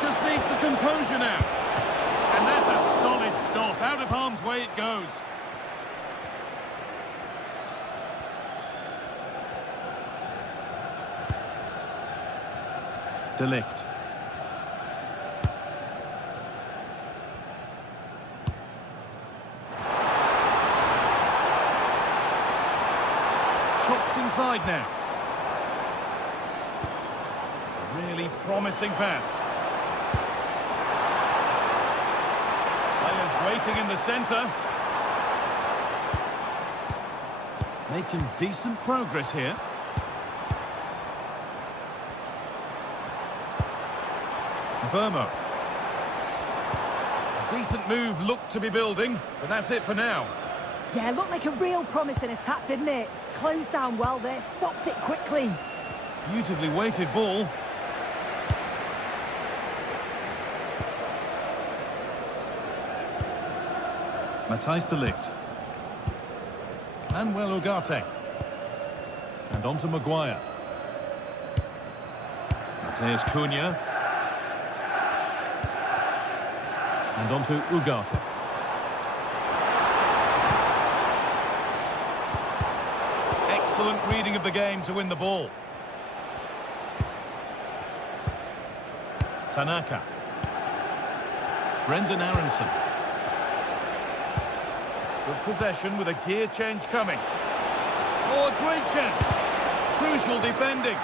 Just needs the composure now. And that's a solid stop. Out of harm's way it goes. De Ligt. Chops inside now. Really promising pass. Players waiting in the centre. Making decent progress here. Burmo. A decent move looked to be building, but that's it for now. Yeah, looked like a real promising attack, didn't it? Closed down well there, stopped it quickly. Beautifully weighted ball. Matthijs de Ligt. Manuel Ugarte. And on to Maguire. Matheus Cunha. And on to Ugarte. Excellent reading of the game to win the ball. Tanaka. Brendan Aronson. Good possession with a gear change coming. Oh, a great chance. Crucial defending.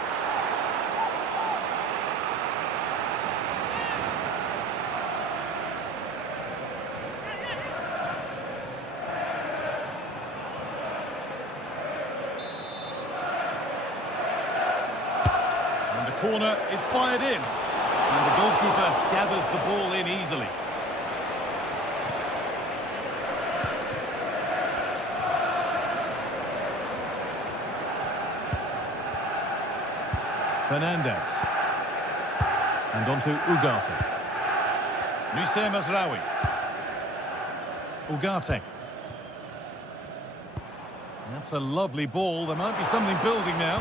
And the corner is fired in. And the goalkeeper gathers the ball in easily. Fernandez. And on to Ugarte. Nusayr Mazraoui. Ugarte. That's a lovely ball. There might be something building now.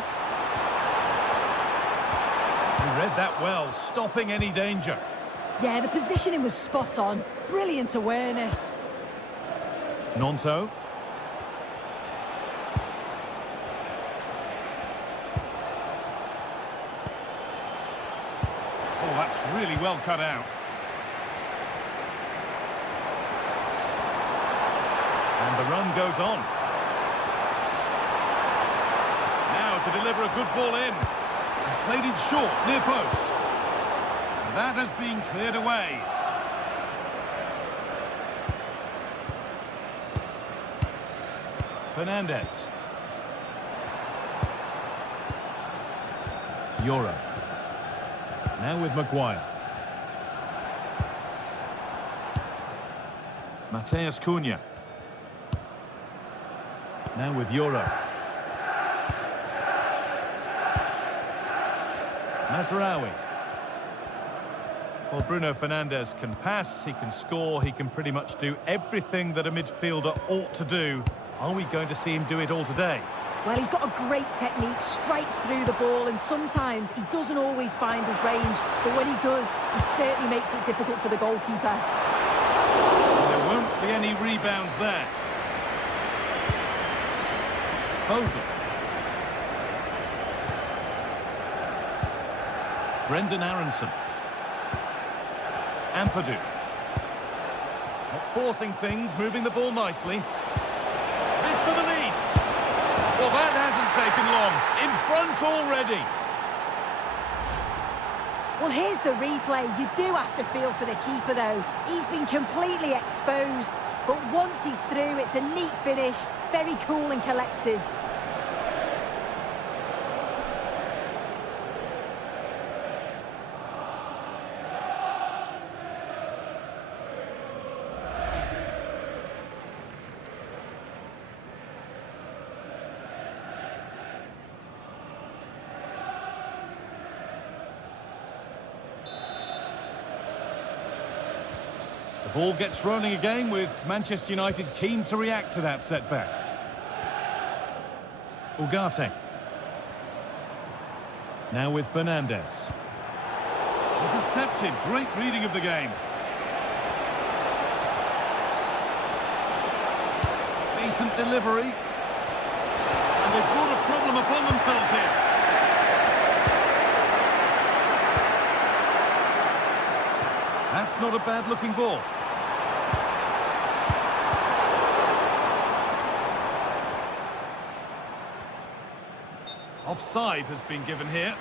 He read that well, stopping any danger. Yeah, the positioning was spot on. Brilliant awareness. Nonto. Oh, that's really well cut out. And the run goes on. Now to deliver a good ball in. And played it short, near post. And that has been cleared away. Fernandez. Euro. Now with Maguire. Matheus Cunha. Now with Euro. Mazraoui. Well, Bruno Fernandes can pass, he can score, he can pretty much do everything that a midfielder ought to do. Are we going to see him do it all today? Well, he's got a great technique, strikes through the ball, and sometimes he doesn't always find his range, but when he does, he certainly makes it difficult for the goalkeeper. And there won't be any rebounds there. Bogle. Brendan Aronson. Ampadu. Not forcing things, moving the ball nicely. This for the lead. Well, that hasn't taken long. In front already. Well, here's the replay. You do have to feel for the keeper, though. He's been completely exposed, but once he's through, it's a neat finish. Very cool and collected. The ball gets rolling again with Manchester United keen to react to that setback. Ugarte. Now with Fernandez. intercepted. Great reading of the game. Decent delivery. And they've brought a problem upon themselves here. That's not a bad-looking ball. Offside has been given here.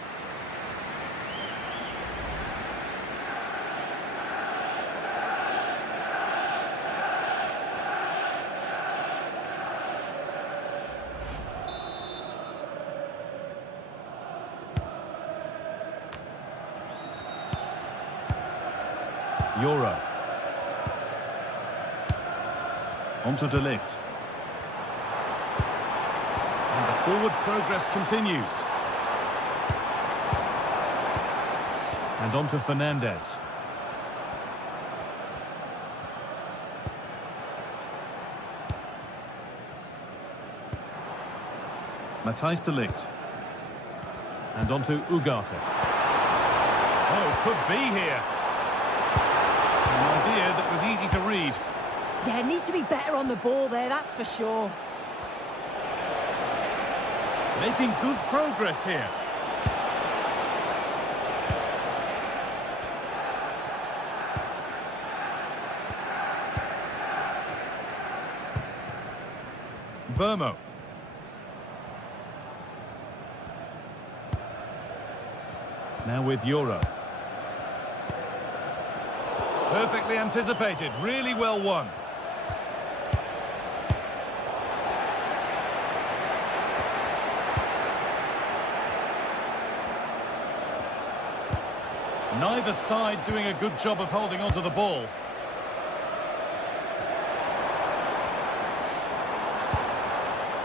Euro. Onto De Ligt. And the forward progress continues. And onto Fernandes. Matthijs De Ligt. And onto Ugarte. Oh, could be here. An idea that was easy to read. Yeah, need to be better on the ball there, that's for sure. Making good progress here. Burmo. Now with Euro. Perfectly anticipated, really well won. Neither side doing a good job of holding onto the ball.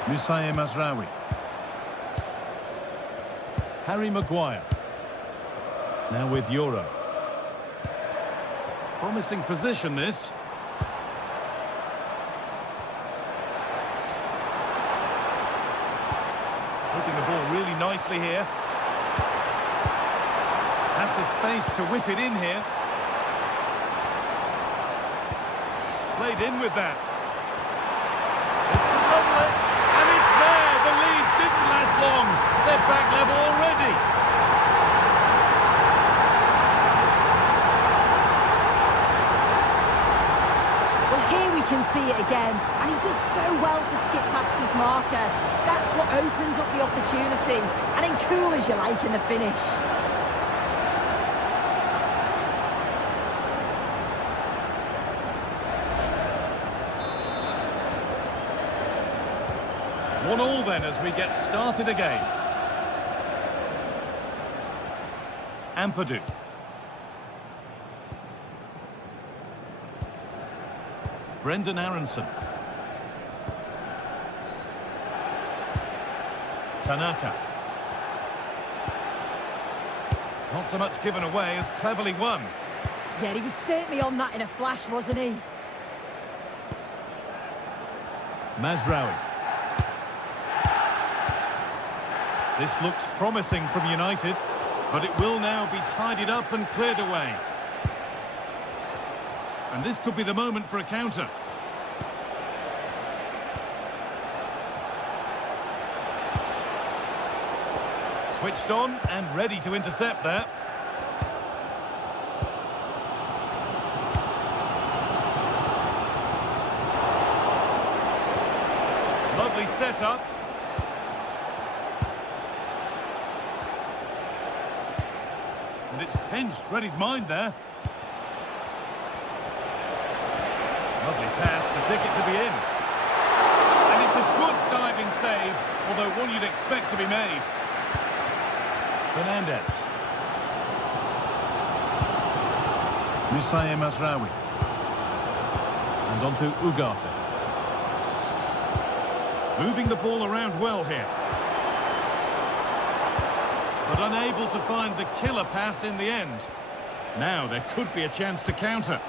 Musaye Mazraoui. Harry Maguire. Now with Euro. Promising position, this. Holding the ball really nicely here. Has the space to whip it in here. Played in with that. This could level it. And it's there. The lead didn't last long. They're back level already. Can see it again, and he does so well to skip past his marker. That's what opens up the opportunity, and then cool as you like in the finish. One all then as we get started again. Ampadu. Brendan Aronson. Tanaka. Not so much given away as cleverly won. Yeah, he was certainly on that in a flash, wasn't he? Mazraoui. This looks promising from United, but it will now be tidied up and cleared away. And this could be the moment for a counter. Switched on and ready to intercept there. Lovely setup. And it's pinched, read his mind there. Lovely pass, the ticket to be in. And it's a good diving save, although one you'd expect to be made. Fernandes. Musaye Mazraoui. And onto Ugarte. Moving the ball around well here. But unable to find the killer pass in the end. Now there could be a chance to counter.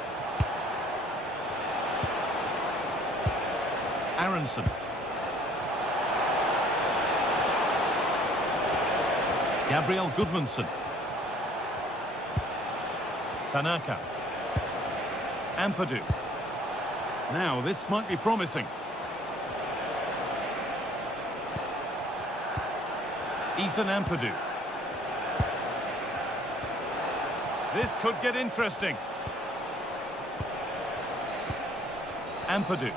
Aronson. Gabriel Goodmanson. Tanaka. Ampadu. Now, this might be promising. Ethan Ampadu. This could get interesting. Ampadu.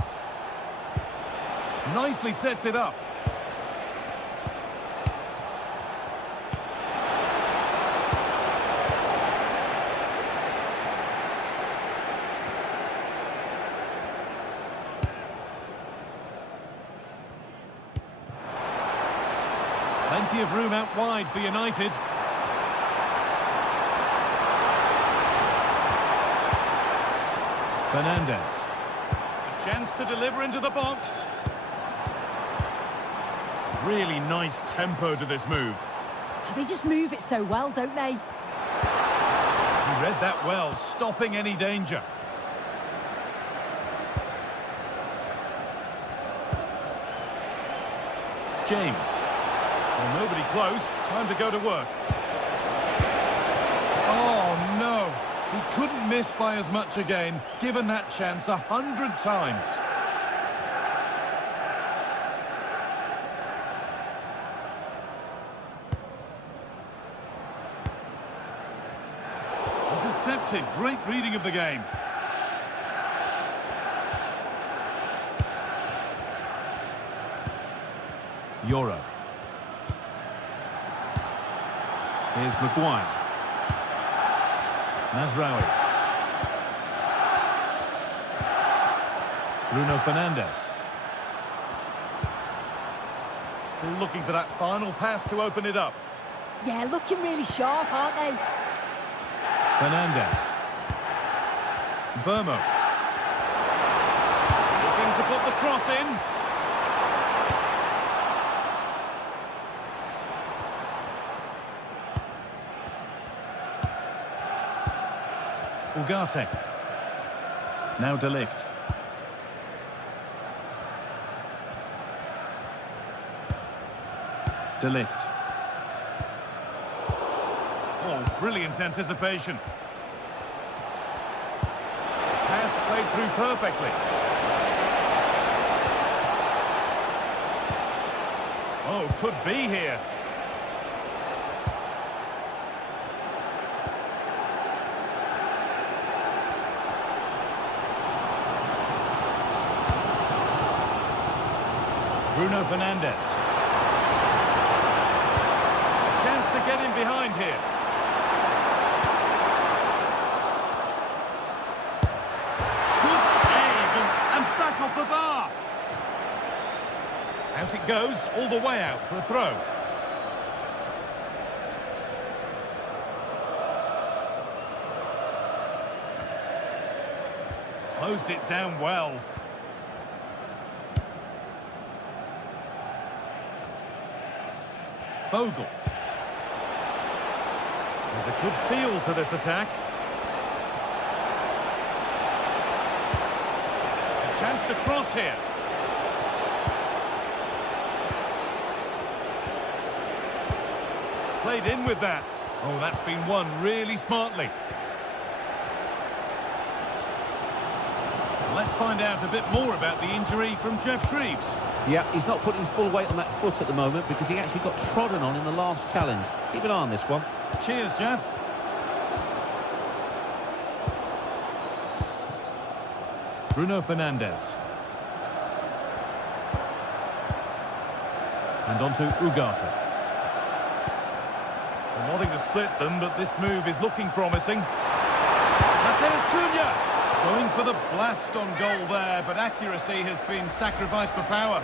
Nicely sets it up. Plenty of room out wide for United. Fernandez. A chance to deliver into the box. Really nice tempo to this move. They just move it so well, don't they? He read that well, stopping any danger. James. Well, nobody close. Time to go to work. Oh, no. He couldn't miss by as much again, given that chance 100 times. Intercepted. Great reading of the game. Euro. Here's Maguire. Mazraoui. Bruno Fernandes. Still looking for that final pass to open it up. Yeah, looking really sharp, aren't they? Fernandes. Burmo. Looking to put the cross in. Ugarte. Now De Ligt. De Ligt. Oh, brilliant anticipation. Pass played through perfectly. Oh, could be here. Bruno Fernandes. Chance to get in behind here. Good save and back off the bar. Out it goes, all the way out for a throw. Closed it down well. Bogle. There's a good feel to this attack. A chance to cross here. Played in with that. Oh, that's been won really smartly. Let's find out a bit more about the injury from Jeff Shreves. Yeah, he's not putting his full weight on that foot at the moment because he actually got trodden on in the last challenge. Keep an eye on this one. Cheers, Jeff. Bruno Fernandes. And on to Ugarte. Wanting to split them, but this move is looking promising. Mateus Cunha! Going for the blast on goal there, but accuracy has been sacrificed for power.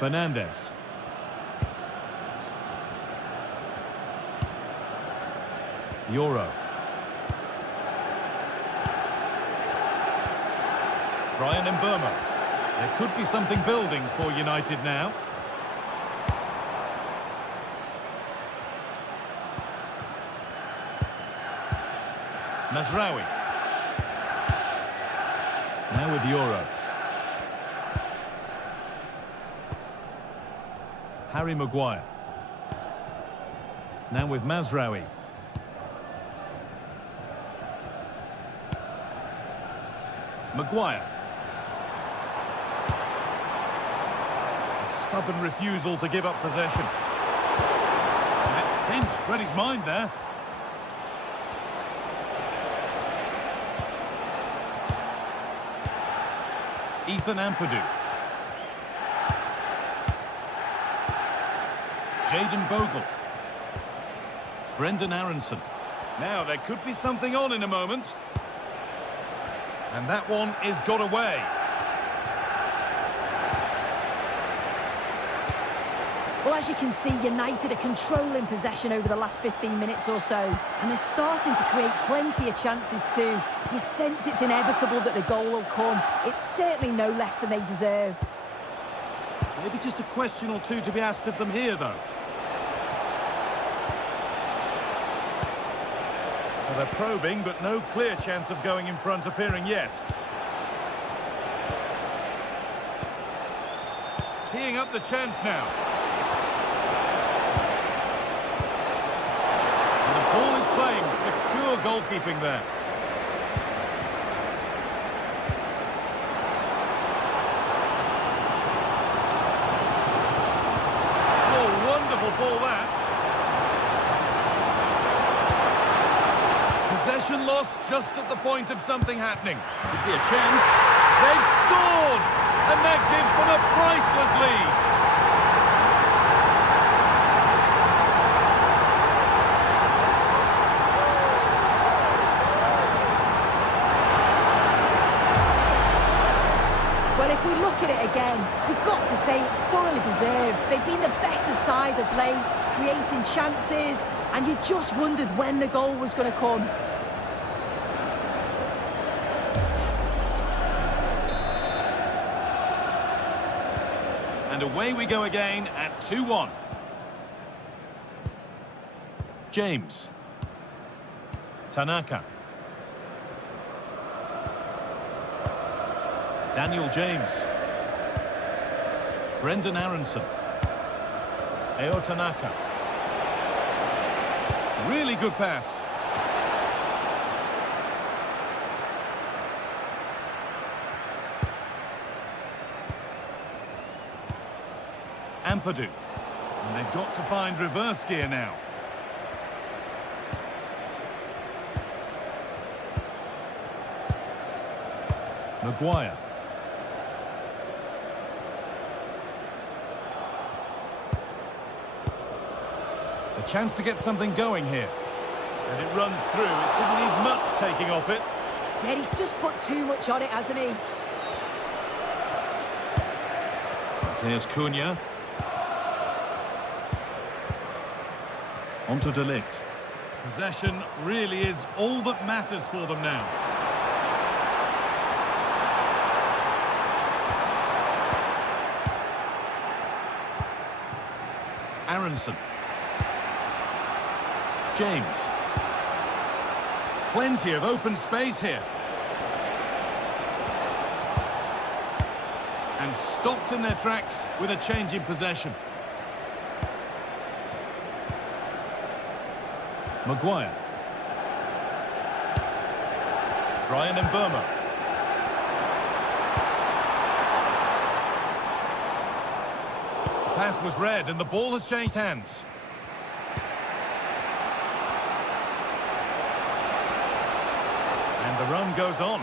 Fernandes. Euro. Brian Mbeumo. There could be something building for United now. Mazraoui. Now with Euro. Harry Maguire. Now with Mazraoui. Maguire. A stubborn refusal to give up possession. And it's pinched, read his mind there. Ethan Ampadu. Jayden Bogle. Brendan Aronson. Now there could be something on in a moment. And that one is got away. Well, as you can see, United are controlling possession over the last 15 minutes or so. And they're starting to create plenty of chances too. You sense it's inevitable that the goal will come. It's certainly no less than they deserve. Maybe just a question or two to be asked of them here, though. Well, they're probing, but no clear chance of going in front appearing yet. Teeing up the chance now. And the ball is claimed. Secure goalkeeping there. Oh, wonderful ball that. Possession lost just at the point of something happening. Could be a chance. They've scored! And that gives them a priceless lead. Well, if we look at it again, we've got to say it's thoroughly deserved. They've been the better side of late, creating chances, and you just wondered when the goal was going to come. And away we go again at 2-1. James. Tanaka. Daniel James. Brendan Aronson. Eo Tanaka. Really good pass. Ampadu. And they've got to find reverse gear now. Maguire. A chance to get something going here. And it runs through. It didn't need much taking off it. Yeah, he's just put too much on it, hasn't he? Here's Cunha. Onto De Ligt. Possession really is all that matters for them now. Aronson. James. Plenty of open space here. And stopped in their tracks with a change in possession. Maguire. Brian Mbeumo. The pass was read and the ball has changed hands. And the run goes on.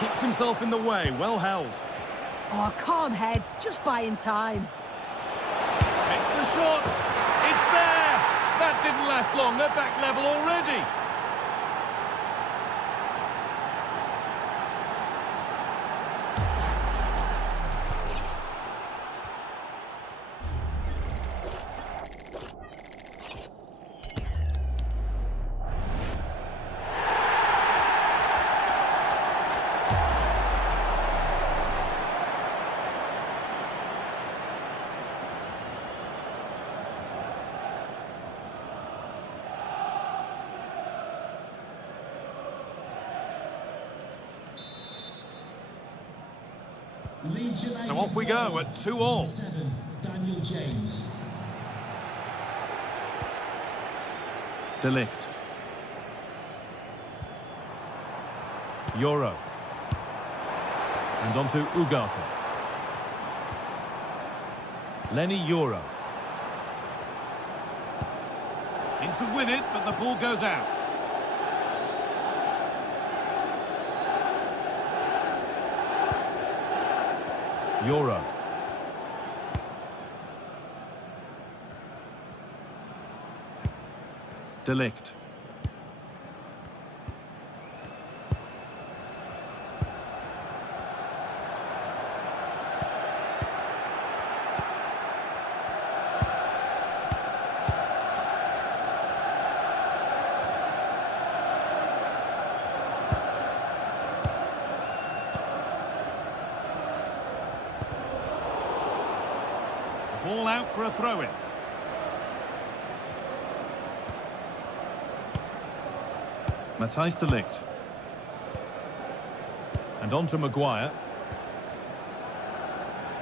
Keeps himself in the way, well held. Oh, calm heads, just buying time. Takes the shot. It's there. That didn't last long. They're back level already. Leeds United So off we go at 2-all. 7, Daniel James. De Ligt. Euro. And on to Ugarte. Lenny Euro. In to win it, but the ball goes out. Euro. De Ligt. Ball out for a throw-in. Matthijs de Ligt. And on to Maguire.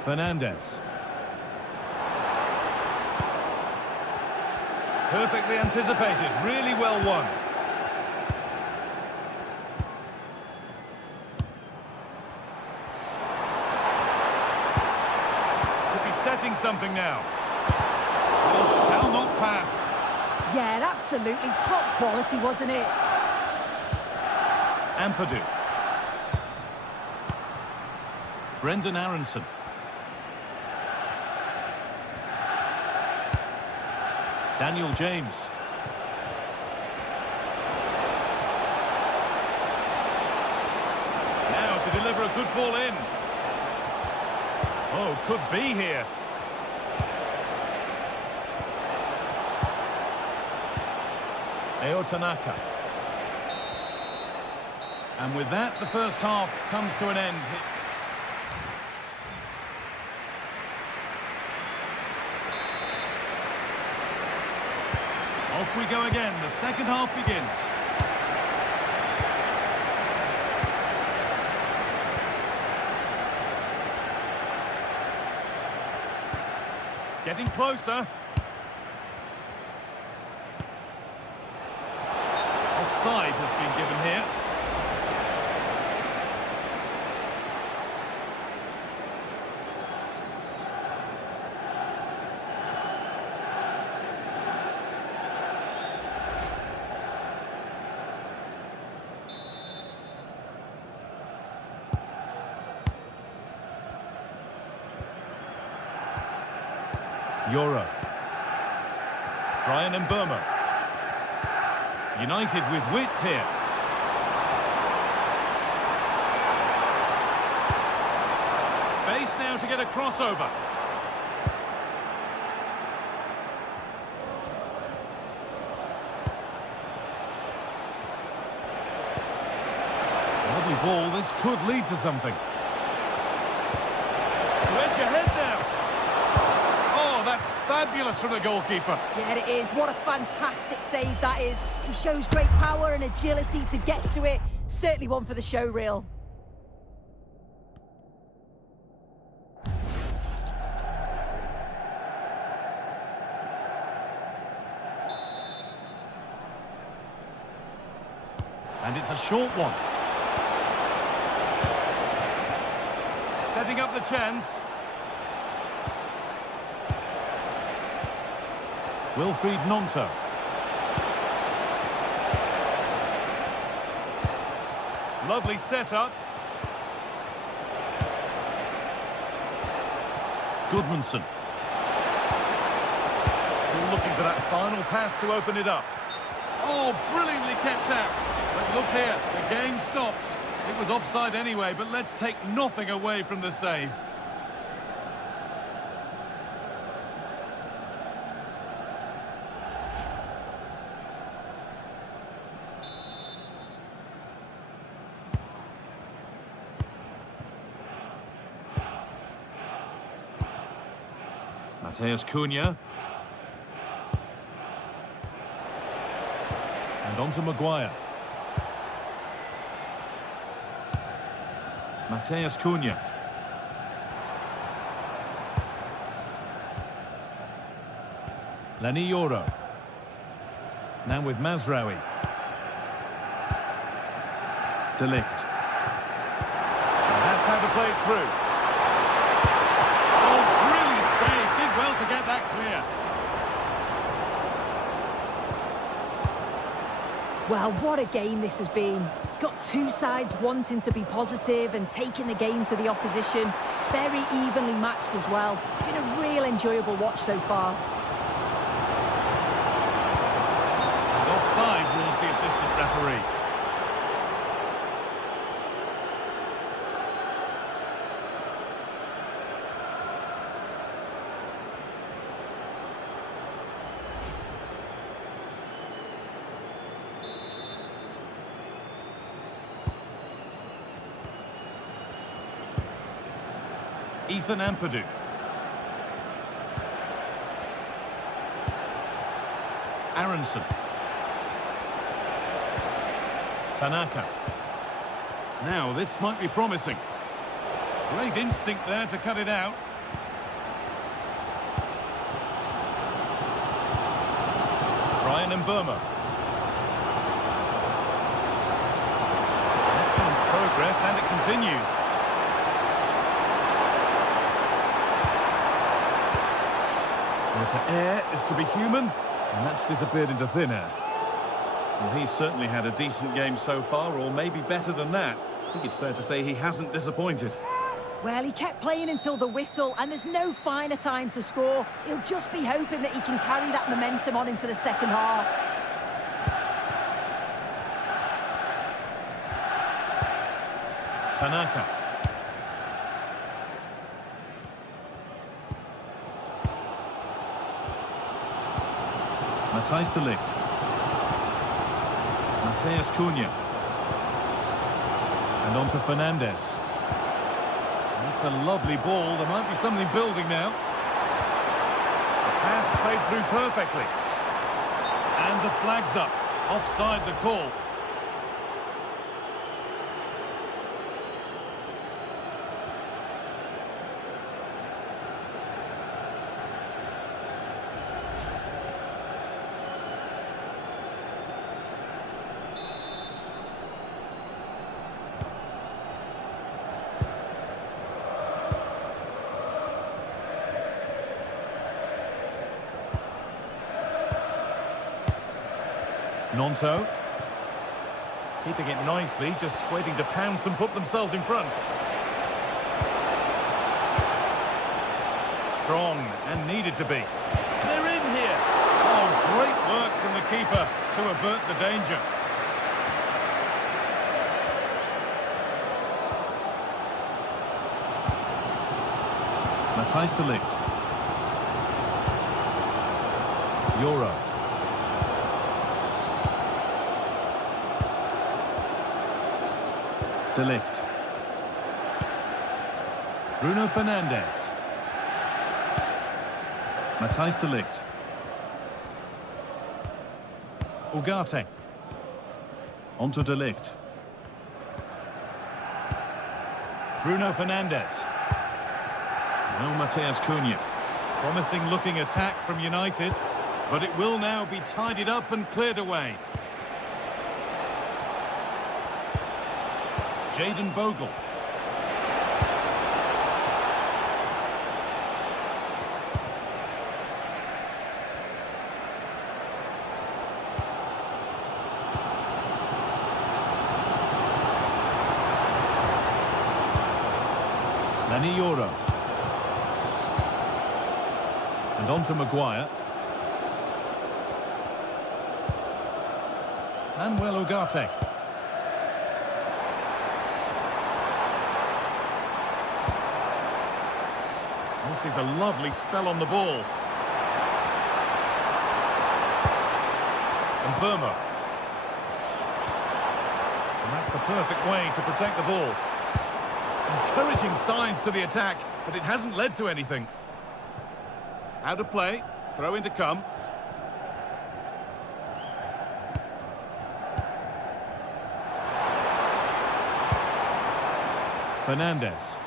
Fernandez. Perfectly anticipated, really well won. Could be setting something now. Ball shall not pass. Yeah, absolutely top quality, wasn't it? Ampadu. Brendan Aronson. Daniel James. Now to deliver a good ball in. Oh, could be here. Eo Tanaka. And with that, the first half comes to an end. Off we go again. The second half begins. Getting closer. Offside has been given here. Euro. Brian Mbeumo. United with width here. Space now to get a crossover. Lovely ball, this could lead to something. To edge ahead now. Oh, that's fabulous from the goalkeeper. Yeah, it is. What a fantastic save that is. He shows great power and agility to get to it. Certainly one for the show reel. And it's a short one. Setting up the chance. Wilfried Gnonto. Lovely setup. Goodmanson. Still looking for that final pass to open it up. Oh, brilliantly kept out. But look here, the game stops. It was offside anyway, but let's take nothing away from the save. Matheus Cunha. And on to Maguire. Matheus Cunha. Lenny Yoro. Now with Mazraoui. De Ligt. And that's how to play it through. Oh, brilliant save. Did well to get that clear. Well, what a game this has been. You've got two sides wanting to be positive and taking the game to the opposition. Very evenly matched as well. It's been a real enjoyable watch so far. And offside rules the assistant referee. Ethan Ampadu. Aronson. Tanaka. Now, this might be promising. Great instinct there to cut it out. Brian Mbeumo. Excellent progress, and it continues. Well, to err is to be human, and that's disappeared into thin air. Well, he's certainly had a decent game so far, or maybe better than that. I think it's fair to say he hasn't disappointed. Well, he kept playing until the whistle, and there's no finer time to score. He'll just be hoping that he can carry that momentum on into the second half. Tanaka. Matthijs de Ligt. Matheus Cunha. And on to Fernandes. That's a lovely ball. There might be something building now. The pass played through perfectly. And the flag's up. Offside the call. Nonto. Keeping it nicely, just waiting to pounce and put themselves in front. Strong and needed to be. They're in here. Oh, great work from the keeper to avert the danger. Matthijs de Ligt. Yoro. De Ligt. Bruno Fernandes. Matthijs de Ligt. Ugarte. Onto de Ligt. Bruno Fernandes. No Matheus Cunha. Promising looking attack from United, but it will now be tidied up and cleared away. Jayden Bogle. Lenny Yoro. And on to Maguire. Manuel Ugarte. This is a lovely spell on the ball. And Burma. And that's the perfect way to protect the ball. Encouraging signs to the attack, but it hasn't led to anything. Out of play, throw in to come. Fernandes.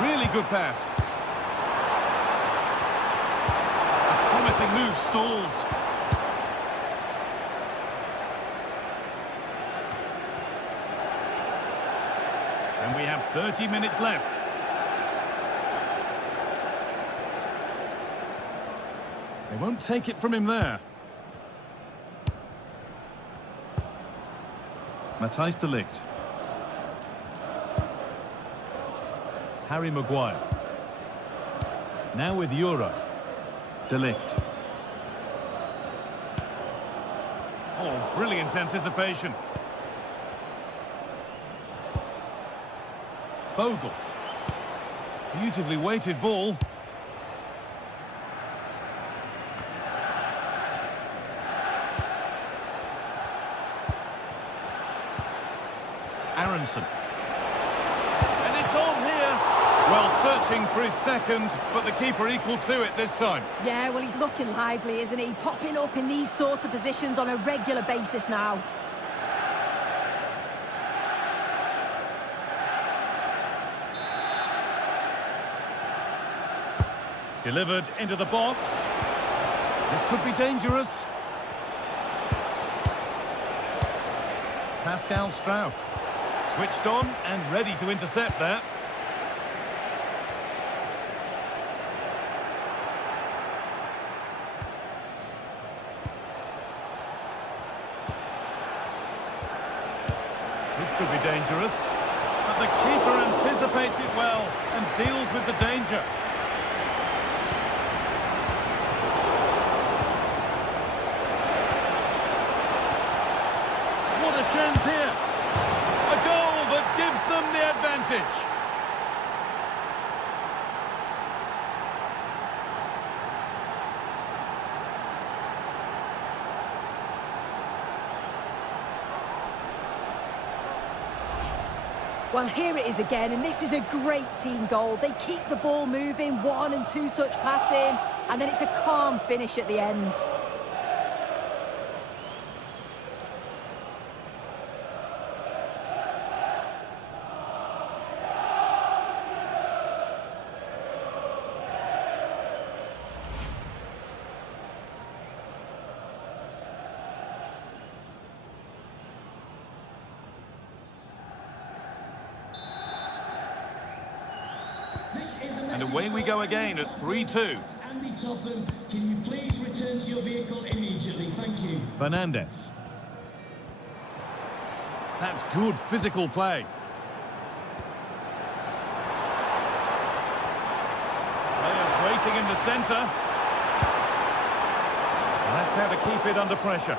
Really good pass. stalls. And we have 30 minutes left. They won't take it from him there. Matthijs de Ligt. Harry Maguire. Now with Euro. De Ligt. Oh, brilliant anticipation. Bogle. Beautifully weighted ball. Aronson. And it's on here. Well, searching for his second, but the keeper equal to it this time. Yeah, well, he's looking lively, isn't he? Popping up in these sorts of positions on a regular basis now. Delivered into the box. This could be dangerous. Pascal Strauch. Switched on and ready to intercept that. This could be dangerous. But the keeper anticipates it well and deals with the danger. What a chance here. A goal that gives them the advantage. Well, here it is again, and this is a great team goal. They keep the ball moving, 1- and 2-touch passing, and then it's a calm finish at the end. And away we go again at 3-2. Andy Topham, can you please return to your vehicle immediately? Thank you. Fernandes. That's good physical play. Players waiting in the centre. That's how to keep it under pressure.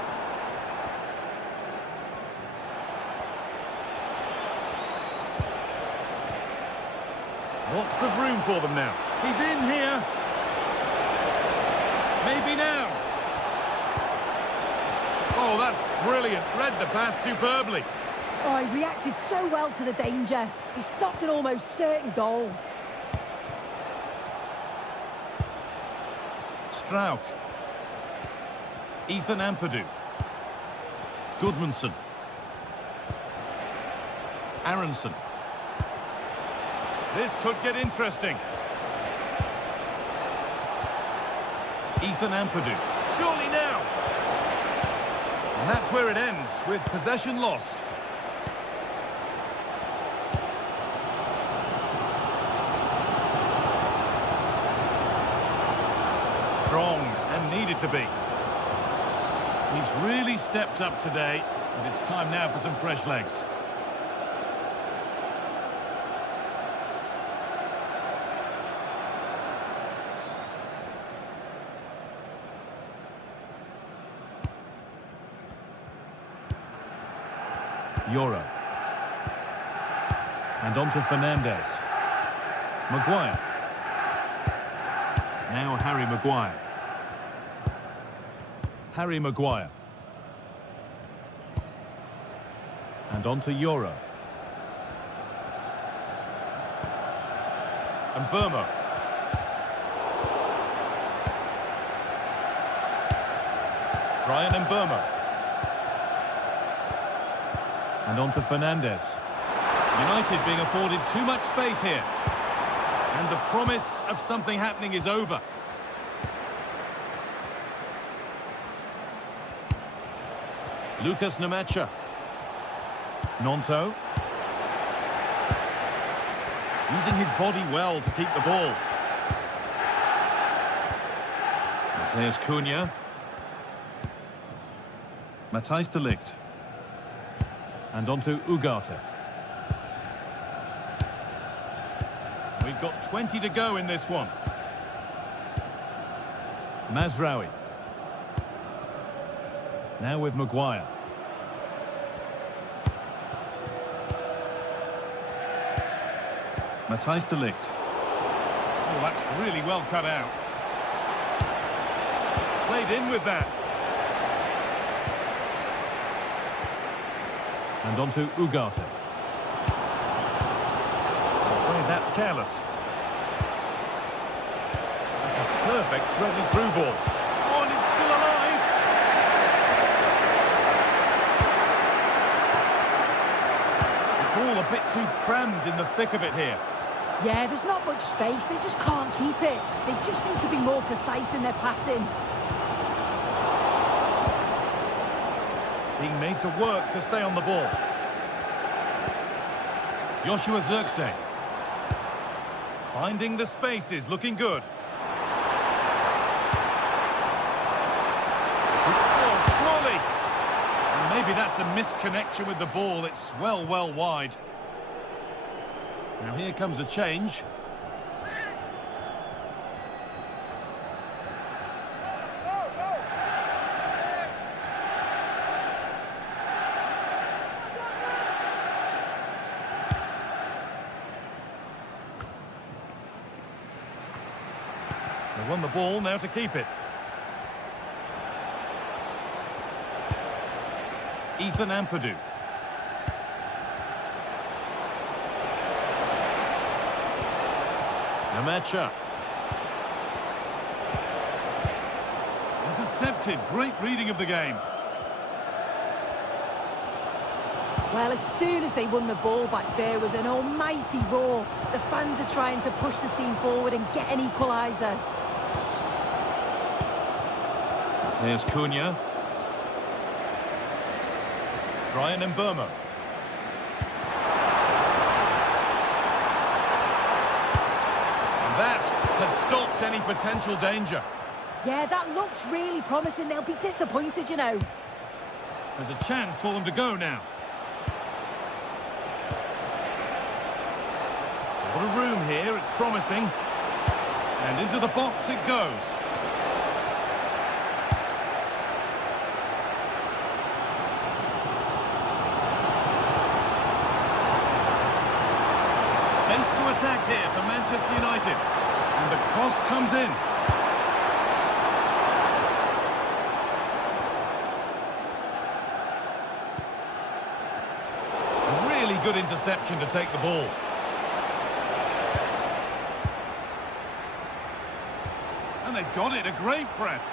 Lots of room for them now. He's in here. Maybe now. Oh, that's brilliant. Read the pass superbly. Oh, he reacted so well to the danger. He stopped an almost certain goal. Strauch. Ethan Ampadu. Goodmanson. Aronson. This could get interesting. Ethan Ampadu. Surely now. And that's where it ends, with possession lost. Strong and needed to be. He's really stepped up today, and it's time now for some fresh legs. Euro. And on to Fernandes. Maguire. Now Harry Maguire. Harry Maguire. And on to Euro. And Burma. Brian and Burma. And on to Fernandes. United being afforded too much space here. And the promise of something happening is over. Lucas Nemacha. Nonto. Using his body well to keep the ball. There's Cunha. Matthijs de Ligt. And on to Ugarte. We've got 20 to go in this one. Mazraoui. Now with Maguire. Matthijs de Ligt. Oh, that's really well cut out. Played in with that. And on to Ugarte. That's careless. That's a perfect threaded through ball. Oh, and it's still alive. It's all a bit too crammed in the thick of it here. Yeah, there's not much space. They just can't keep it. They just need to be more precise in their passing. Being made to work to stay on the ball. Joshua Zirkzee. Finding the spaces, looking good. Oh, surely! And maybe that's a misconnection with the ball. It's well wide. Now here comes a change. They won the ball, now to keep it. Ethan Ampadu. Nemacha. Intercepted, great reading of the game. Well, as soon as they won the ball back, there was an almighty roar. The fans are trying to push the team forward and get an equaliser. There's Cunha. Brian Mbeumo. And that has stopped any potential danger. Yeah, that looks really promising. They'll be disappointed, you know. There's a chance for them to go now. What a room here, it's promising. And into the box it goes. Attack here for Manchester United, and the cross comes in. A really good interception to take the ball. And they've got it, a great press.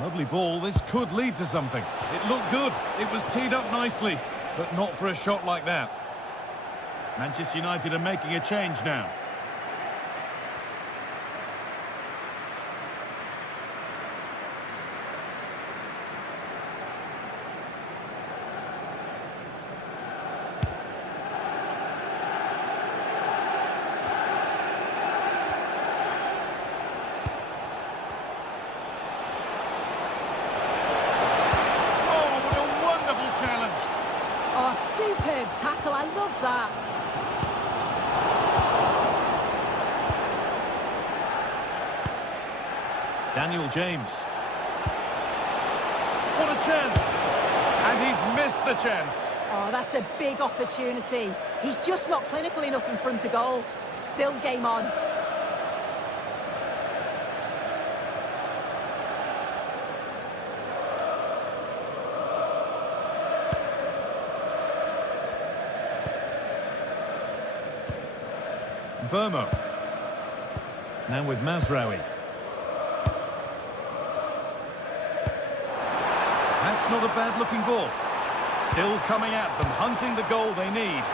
Lovely ball, this could lead to something. It looked good, it was teed up nicely, but not for a shot like that. Manchester United are making a change now. Oh, what a wonderful challenge! Oh, superb tackle. I love that. Daniel James. What a chance! And he's missed the chance. Oh, that's a big opportunity. He's just not clinical enough in front of goal. Still game on. Mbeumo. Now with Mazraoui. That's not a bad-looking ball. Still coming at them, hunting the goal they need.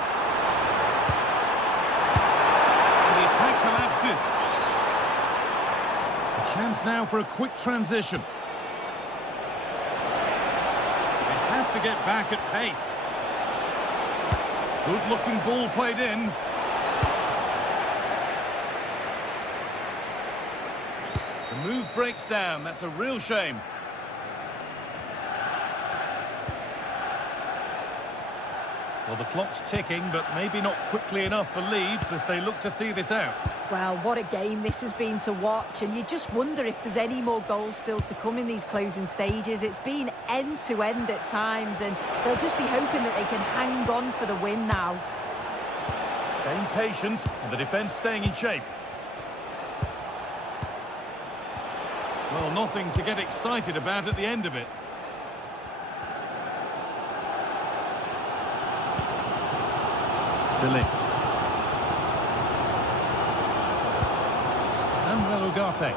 And the attack collapses. A chance now for a quick transition. get back at pace. Good-looking ball played in. The move breaks down. That's a real shame. Well, the clock's ticking, but maybe not quickly enough for Leeds as they look to see this out. Well, what a game this has been to watch, and you just wonder if there's any more goals still to come in these closing stages. It's been end-to-end at times, and they'll just be hoping that they can hang on for the win now. Staying patient, and the defence staying in shape. Well, nothing to get excited about at the end of it. Ligt. Manuel Ugarte.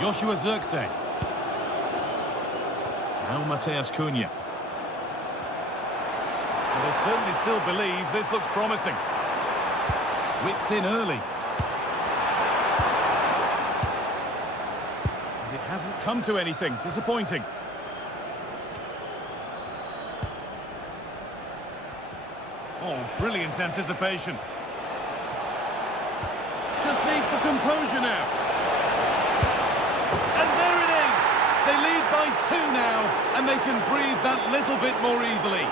Joshua Zirkzee. Now Mateus Cunha. Well, they certainly still believe this looks promising. Whipped in early. And it hasn't come to anything. Disappointing. Oh, brilliant anticipation. Just needs the composure now. And there it is! They lead by 2 now, and they can breathe that little bit more easily.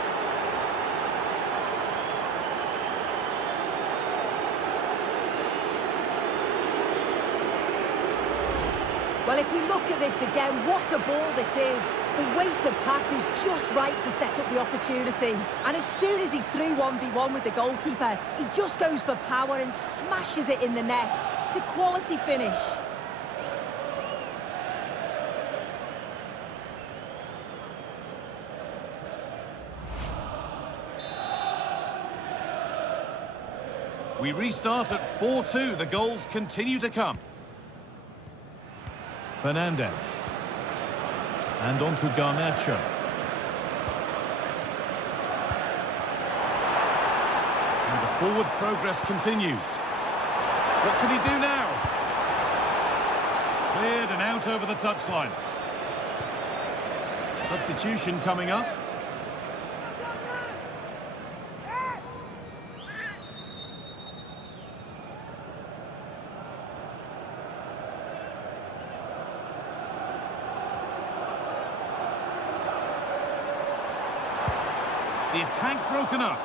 Well, if we look at this again, what a ball this is. The weighted pass is just right to set up the opportunity. And as soon as he's through 1v1 with the goalkeeper, he just goes for power and smashes it in the net. It's a quality finish. We restart at 4-2. The goals continue to come. Fernandez. And on to Garnacho. And the forward progress continues. What can he do now? Cleared and out over the touchline. Substitution coming up. The attack broken up.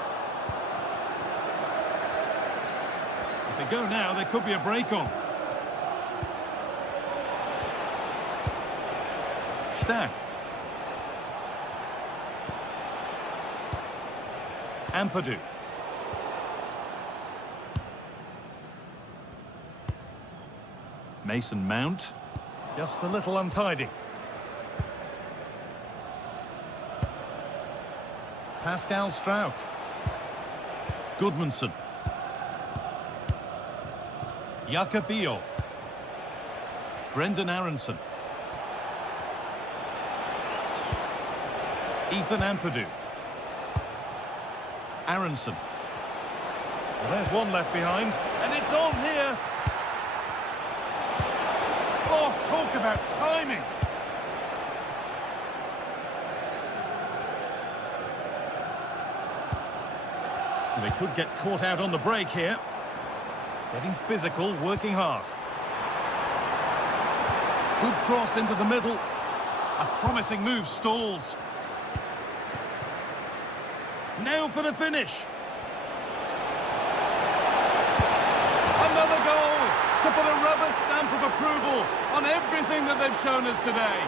If they go now, there could be a break on. Stack. Ampadu. Mason Mount. Just a little untidy. Pascal Struijk. Goodmanson. Jakobio. Brendan Aronson. Ethan Ampadu. Aronson. Well, there's one left behind, and it's on here. Oh, talk about timing. They could get caught out on the break here. Getting physical, working hard. Good cross into the middle. A promising move stalls. Now for the finish. Another goal to put a rubber stamp of approval on everything that they've shown us today.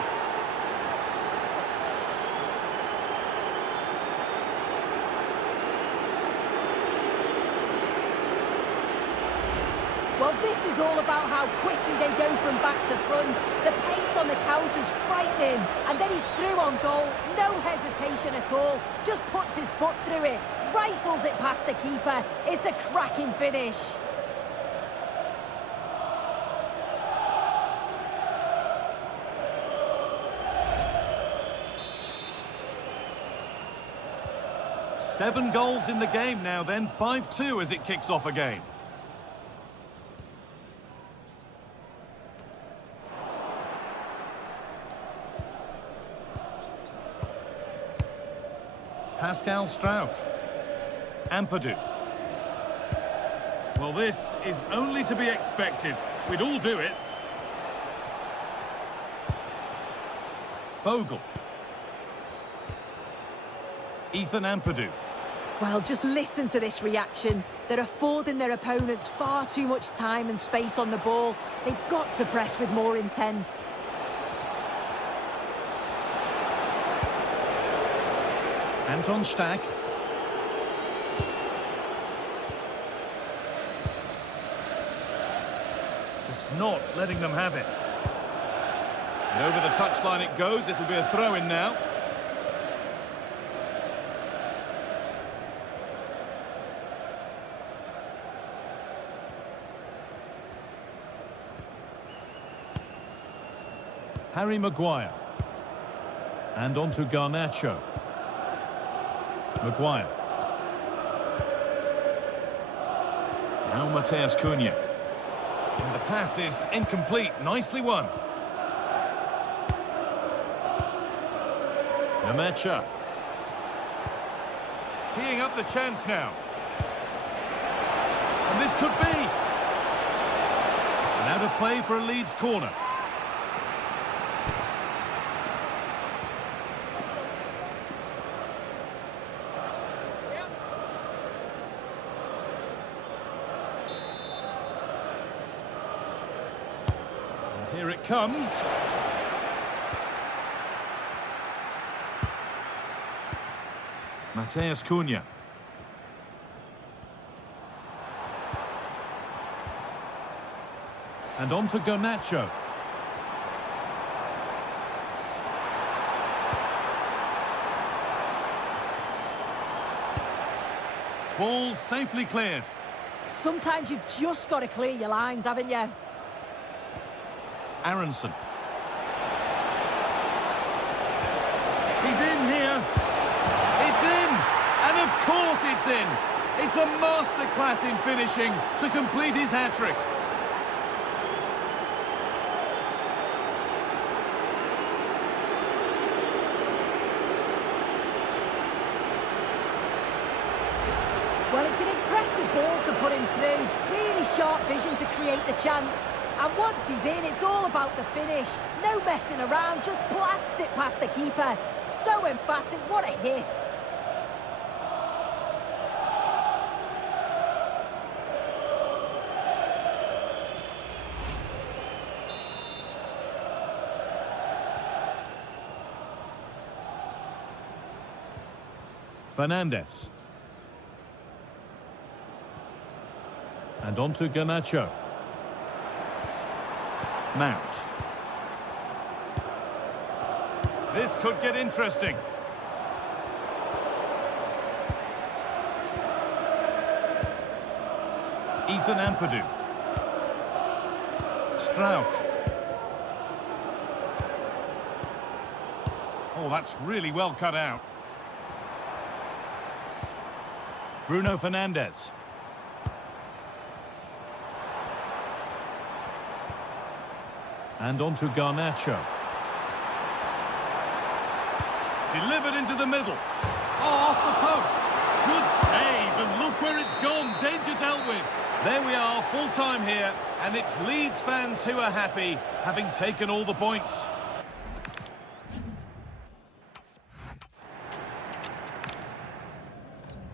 Well, this is all about how quickly they go from back to front. The pace on the counter's frightening. And then he's through on goal. No hesitation at all. Just puts his foot through it. Rifles it past the keeper. It's a cracking finish. Seven goals in the game now then. 5-2 as it kicks off again. Pascal Strauch. Ampadu. Well, this is only to be expected. We'd all do it. Bogle. Ethan Ampadu. Well, just listen to this reaction. They're affording their opponents far too much time and space on the ball. They've got to press with more intent. Anton Stach. Just not letting them have it. And over the touchline it goes. It'll be a throw-in now. Harry Maguire. And on to Garnacho. Maguire. Now Mateus Cunha. And the pass is incomplete. Nicely won. Nmecha. Teeing up the chance now. And this could be. And out of play for a Leeds corner. Here it comes. Mateus Cunha. And on to Garnacho. Ball safely cleared. Sometimes you've just got to clear your lines, haven't you? Aronson. He's in here. It's in. And of course it's in. It's a masterclass in finishing to complete his hat-trick. Well, it's an impressive ball to put him through. Really sharp vision to create the chance. And once he's in, it's all about the finish. No messing around, just blasts it past the keeper. So emphatic, what a hit. Fernandes. And on to Garnacho. Mount. This could get interesting. Ethan Ampadu. Strauch. Oh, that's really well cut out. Bruno Fernandes. And on to Garnacho. Delivered into the middle. Oh, off the post. Good save, and look where it's gone. Danger dealt with. There we are, full time here, and it's Leeds fans who are happy, having taken all the points.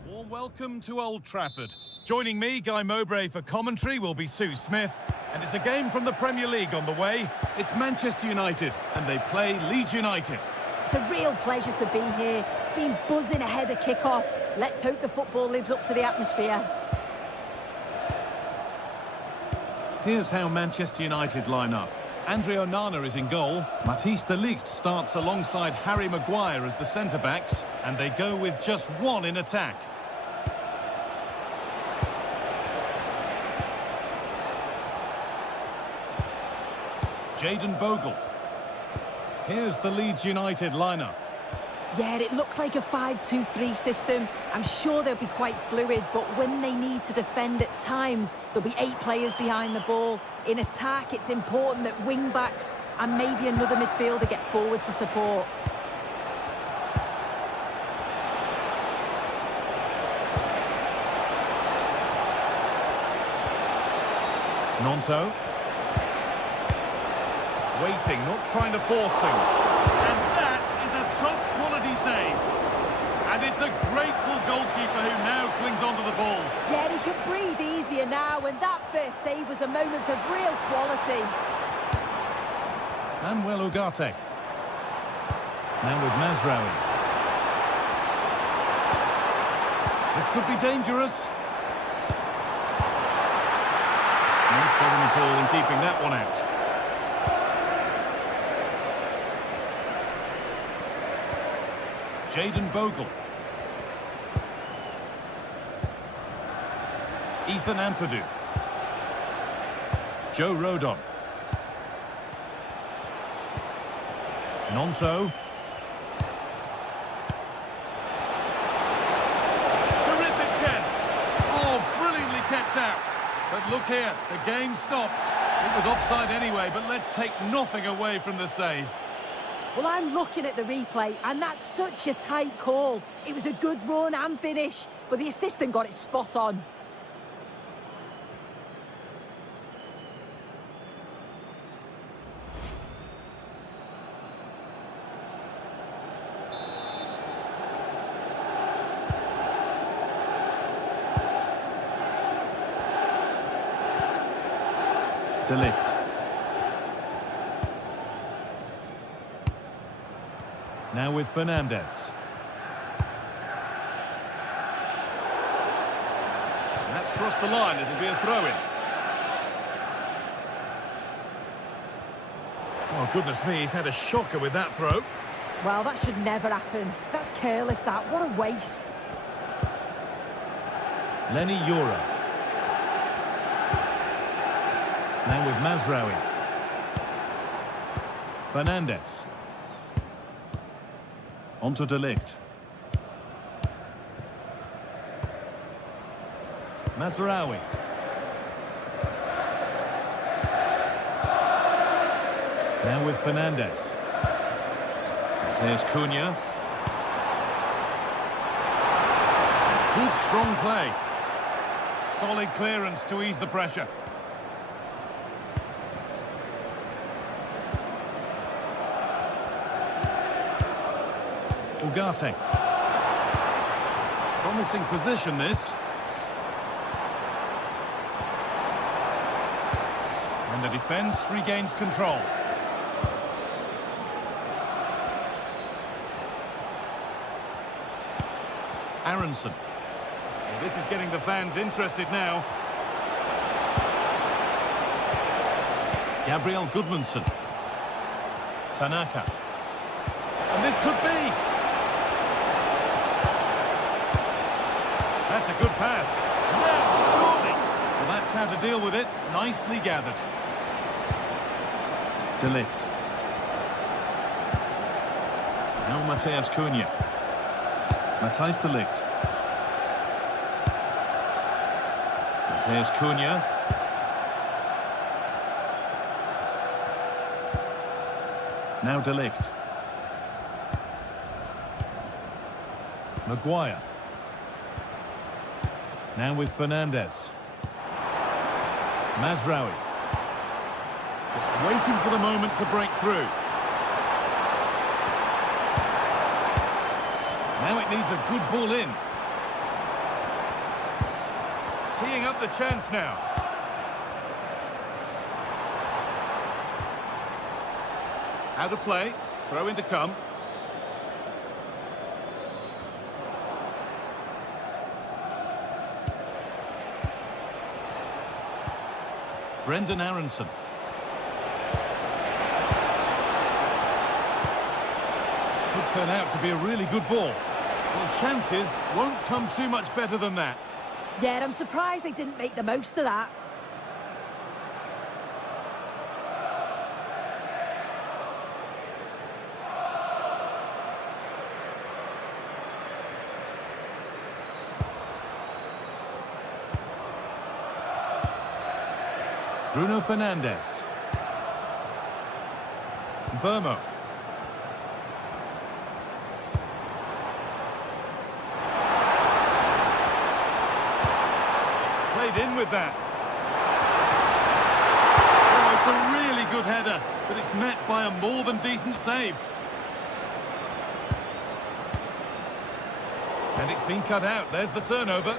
Warm welcome to Old Trafford. Joining me, Guy Mowbray, for commentary will be Sue Smith. And it's a game from the Premier League on the way. It's Manchester United, and they play Leeds United. It's a real pleasure to be here. It's been buzzing ahead of kick-off. Let's hope the football lives up to the atmosphere. Here's how Manchester United line up. Andre Onana is in goal. Matthijs de Ligt starts alongside Harry Maguire as the centre-backs. And they go with just one in attack. Jayden Bogle. Here's the Leeds United lineup. Yeah, it looks like a 5-2-3 system. I'm sure they'll be quite fluid, but when they need to defend at times, there'll be 8 players behind the ball. In attack, it's important that wing-backs and maybe another midfielder get forward to support. Nonto. Waiting, not trying to force things. And that is a top-quality save. And it's a grateful goalkeeper who now clings onto the ball. Yeah, he can breathe easier now, and that first save was a moment of real quality. Manuel Ugarte. Now with Mazraoui. This could be dangerous. No problem at all in keeping that one out. Jayden Bogle. Ethan Ampadu. Joe Rodon. Nonto. Terrific chance. Oh, brilliantly kept out. But look here, the game stops. It was offside anyway, but let's take nothing away from the save. Well, I'm looking at the replay, and that's such a tight call. It was a good run and finish, but the assistant got it spot on. De Ligt. Now with Fernandez. That's crossed the line, it'll be a throw-in. Oh, goodness me, he's had a shocker with that throw. Well, that should never happen. That's careless, that. What a waste. Lenny Yora. Now with Mazraoui. Fernandez. Onto De Ligt. Mazraoui. Now with Fernandez. There's Cunha. It's good, strong play. Solid clearance to ease the pressure. Ugarte. Promising position, this. And the defence regains control. Aronson. Well, this is getting the fans interested now. Gabriel Goodmanson. Tanaka. And this could be. That's a good pass. Now, surely. Well, that's how to deal with it. Nicely gathered. De Ligt. Now Mateus Cunha. Matthijs De Ligt. Mateus Cunha. Now De Ligt. Maguire. Now with Fernandez. Mazraoui. Just waiting for the moment to break through. Now it needs a good ball in. Teeing up the chance now. Out of play. Throw in to come. Brendan Aronson. Could turn out to be a really good ball. Well, chances won't come too much better than that. Yeah, I'm surprised they didn't make the most of that. Bruno Fernandes. Burmo. Played in with that. That's a really good header, but it's met by a more than decent save. And it's been cut out. There's the turnover.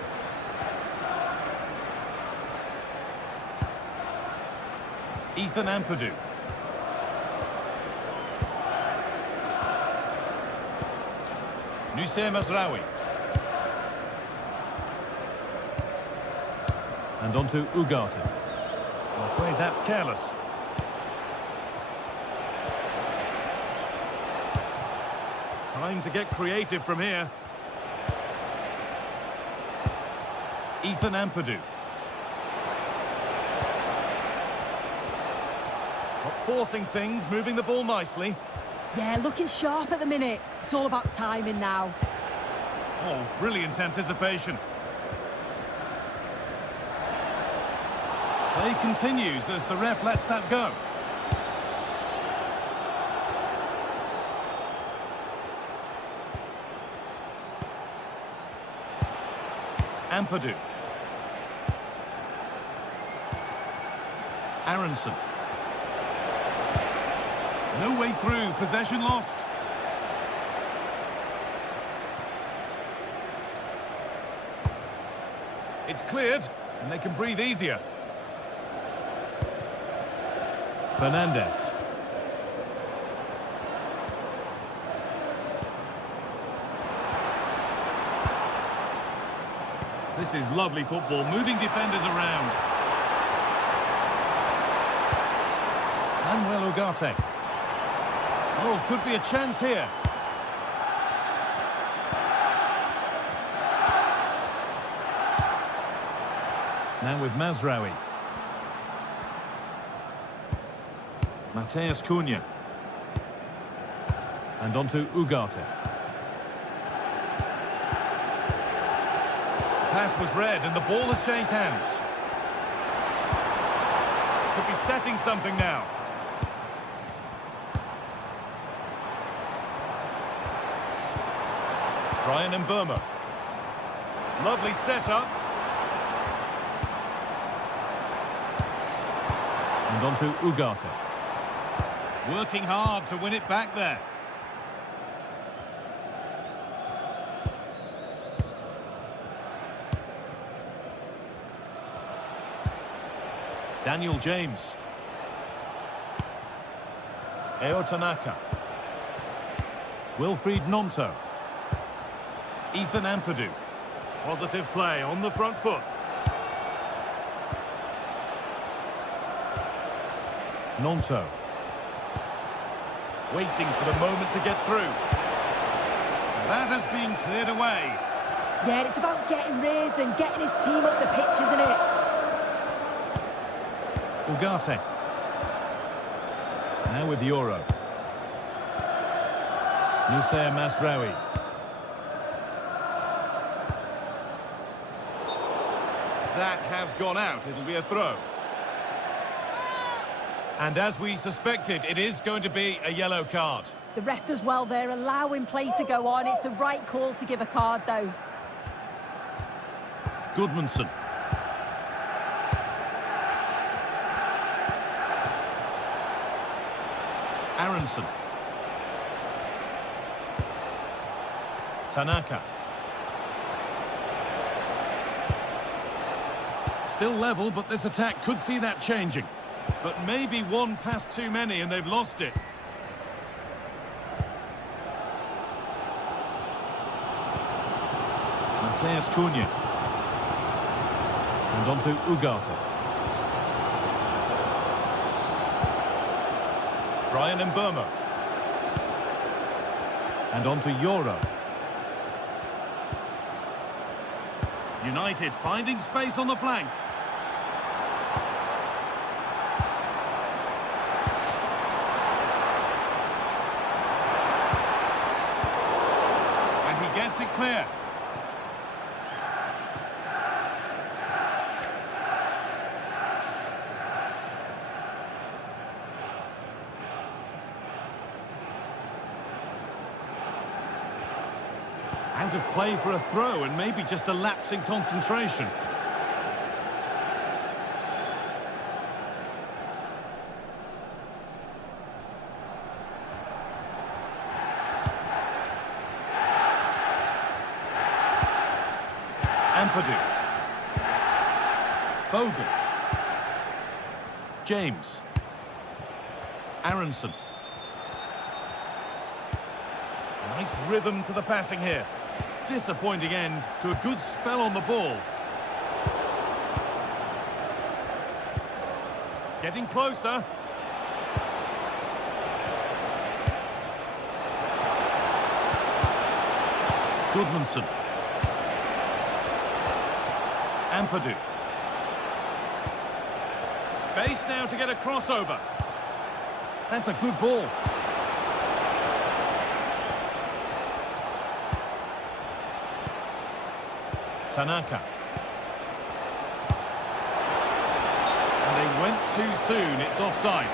Ethan Ampadu. Nusayr Mazraoui. And on to Ugarte. I'm afraid that's careless. Time to get creative from here. Ethan Ampadu. Not forcing things, moving the ball nicely. Yeah, looking sharp at the minute. It's all about timing now. Oh, brilliant anticipation. Play continues as the ref lets that go. Ampadu. Aronson. No way through, possession lost. It's cleared, and they can breathe easier. Fernandez. This is lovely football, moving defenders around. Manuel Ugarte. Oh, could be a chance here. Now with Mazraoui. Mateus Cunha. And on to Ugarte. Pass was read and the ball has changed hands. Could be setting something now. Brian Mbeumo. Lovely setup. And on to Ugarte. Working hard to win it back there. Daniel James. Eo Tanaka. Wilfried Gnonto. Ethan Ampadu. Positive play on the front foot. Gnonto. Waiting for the moment to get through. That has been cleared away. Yeah, it's about getting rid and getting his team up the pitch, isn't it? Ugarte. Now with Euro. Nusayr Mazraoui. That has gone out. It'll be a throw. And as we suspected, it is going to be a yellow card. The ref does well there, allowing play to go on. It's the right call to give a card, though. Goodmanson. Aronson. Tanaka. Still level, but this attack could see that changing. But maybe one pass too many and they've lost it. Mateus Cunha. And on to Ugarte. Brian Mbeumo. And on to Euro. United finding space on the flank. And he gets it clear. Out of play for a throw and maybe just a lapse in concentration. Ampadu. Bogle. James. Aronson. Nice rhythm to the passing here. Disappointing end to a good spell on the ball. Getting closer. Goodmanson. Ampadu. Space now to get a crossover. That's a good ball. Tanaka. And they went too soon. It's offside.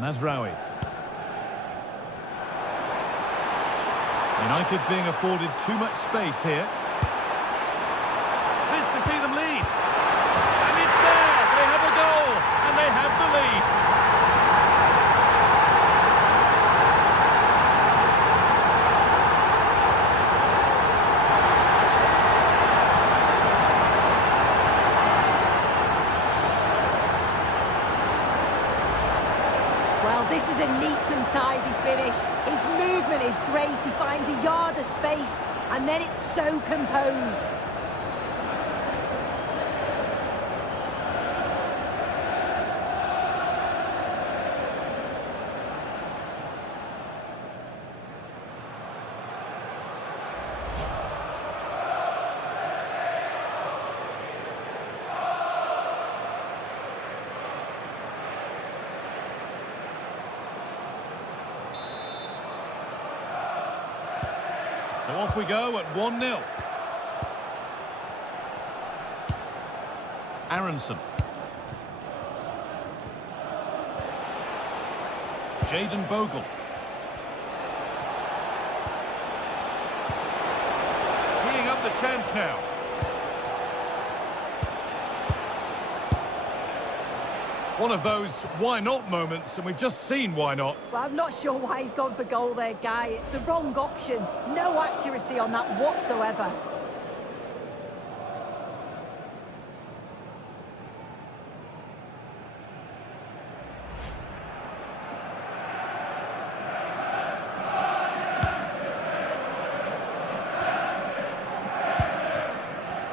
Mazraoui. United being afforded too much space here. This to see them lead. And it's there! They have a goal! And they have the lead! Well, this is a neat and tidy finish. His movement is great. He finds a yard of space, and then it's so composed. So off we go at 1-0. Aronson. Jayden Bogle. Teeing up the chance now. One of those why not moments, and we've just seen why not. Well, I'm not sure why he's gone for goal there, Guy. It's the wrong option. No accuracy on that whatsoever.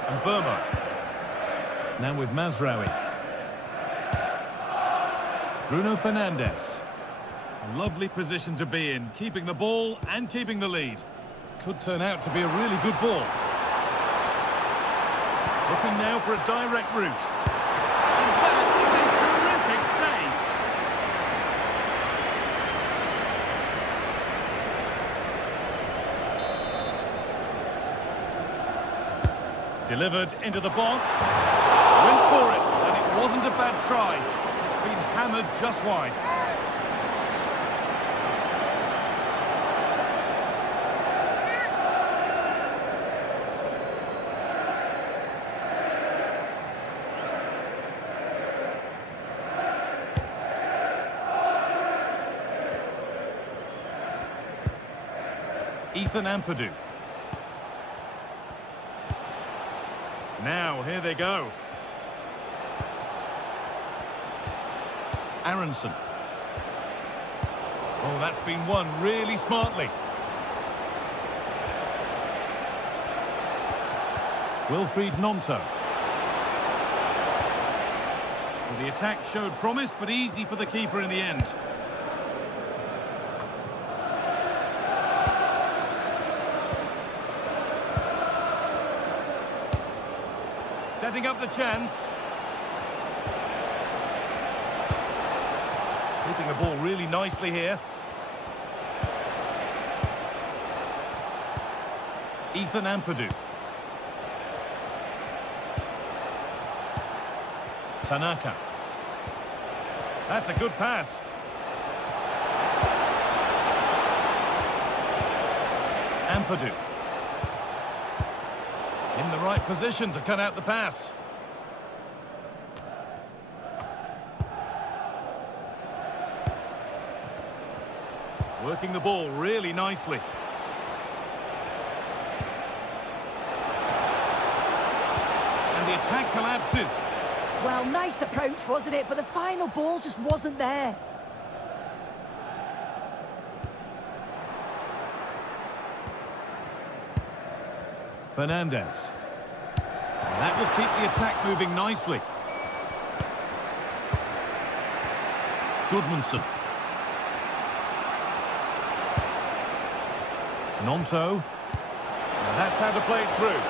And Burma. Now with Mazraoui. Bruno Fernandes. A lovely position to be in, keeping the ball and keeping the lead. Could turn out to be a really good ball. Looking now for a direct route. And that is a terrific save. Delivered into the box. Went for it, and it wasn't a bad try. It's been hammered just wide. Ethan Ampadu. Now, here they go. Aronson. Oh, that's been won really smartly. Wilfried Gnonto. Well, the attack showed promise, but easy for the keeper in the end. Setting up the chance. Keeping the ball really nicely here. Ethan Ampadu. Tanaka. That's a good pass. Ampadu. In the right position to cut out the pass. Working the ball really nicely. And the attack collapses. Well, nice approach, wasn't it? But the final ball just wasn't there. Fernandez. That will keep the attack moving nicely. Goodmanson. Nonto. Now that's how to play it through.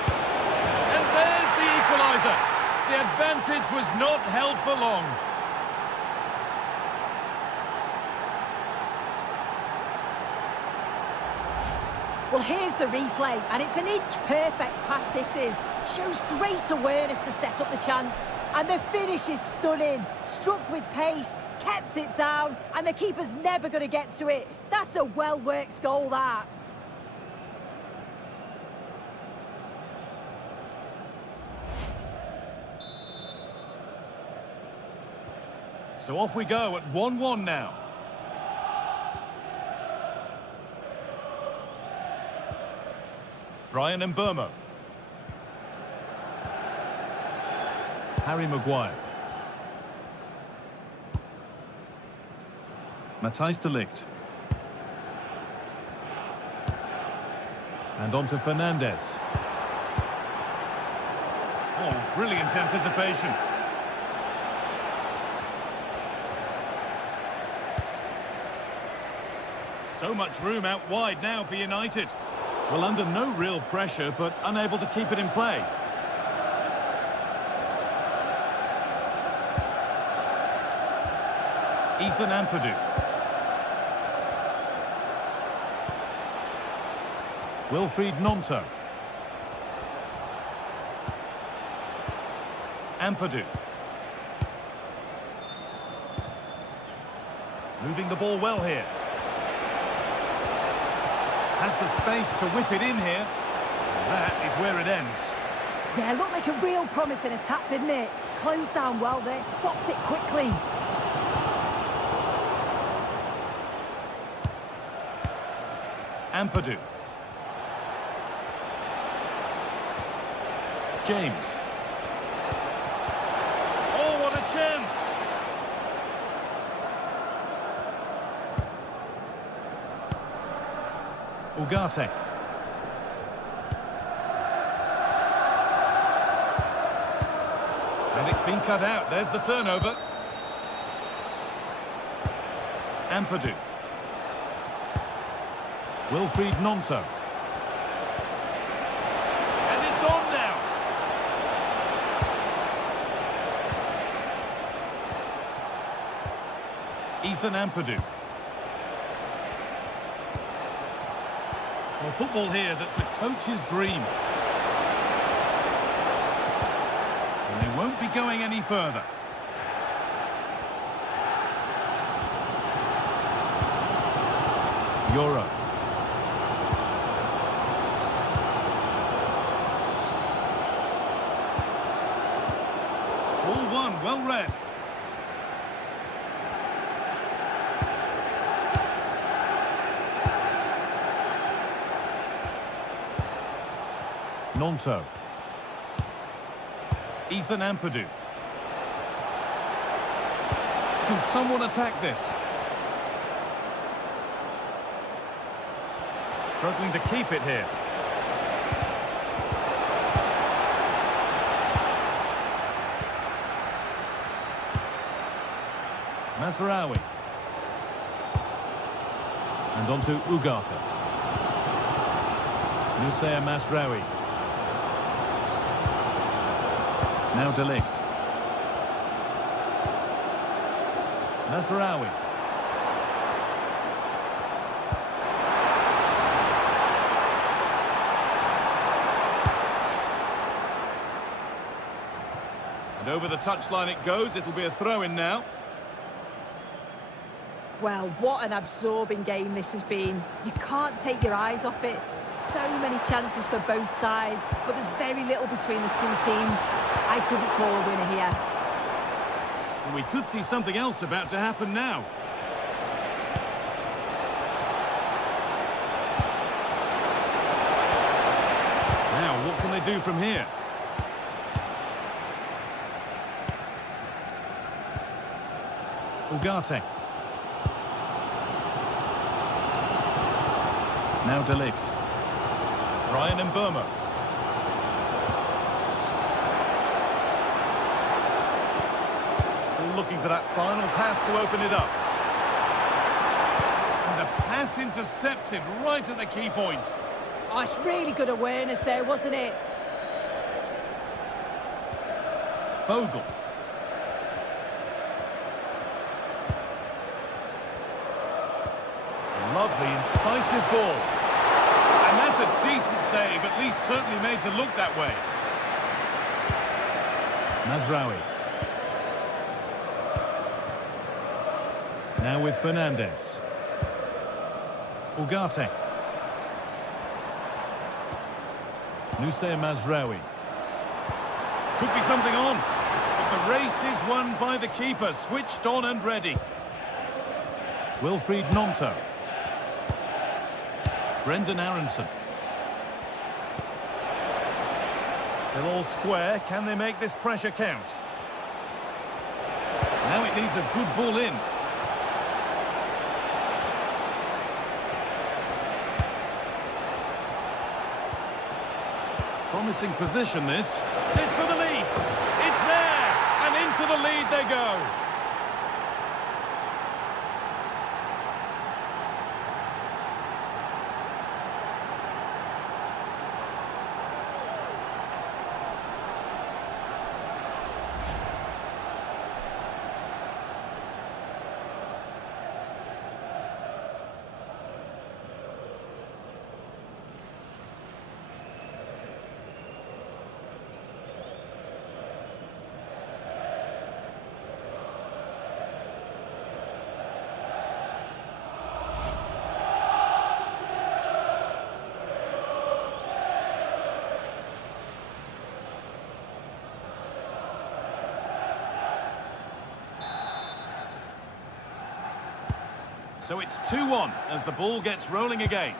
And there's the equaliser. The advantage was not held for long. Well, here's the replay, and it's an inch-perfect pass this is. Shows great awareness to set up the chance. And the finish is stunning. Struck with pace, kept it down, and the keeper's never going to get to it. That's a well-worked goal, that. So off we go at 1-1 now. Brian Mbermo. Harry Maguire. Matthijs de Ligt. And on to Fernandez. Oh, brilliant anticipation. So much room out wide now for United. Well, under no real pressure, but unable to keep it in play. Ethan Ampadu. Wilfried Nonto. Ampadu. Moving the ball well here. Has the space to whip it in here. And that is where it ends. Yeah, looked like a real promising attack, didn't it? Closed down well there, stopped it quickly. Ampadu. James. Oh, what a chance! Ugarte. And it's been cut out. There's the turnover. Ampadu. Wilfried Nonto. And it's on now. Ethan Ampadu. Well, football here that's a coach's dream. And they won't be going any further. Euro. Ball one, well read. Nonto. Ethan Ampadu. Can someone attack this? Struggling to keep it here. Mazraoui. And on to Ugarte. Nusaya Mazraoui. Now de Ligt. Mazraoui. And over the touchline it goes. It'll be a throw-in now. Well, what an absorbing game this has been. You can't take your eyes off it. So many chances for both sides, but there's very little between the two teams. I couldn't call a winner here. We could see something else about to happen now. Now, what can they do from here? Ugarte. Now De Ligt. Ryan and Burma. Still looking for that final pass to open it up. And the pass intercepted right at the key point. Oh, it's really good awareness there, wasn't it? Bogle. Lovely, incisive ball. And that's a decent save, at least certainly made to look that way. Mazraoui. Now with Fernandez. Ugarte. Nusayr Mazraoui. Could be something on. But the race is won by the keeper, switched on and ready. Wilfried Gnonto. Brendan Aronson. Still all square. Can they make this pressure count? Now it needs a good ball in. Promising position, this. This for the lead. It's there. And into the lead they go. So it's 2-1 as the ball gets rolling again.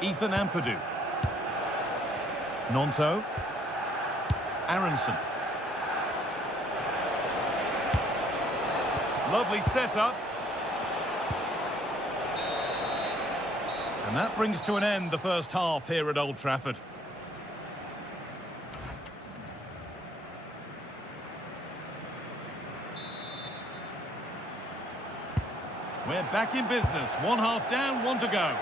Ethan Ampadu. Gnonto. Aronson. Lovely setup. And that brings to an end the first half here at Old Trafford. We're back in business. One half down, one to go.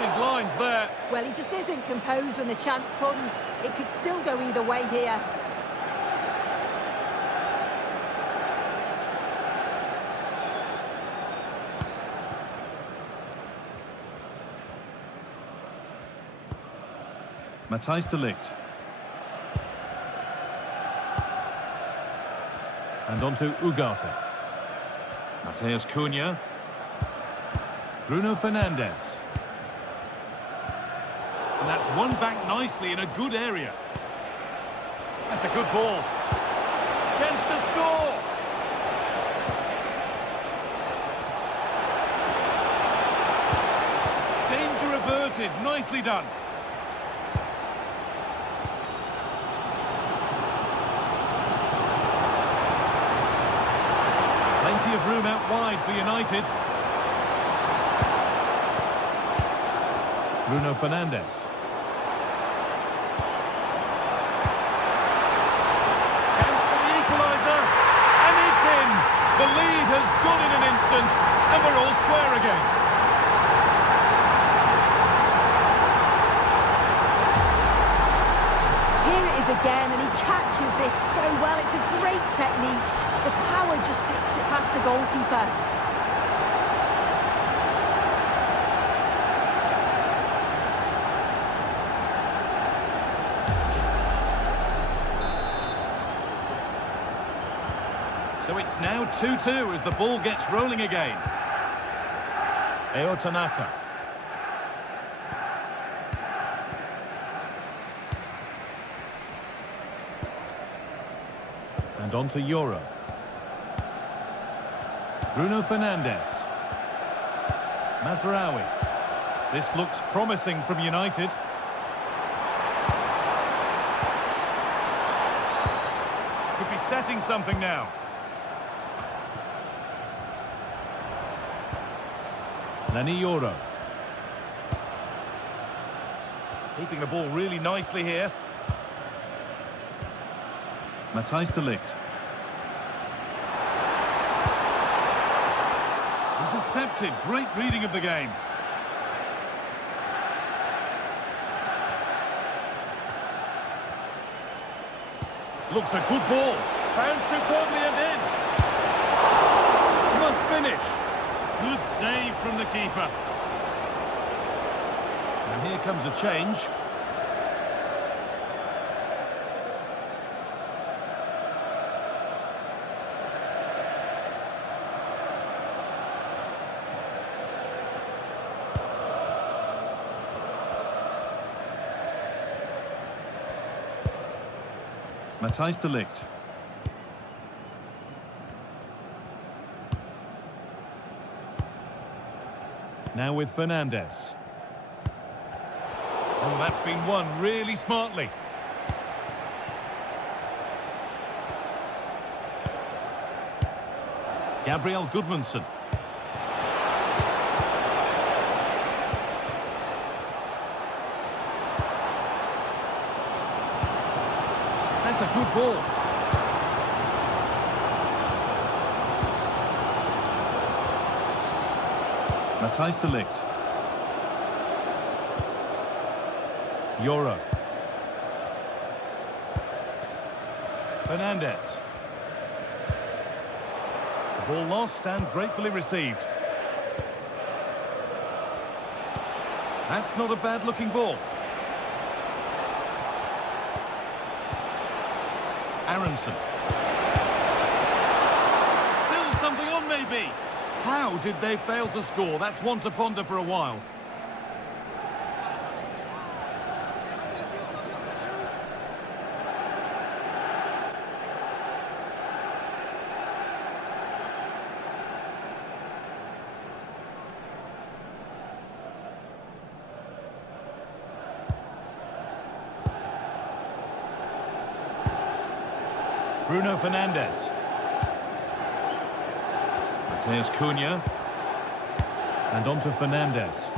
His lines there. Well, he just isn't composed when the chance comes. It could still go either way here. Matthijs de Ligt. And on to Ugarte. Matheus Cunha. Bruno Fernandes. And that's won back nicely in a good area. That's a good ball. Chance to score. Danger averted. Nicely done. Plenty of room out wide for United. Bruno Fernandes. The lead has gone in an instant, and we're all square again. Here it is again, and he catches this so well. It's a great technique. The power just takes it past the goalkeeper. So it's now 2-2 as the ball gets rolling again. Tanaka. And on to Euro. Bruno Fernandes. Mazraoui. This looks promising from United. Could be setting something now. Lenny Euro. Keeping the ball really nicely here. Matthijs de Ligt. Intercepted. Great reading of the game. Looks a good ball. Found superbly and in. Must finish. Good save from the keeper. And here comes a change. Matthijs de Ligt. Now with Fernandes. Oh, that's been won really smartly. Gabriel Goodmanson. That's a good ball. Matthijs de Ligt. Euro. Fernandes. The ball lost and gratefully received. That's not a bad-looking ball. Aronson. Still something on, maybe. How did they fail to score? That's one to ponder for a while. Bruno Fernandes. There's Cunha. And on to Fernandes.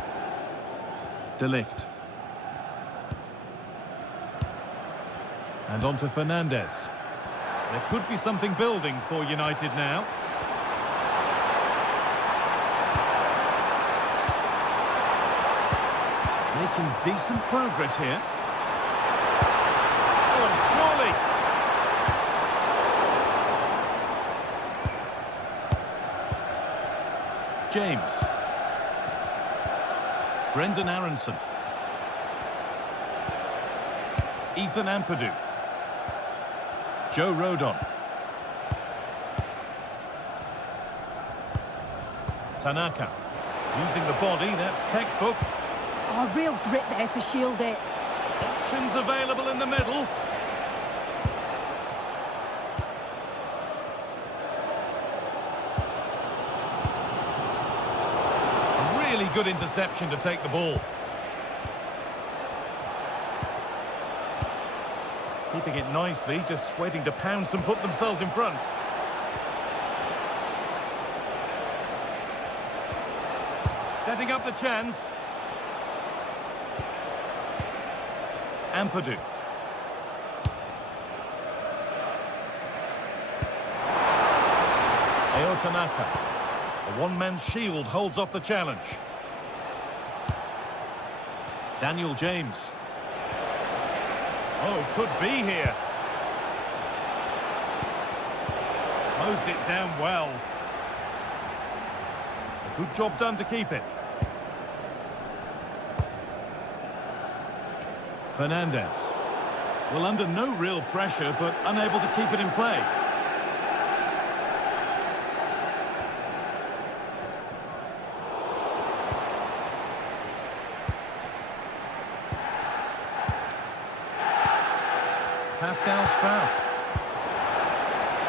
De Ligt. And on to Fernandes. There could be something building for United now. Making decent progress here. Oh, surely. James. Brendan Aronson. Ethan Ampadu. Joe Rodon. Tanaka. Using the body, that's textbook. Oh, real grit there to shield it. Options available in the middle. Really good interception to take the ball. Keeping it nicely, just waiting to pounce and put themselves in front. Setting up the chance. Ampadu. Tanaka. A one-man shield holds off the challenge. Daniel James. Oh, could be here. Closed it down well. A good job done to keep it. Fernandez. Well, under no real pressure, but unable to keep it in play. Pascal Strauch.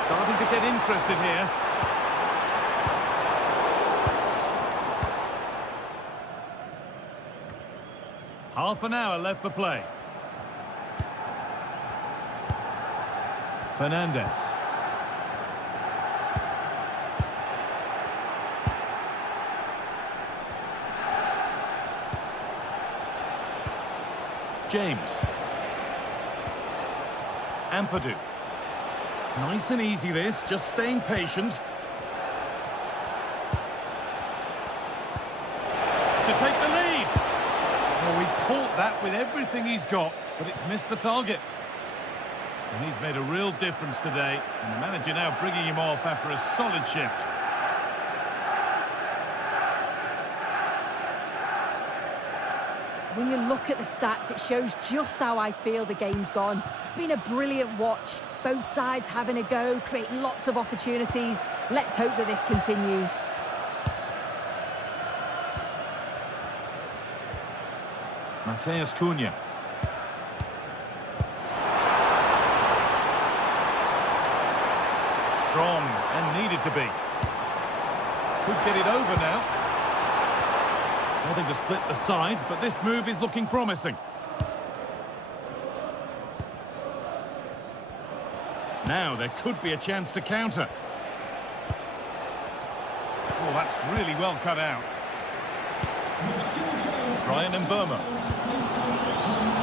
Starting to get interested here. Half an hour left for play. Fernandez. James. Ampadu. Nice and easy this, just staying patient. To take the lead. Oh, he caught that with everything he's got, but it's missed the target. And he's made a real difference today. And the manager now bringing him off after a solid shift. When you look at the stats, it shows just how I feel the game's gone. It's been a brilliant watch. Both sides having a go, creating lots of opportunities. Let's hope that this continues. Mateus Cunha. Strong and needed to be. Could get it over now. Nothing to split the sides, but this move is looking promising. Now there could be a chance to counter. Oh, that's really well cut out. Brian and Burma.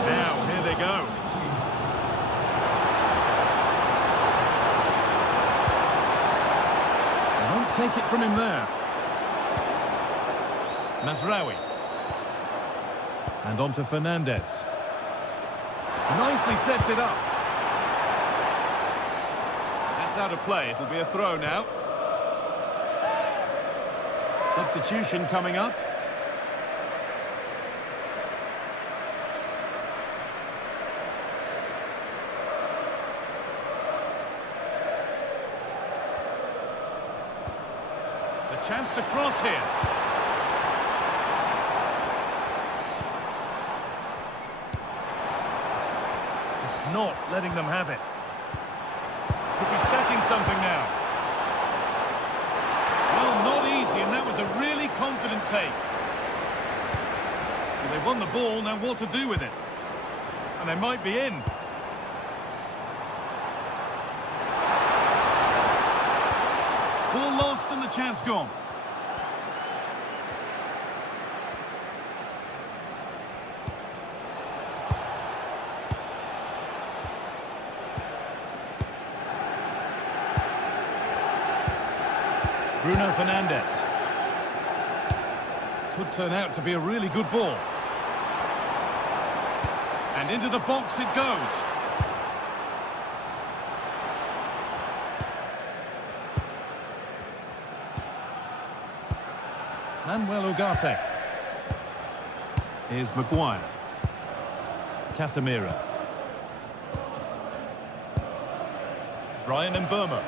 Now, here they go. They won't take it from him there. Mazraoui. And on to Fernandez. Nicely sets it up. That's out of play. It'll be a throw now. Substitution coming up. The chance to cross here. Not letting them have it. Could be setting something now. Well, not easy, and that was a really confident take. Well, they've won the ball, now what to do with it? And they might be in. Ball lost and the chance gone. Bruno Fernandes. Could turn out to be a really good ball. And into the box it goes. Manuel Ugarte. Here's Maguire. Casemiro. Brian and Burma.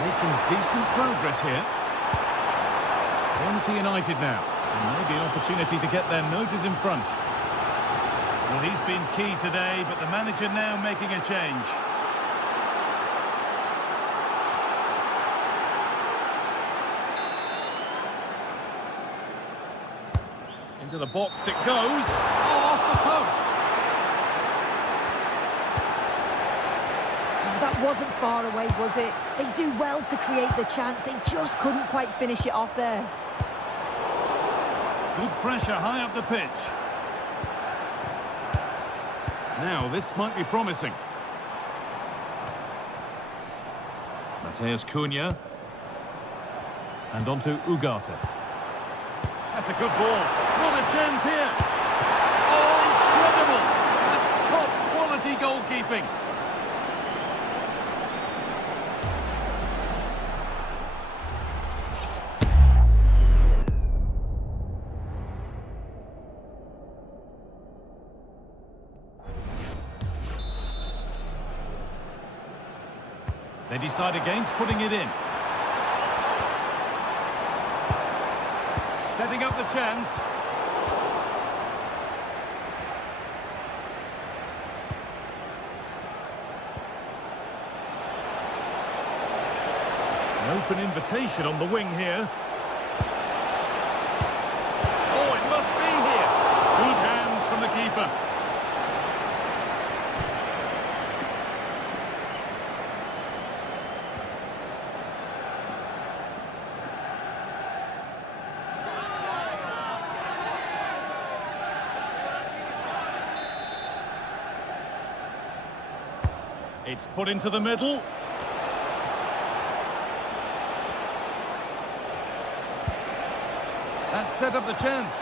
Making decent progress here. 1 United now. And maybe an opportunity to get their noses in front. Well, he's been key today, but the manager now making a change. Into the box it goes. Oh, off the post. That wasn't far away, was it? They do well to create the chance. They just couldn't quite finish it off there. Good pressure high up the pitch. Now, this might be promising. Mateus Cunha. And on to Ugarte. That's a good ball. What a chance here. Oh, incredible. That's top quality goalkeeping. They decide against putting it in. Setting up the chance. An open invitation on the wing here. Oh, it must be here. Good hands from the keeper. It's put into the middle. That set up the chance.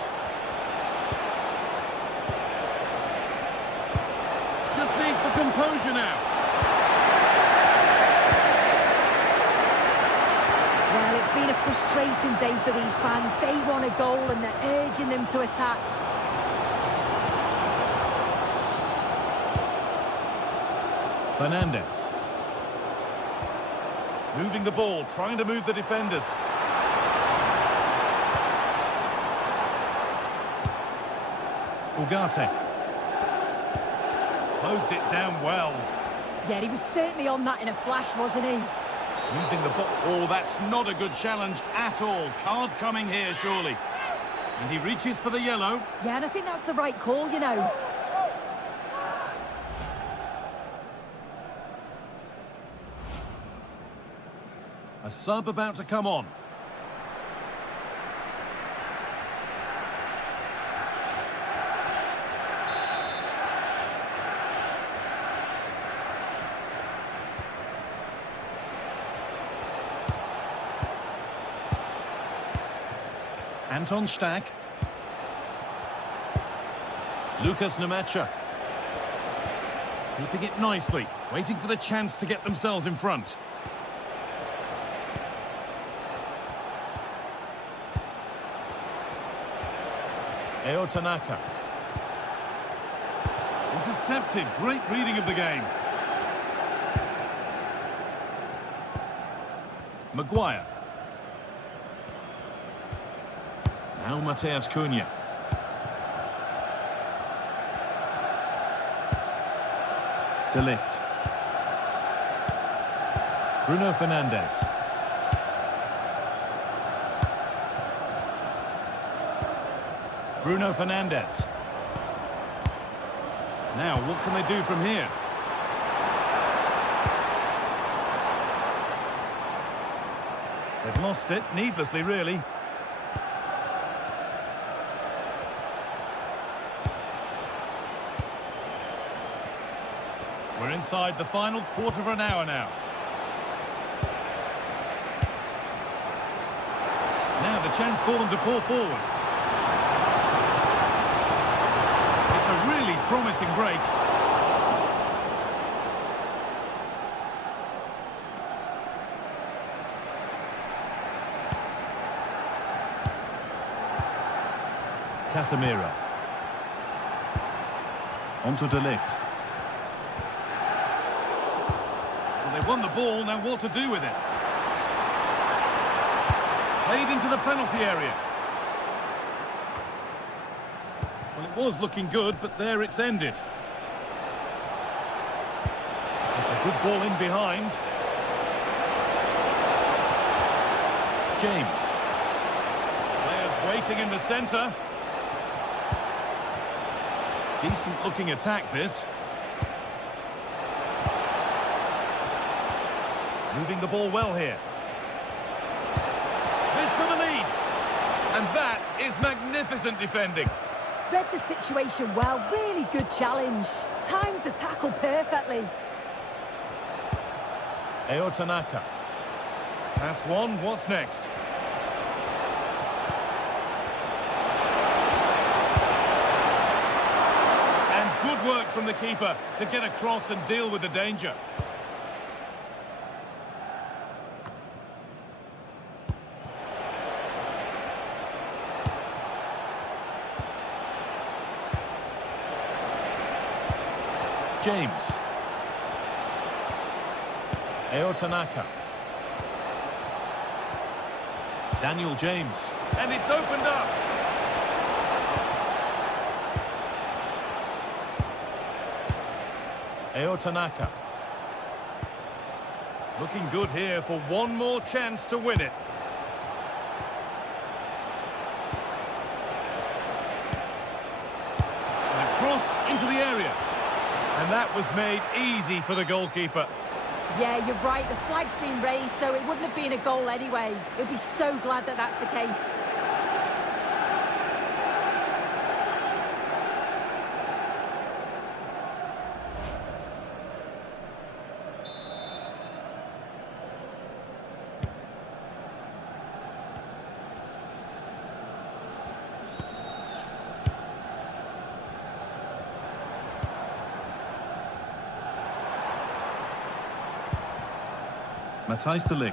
Just needs the composure now. Well, it's been a frustrating day for these fans. They want a goal and they're urging them to attack. Fernandez. Moving the ball, trying to move the defenders. Ugarte. Closed it down well. Yeah, he was certainly on that in a flash, wasn't he? Using the ball. Oh, that's not a good challenge at all. Card coming here, surely. And he reaches for the yellow. Yeah, and I think that's the right call, you know. A sub about to come on. Anton Stack. Lucas Nemacha. Keeping it nicely, waiting for the chance to get themselves in front. Tanaka. Intercepted. Great reading of the game. Maguire. Now Mateus Cunha. De Ligt. Bruno Fernandes. Bruno Fernandes. Now, what can they do from here? They've lost it, needlessly, really. We're inside the final quarter of an hour now. Now the chance for them to pull forward. It's a really promising break. Casemiro. Onto De Ligt. Well, they won the ball, now what to do with it? Played into the penalty area. Well, it was looking good, but there it's ended. It's a good ball in behind. James. Players waiting in the centre. Decent looking attack, this. Moving the ball well here. This for the lead. And that is magnificent defending. Read the situation well, really good challenge. Times the tackle perfectly. Tanaka. Pass one, what's next? And good work from the keeper to get across and deal with the danger. James. Tanaka. Daniel James. And it's opened up. Tanaka. Looking good here for one more chance to win it. And across into the area. And that was made easy for the goalkeeper. Yeah, you're right. The flag's been raised, so it wouldn't have been a goal anyway. He'll be so glad that that's the case. Matthijs de Ligt.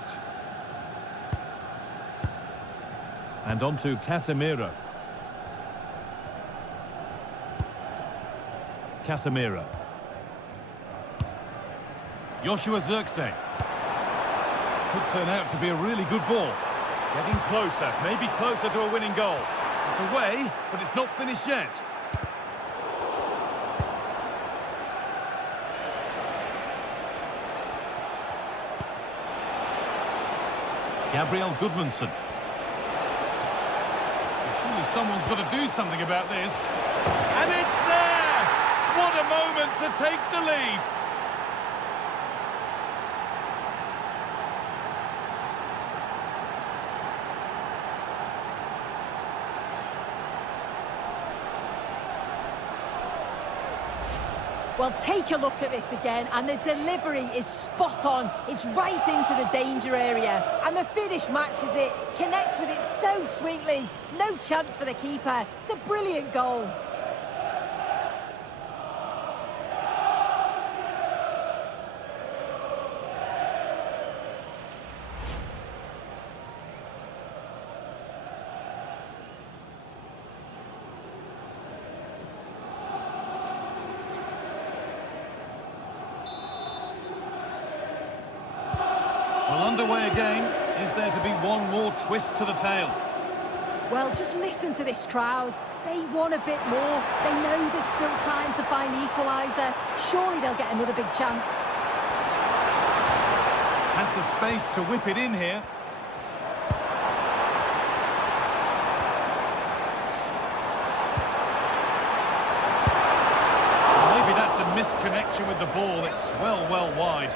And on to Casemiro. Casemiro. Joshua Zirkzee. Could turn out to be a really good ball. Getting closer, maybe closer to a winning goal. It's away, but it's not finished yet. Gabriel Goodmanson. Surely someone's got to do something about this. And it's there! What a moment to take the lead! Well, take a look at this again, and the delivery is spot on. It's right into the danger area, and the finish matches it, connects with it so sweetly. No chance for the keeper. It's a brilliant goal. Well, underway again. Is there to be one more twist to the tale? Well, just listen to this crowd. They want a bit more. They know there's still time to find the equaliser. Surely they'll get another big chance. Has the space to whip it in here. Maybe that's a misconnection with the ball. It's well wide.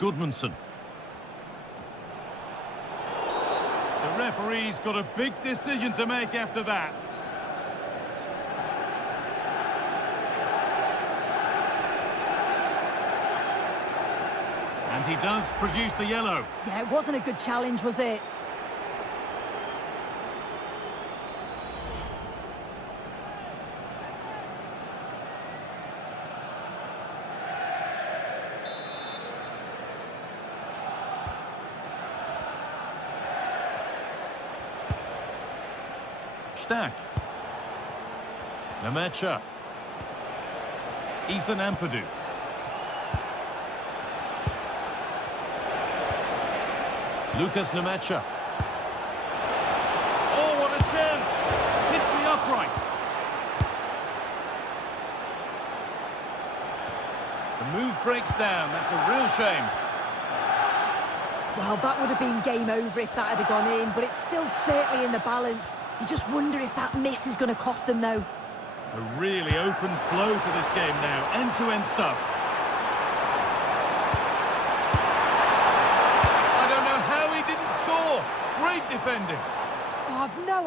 Goodmanson. The referee's got a big decision to make after that. And he does produce the yellow. Yeah, it wasn't a good challenge, was it? Stack. Nemecha. Ethan Ampadu. Lucas Nemecha. Oh, what a chance! Hits the upright. The move breaks down. That's a real shame. Well, that would have been game over if that had gone in, but it's still certainly in the balance. You just wonder if that miss is going to cost them, though. A really open flow to this game now. End-to-end stuff.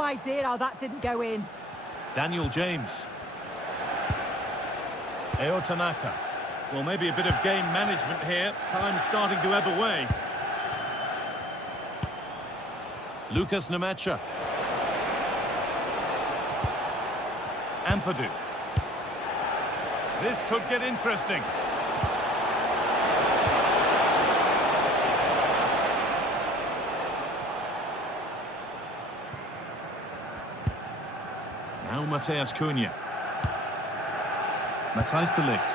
no idea how that didn't go in. Daniel James. Tanaka. Well, maybe a bit of game management here. Time's starting to ebb away. Lucas Nemacha. Ampadu. This could get interesting. Now Matheus Cunha. Matthijs de Ligt.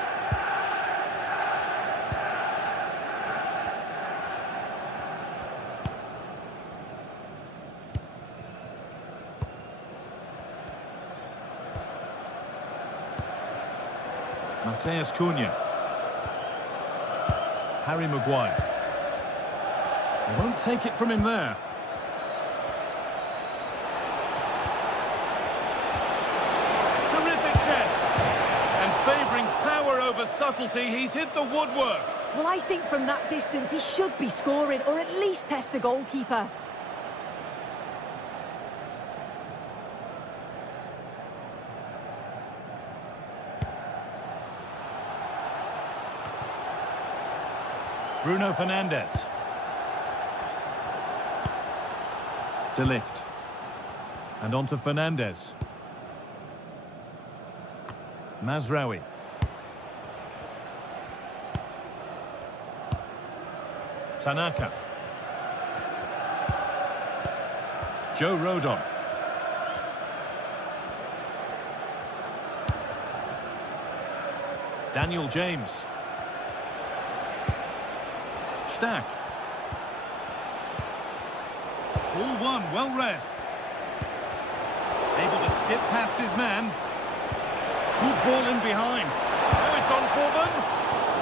Matheus Cunha. Harry Maguire. They won't take it from him there. Terrific chance. And favouring power over subtlety, he's hit the woodwork. Well, I think from that distance he should be scoring, or at least test the goalkeeper. Bruno Fernandes. De Ligt. And on to Fernandes. Mazraoui. Tanaka. Joe Rodon. Daniel James. Stack. Ball one, well read. Able to skip past his man. Good ball in behind. Now it's on for them.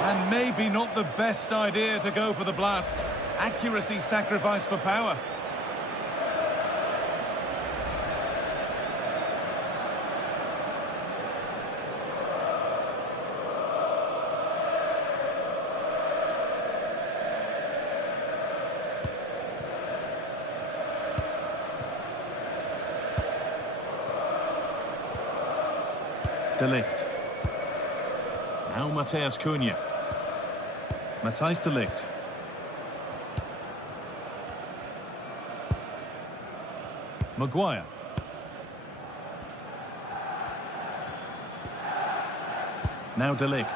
And maybe not the best idea to go for the blast. Accuracy sacrificed for power. De Ligt. Now Matheus Cunha. Matthijs de Ligt. Maguire. Now De Ligt.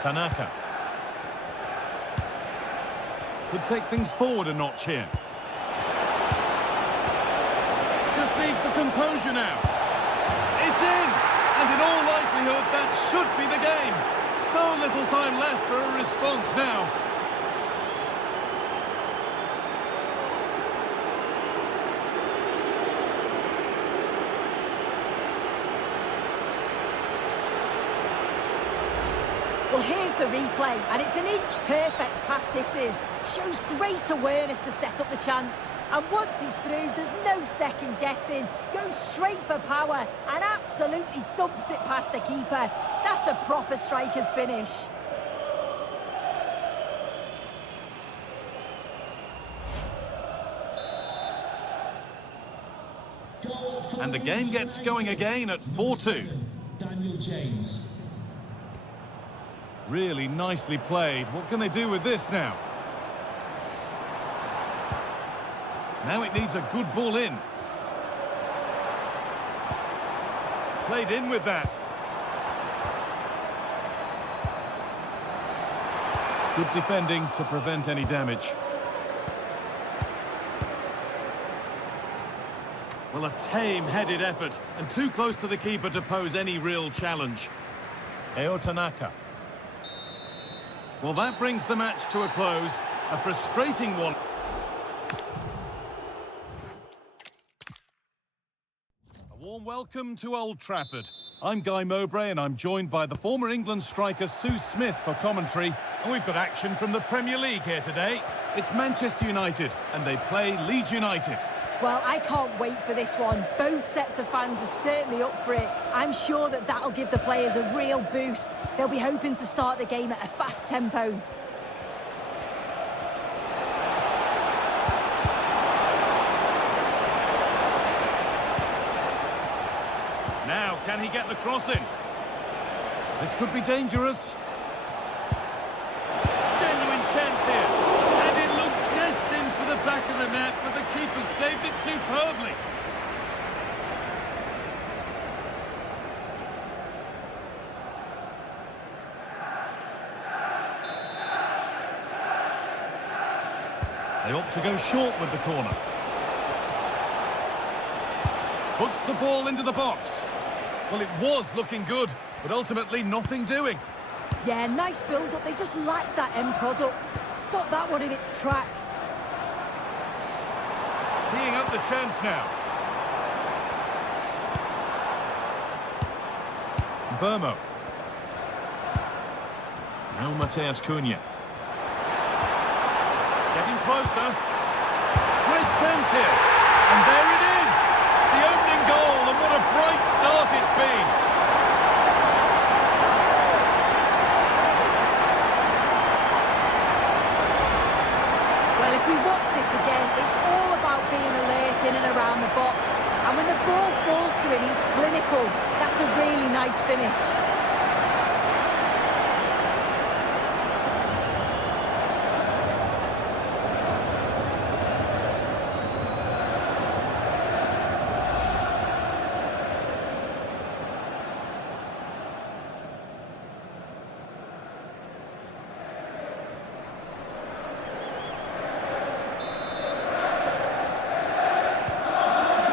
Tanaka. Could take things forward a notch here. Just needs the composure now. It's in! And in all likelihood, that should be the game. So little time left for a response now. Well, here's the replay, and it's an inch-perfect pass this is. Shows great awareness to set up the chance. And once he's through, there's no second guessing. Goes straight for power and absolutely thumps it past the keeper. That's a proper striker's finish. And the game gets going again at 4-2. Daniel James. Really nicely played. What can they do with this now? Now it needs a good ball in. Played in with that. Good defending to prevent any damage. Well, a tame-headed effort, and too close to the keeper to pose any real challenge. Tanaka. Well, that brings the match to a close. A frustrating one. A warm welcome to Old Trafford. I'm Guy Mowbray, and I'm joined by the former England striker Sue Smith for commentary. And we've got action from the Premier League here today. It's Manchester United, and they play Leeds United. Well, I can't wait for this one. Both sets of fans are certainly up for it. I'm sure that that'll give the players a real boost. They'll be hoping to start the game at a fast tempo. Now, can he get the cross in? This could be dangerous. Genuine chance here. And it looked destined for the back of the net, but the keeper saved it superbly. They opt to go short with the corner. Puts the ball into the box. Well, it was looking good, but ultimately nothing doing. Yeah, nice build-up. They just lacked that end product. Stop that one in its tracks. Teeing up the chance now. Burmo. Now Mateus Cunha. Getting closer. Great chance here. And there it is. The opening goal, and what a bright start it's been. Well, if we watch this again, it's all about being alert in and around the box. And when the ball falls to him, he's clinical. That's a really nice finish.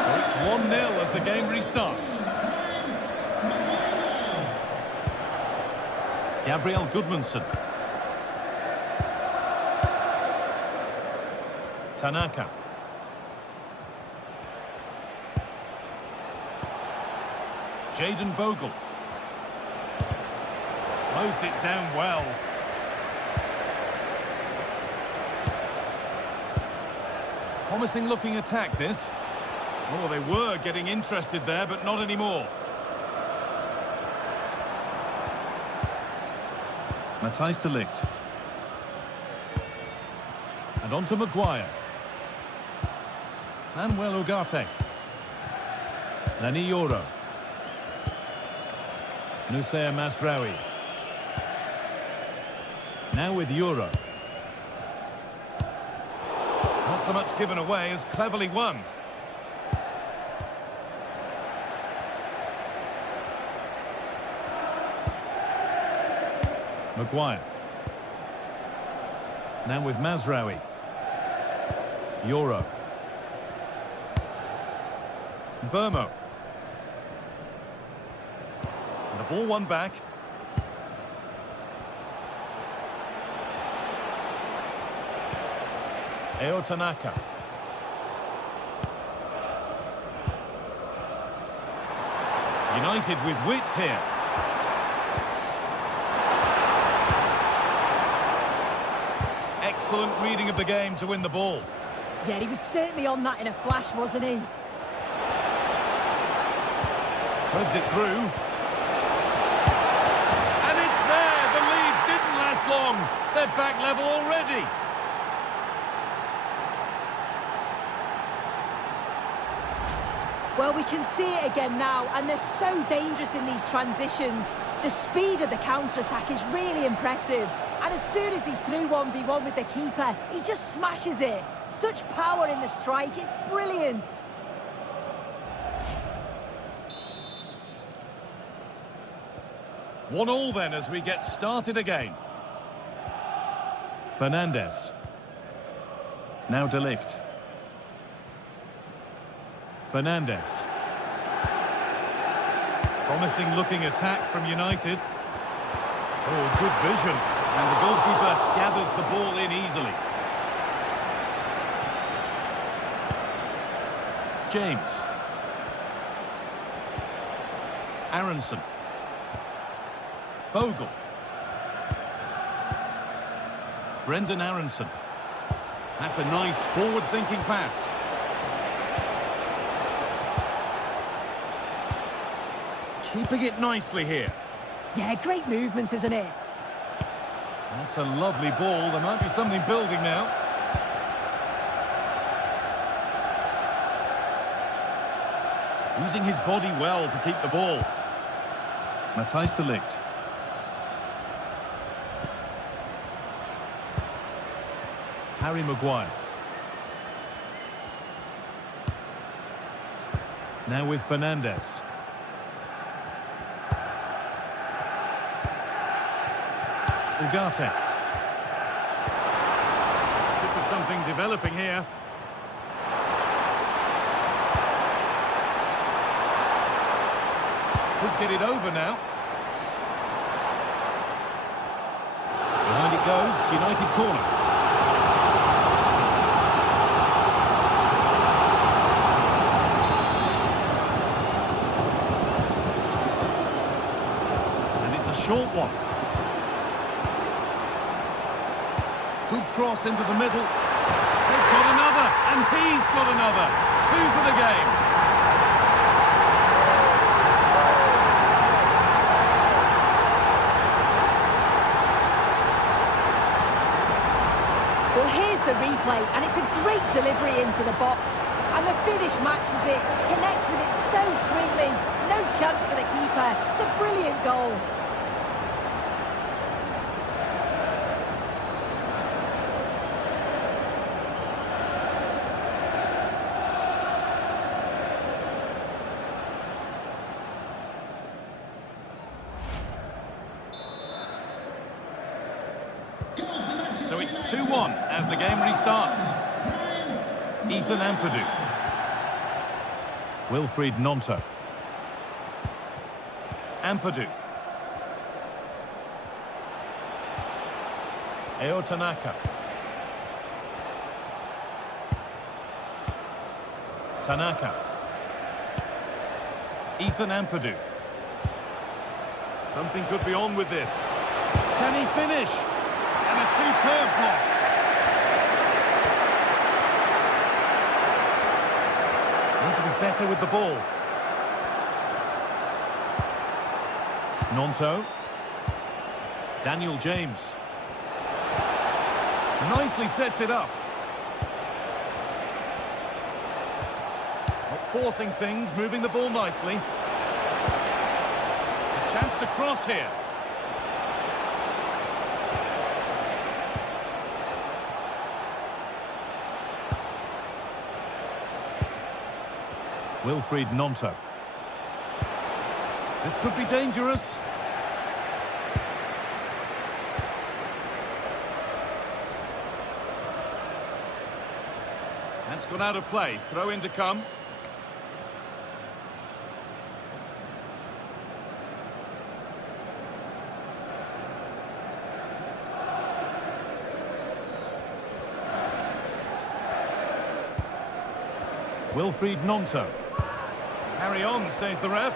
It's 1-0 as the game restarts. Gabriel Goodmanson. Tanaka. Jayden Bogle. Closed it down well. Promising looking attack, this. Oh, they were getting interested there, but not anymore. Matthijs de Ligt. And on to Maguire. Manuel Ugarte. Lenny Yoro. Nusaya Masraoui. Now with Yoro. Not so much given away as cleverly won. Maguire. Now with Masraoui. Yoro. Burmo. And the ball won back. Eo Tanaka. United with width here. Excellent reading of the game to win the ball. Yeah, he was certainly on that in a flash, wasn't he? Threads it through. And it's there! The lead didn't last long. They're back level already. Well, we can see it again now, and they're so dangerous in these transitions. The speed of the counter-attack is really impressive. And as soon as he's through 1v1 with the keeper, he just smashes it. Such power in the strike, it's brilliant. One all then as we get started again. Fernandes. Now de Ligt. Fernandes. Promising looking attack from United. Oh, good vision. And the goalkeeper gathers the ball in easily. James. Aronson. Bogle. Brendan Aronson. That's a nice forward-thinking pass. Keeping it nicely here. Yeah, great movement, isn't it? That's a lovely ball. There might be something building now. Using his body well to keep the ball. Matthijs de Ligt. Harry Maguire. Now with Fernandes. Ugarte. Could be something developing here. Could get it over now. Behind it goes, United corner. And it's a short one. Good cross into the middle. They've got another, and he's got another. 2 for the game. Well, here's the replay, and it's a great delivery into the box. And the finish matches it, connects with it so sweetly. No chance for the keeper. It's a brilliant goal. So it's 2-1 as the game restarts. Ethan Ampadu. Wilfried Gnonto. Ampadu. Eo Tanaka. Tanaka. Ethan Ampadu. Something could be on with this. Can he finish? And a superb block. Need to be better with the ball. Gnonto. Daniel James. Nicely sets it up. Not forcing things, moving the ball nicely. A chance to cross here. Wilfried Gnonto. This could be dangerous. That's gone out of play. Throw in to come. Wilfried Gnonto. Carry on, says the ref.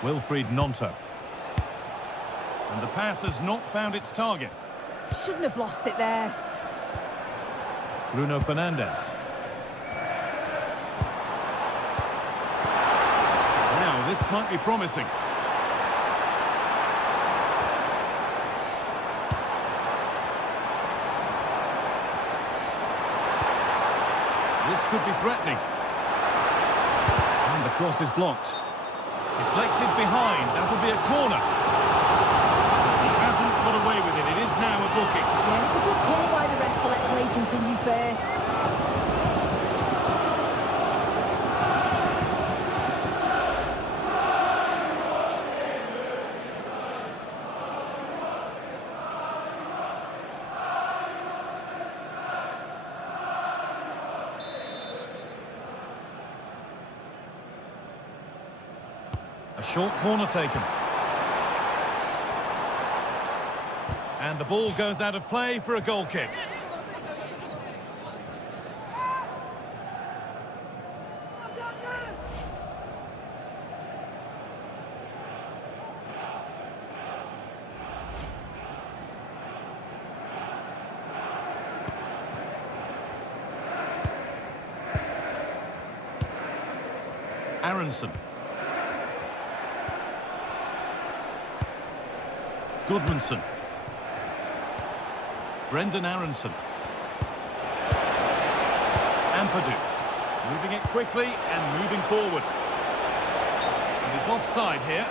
Wilfried Gnonto. And the pass has not found its target. Shouldn't have lost it there. Bruno Fernandes. Now, this might be promising. This could be threatening. And the cross is blocked. Deflected behind. That'll be a corner. He hasn't got away with it. It is now a booking. Yeah, it's a good call by the ref to let play continue first. A short corner taken. And the ball goes out of play for a goal kick. Aronson. Goodmanson. Brendan Aronson. Ampadu. Moving it quickly and moving forward. And he's offside here.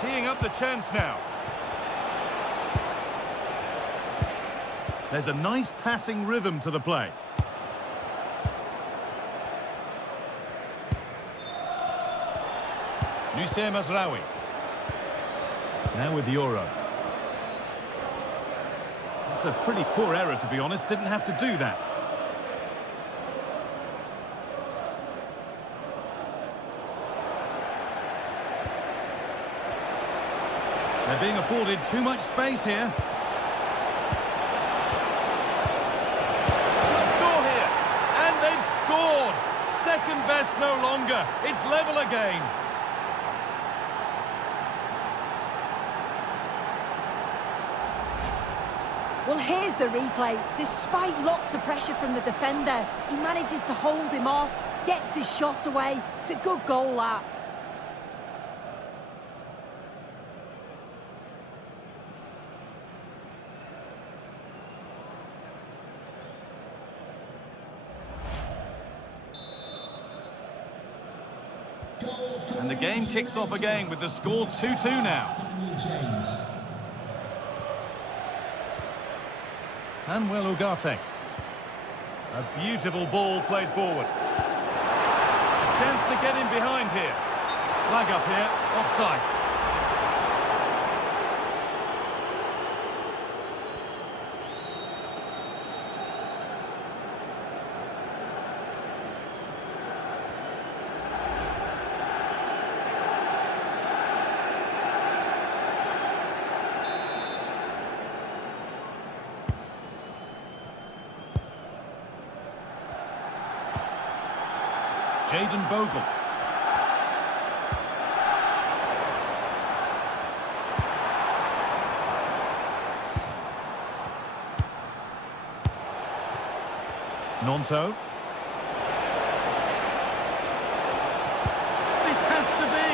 Teeing up the chance now. There's a nice passing rhythm to the play. Nusayr Mazraoui. Now with Euro. That's a pretty poor error, to be honest. Didn't have to do that. They're being afforded too much space here. Should score here. And they've scored. Second best no longer. It's level again. Well, here's the replay. Despite lots of pressure from the defender, he manages to hold him off, gets his shot away. It's a good goal, that. And the game kicks off again with the score 2-2 now. Manuel Ugarte. A beautiful ball played forward. A chance to get in behind here. Flag up here, offside. Jayden Bogle. Nonto. This has to be.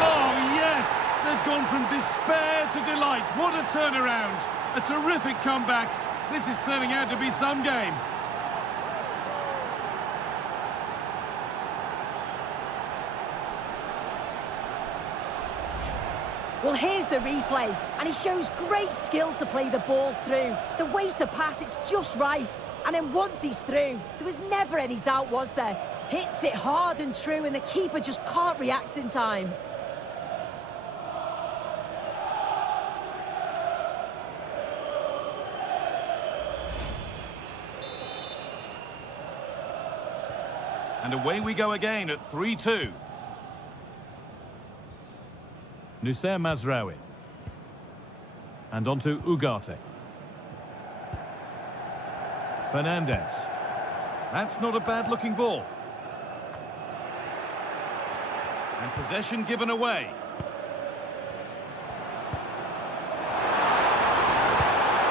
Oh, yes! They've gone from despair to delight. What a turnaround. A terrific comeback. This is turning out to be some game. Well, here's the replay, and he shows great skill to play the ball through. The way to pass, it's just right. And then once he's through, there was never any doubt, was there? Hits it hard and true, and the keeper just can't react in time. And away we go again at 3-2. Nusayr Mazraoui. And on to Ugarte. Fernandez. That's not a bad-looking ball. And possession given away.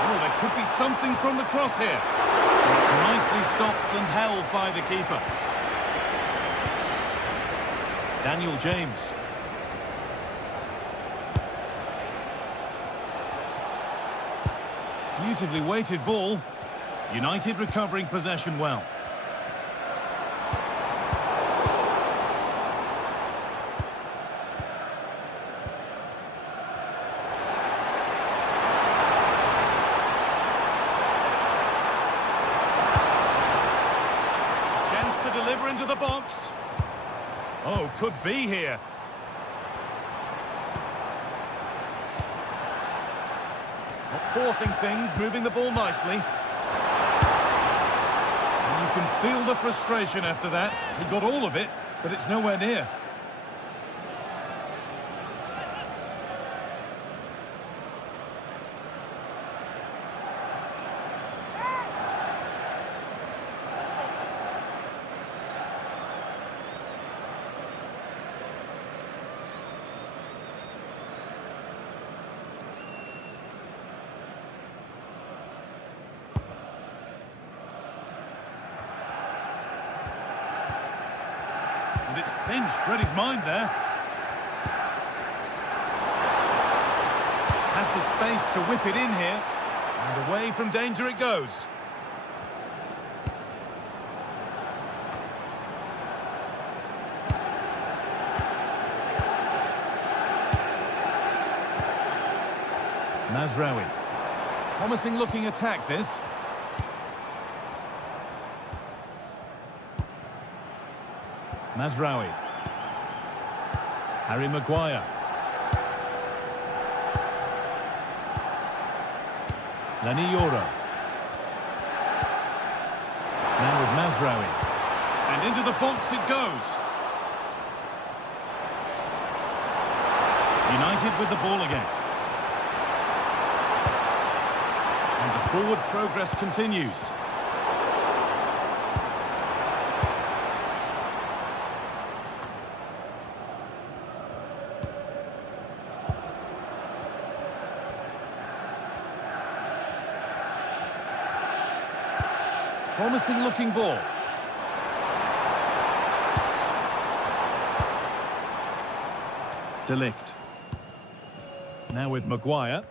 Oh, there could be something from the cross here. It's nicely stopped and held by the keeper. Daniel James. Beautifully weighted ball. United recovering possession well. Chance to deliver into the box. Oh, could be here. Forcing things, moving the ball nicely. And you can feel the frustration after that. He got all of it, but it's nowhere near. Unhinged, read his mind there. Has the space to whip it in here. And away from danger it goes. Mazraoui. Promising looking attack this. Mazraoui. Harry Maguire. Lenny Yoro. Now with Mazraoui. And into the box it goes. United with the ball again. And the forward progress continues. Promising looking ball. De Ligt. Now with Maguire.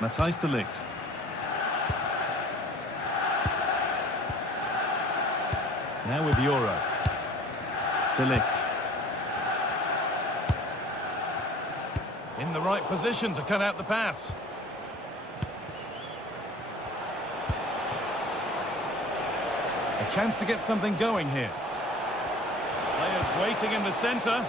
Matthijs de Ligt. Now with Yoro. De Ligt. In the right position to cut out the pass. A chance to get something going here. Players waiting in the centre.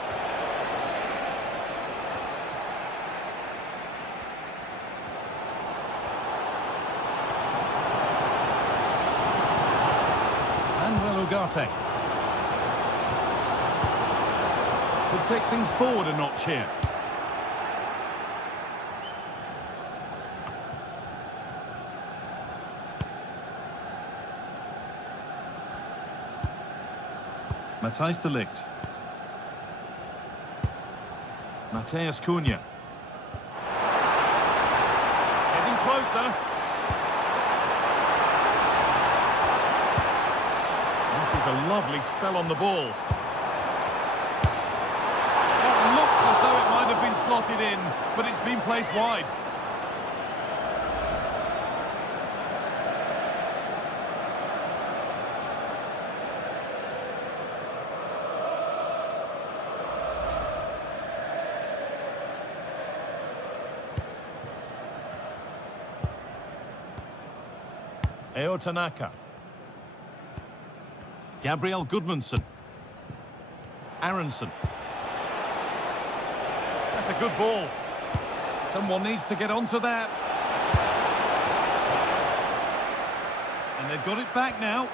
Manuel Ugarte. Could take things forward a notch here. Matthijs de Ligt. Matheus Cunha. Getting closer. This is a lovely spell on the ball. That looked as though it might have been slotted in, but it's been placed wide. Eo Tanaka. Gabriel Goodmanson. Aronson. That's a good ball. Someone needs to get onto that. And they've got it back now.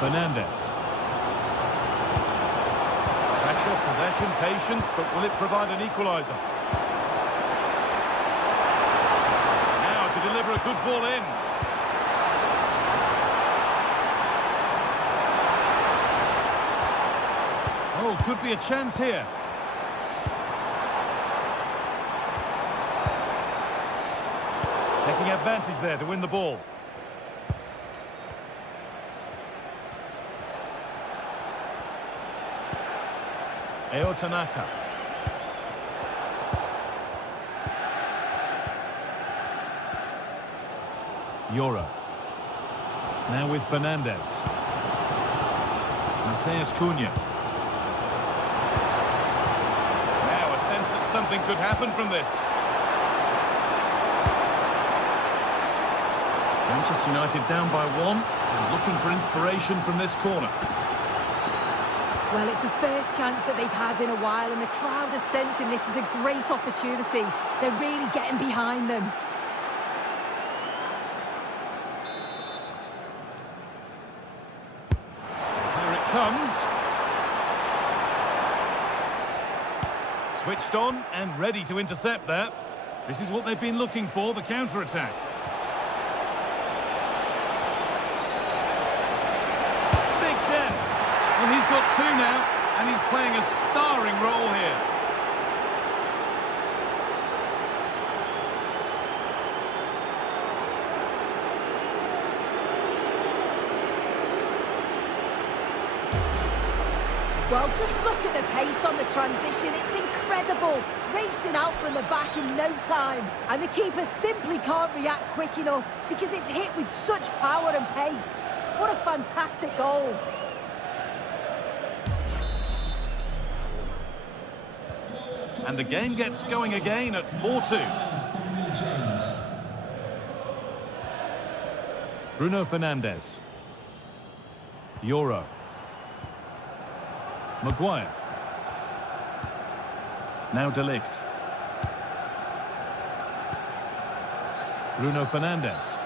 Fernandes. Pressure, possession, patience, but will it provide an equaliser? To deliver a good ball in. Oh, could be a chance here. Taking advantage there to win the ball. Eo Tanaka. Yoro. Now with Fernandes. Matheus Cunha. Now a sense that something could happen from this. Manchester United down by 1 and looking for inspiration from this corner. Well, it's the first chance that they've had in a while, and the crowd are sensing this is a great opportunity. They're really getting behind them. Comes. Switched on and ready to intercept that. This is what they've been looking for, the counter-attack. Big chance. Well, he's got two now, and he's playing a starring role here. Well, just look at the pace on the transition. It's incredible. Racing out from the back in no time. And the keeper simply can't react quick enough because it's hit with such power and pace. What a fantastic goal. And the game gets going again at 4-2. Bruno Fernandes. Euro. Maguire. Now De Ligt. Bruno Fernandes.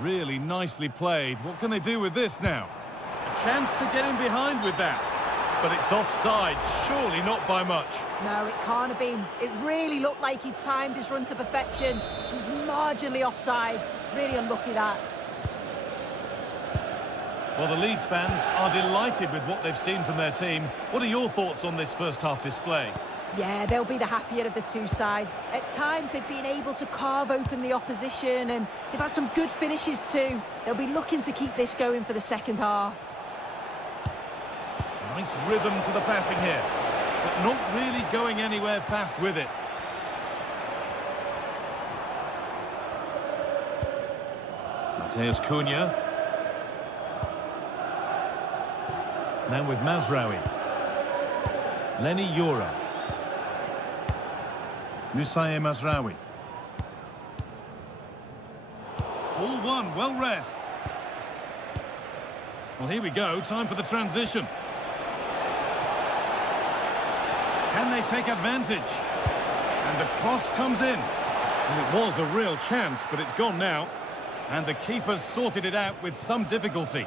Really nicely played. What can they do with this now? A chance to get in behind with that. But it's offside, surely not by much. No, it can't have been. It really looked like he timed his run to perfection. He's marginally offside. Really unlucky that. Well, the Leeds fans are delighted with what they've seen from their team. What are your thoughts on this first half display? Yeah, they'll be the happier of the two sides. At times, they've been able to carve open the opposition, and they've had some good finishes too. They'll be looking to keep this going for the second half. Nice rhythm to the passing here, but not really going anywhere fast with it. Mateus Cunha. Now with Mazraoui. Lenny Yura. Musaye Mazraoui. All one, well read. Well, here we go, time for the transition. Can they take advantage? And the cross comes in. And it was a real chance, but it's gone now. And the keeper's sorted it out with some difficulty.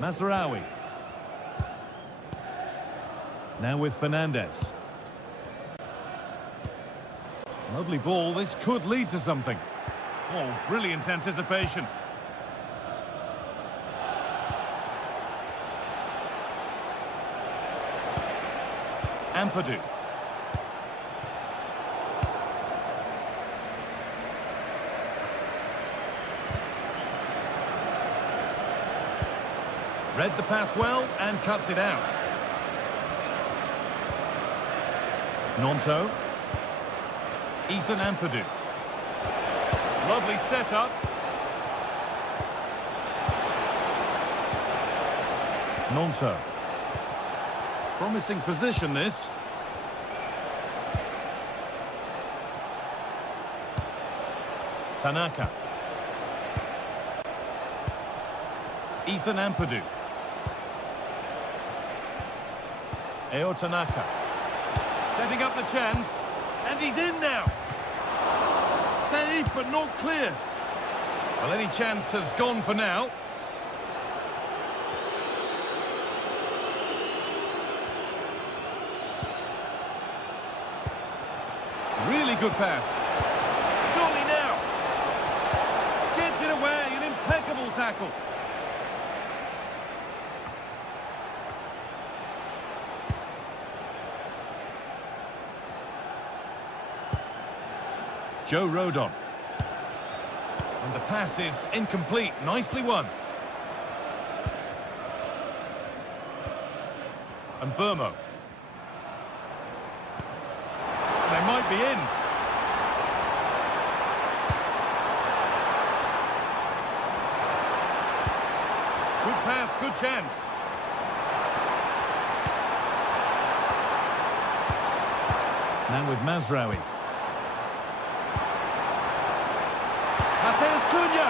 Mazraoui. Now with Fernandes. Lovely ball. This could lead to something. Oh, brilliant anticipation. Ampadu. Read the pass well and cuts it out. Nonto. Ethan Ampadu. Lovely setup. Nonto. Promising position, this. Tanaka. Ethan Ampadu. Eo Tanaka. Setting up the chance. And he's in now. Saved, but not cleared. Well, any chance has gone for now. Really good pass. Surely now. Gets it away. An impeccable tackle. Joe Rodon. And the pass is incomplete. Nicely won. And Burmo. They might be in. Good pass, good chance. Now with Mazraoui. Mateus Cunha!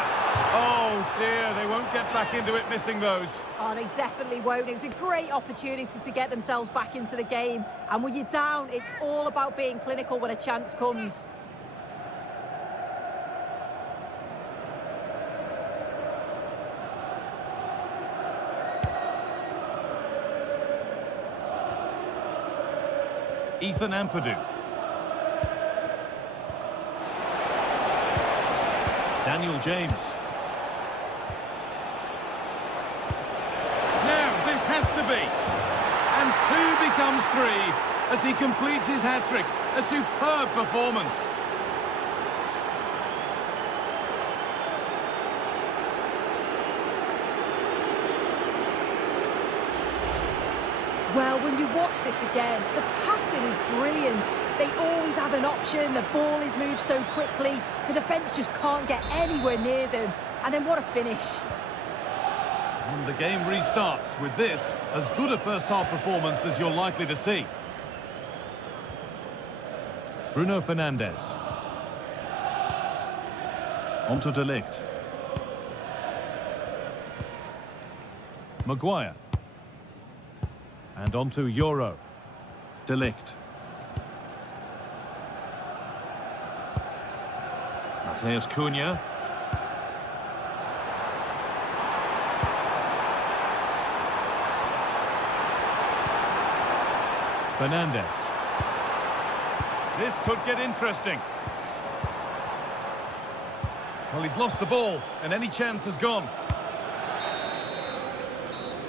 Oh dear, they won't get back into it missing those. Oh, they definitely won't. It was a great opportunity to get themselves back into the game. And when you're down, it's all about being clinical when a chance comes. Ethan Ampadu. Daniel James. Now, this has to be. And 2 becomes 3 as he completes his hat-trick. A superb performance. watch this again. The passing is brilliant. They always have an option. The ball is moved so quickly. The defence just can't get anywhere near them. And then what a finish. And the game restarts with this, as good a first-half performance as you're likely to see. Bruno Fernandes. Onto De Ligt. Maguire. And onto Euro. De Ligt. Mateus Cunha. Fernandes. This could get interesting. Well, he's lost the ball, and any chance has gone.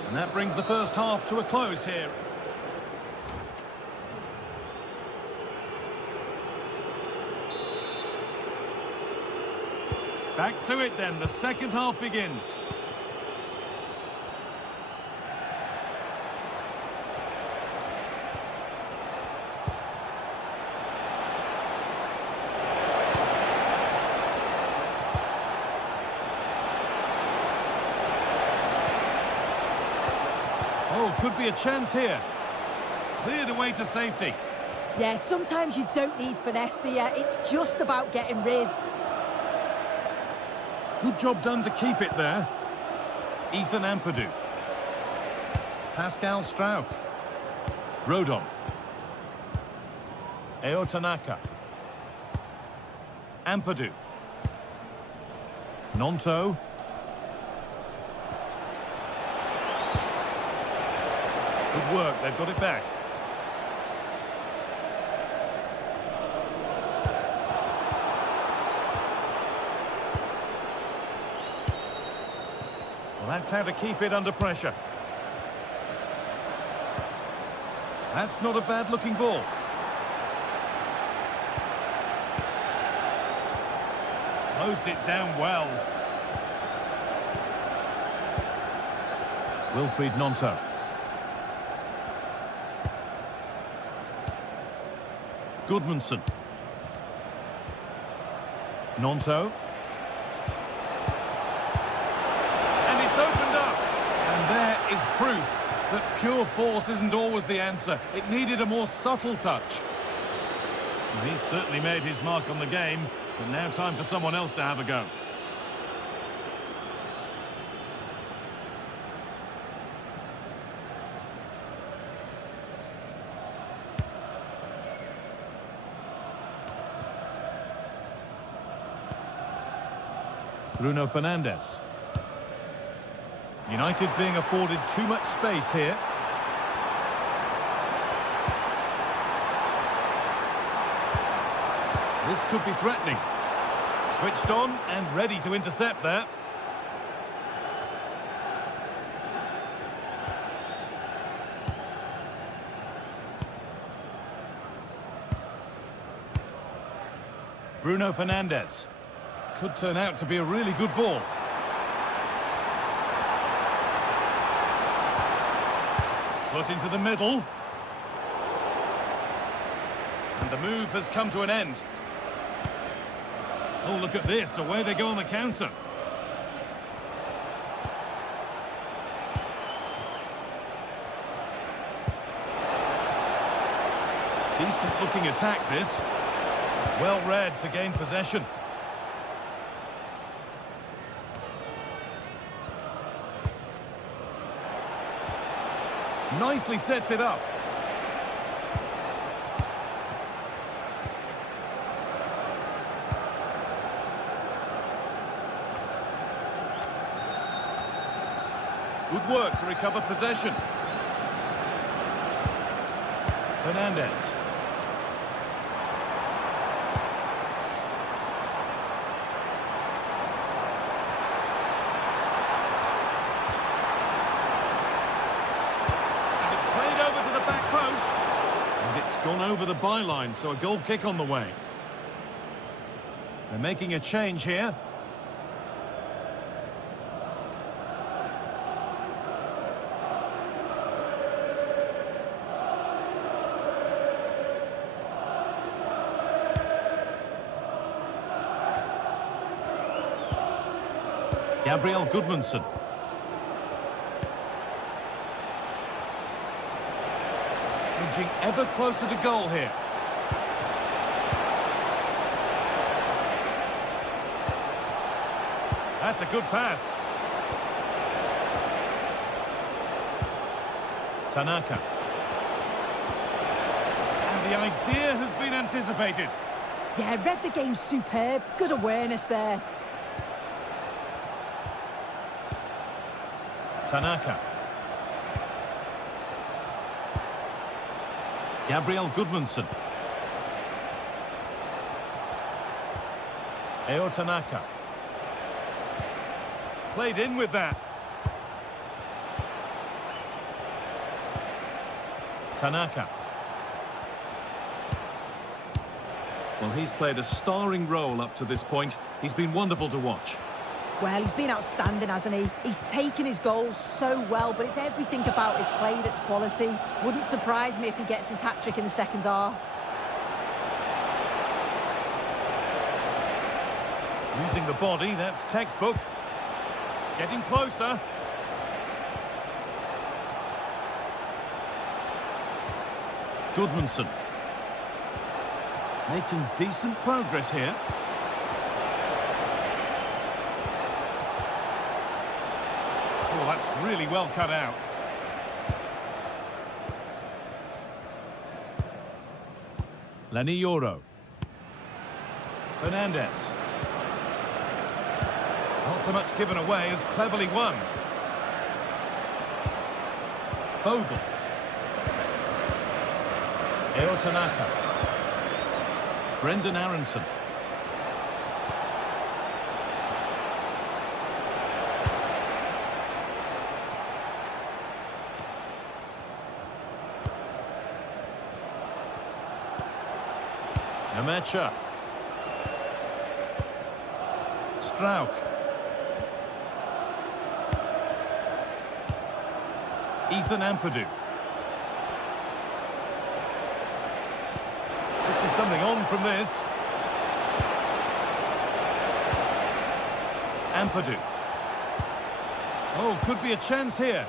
And that brings the first half to a close here. Back to it then, the second half begins. Oh, could be a chance here. Cleared away to safety. Yeah, sometimes you don't need finesse, do you? It's just about getting rid. Good job done to keep it there. Ethan Ampadu. Pascal Struijk. Rodon. Eo Tanaka. Ampadu. Nonto. Good work, they've got it back. Well, that's how to keep it under pressure. That's not a bad-looking ball. Closed it down well. Wilfried Nonto. Goodmanson. Nonto. And it's opened up. And there is proof that pure force isn't always the answer. It needed a more subtle touch. Well, he's certainly made his mark on the game, but now time for someone else to have a go. Bruno Fernandes. United being afforded too much space here. This could be threatening. Switched on and ready to intercept there. Bruno Fernandes. Could turn out to be a really good ball. Put into the middle. And the move has come to an end. Oh, look at this. Away they go on the counter. Decent looking attack, this. Well read to gain possession. Nicely sets it up. Good work to recover possession. Fernandes. Gone over the byline, so a goal kick on the way. They're making a change here. Gabriel Goodmanson. Edging ever closer to goal here. That's a good pass. Tanaka. And the idea has been anticipated. Yeah, read the game superb. Good awareness there. Tanaka. Gabriel Goodmanson. Eo Tanaka. Played in with that. Tanaka. Well, he's played a starring role up to this point. He's been wonderful to watch. Well, he's been outstanding, hasn't he? He's taken his goals so well, but it's everything about his play that's quality. Wouldn't surprise me if he gets his hat-trick in the second half. Using the body, that's textbook. Getting closer. Goodmanson. Making decent progress here. Oh, that's really well cut out. Lenny Yoro. Fernandez. Not so much given away as cleverly won. Bogle. Eo Tanaka. Brendan Aronson. Nemecha. Strauch. Ethan Ampadu. There's something on from this. Ampadu. Oh, could be a chance here.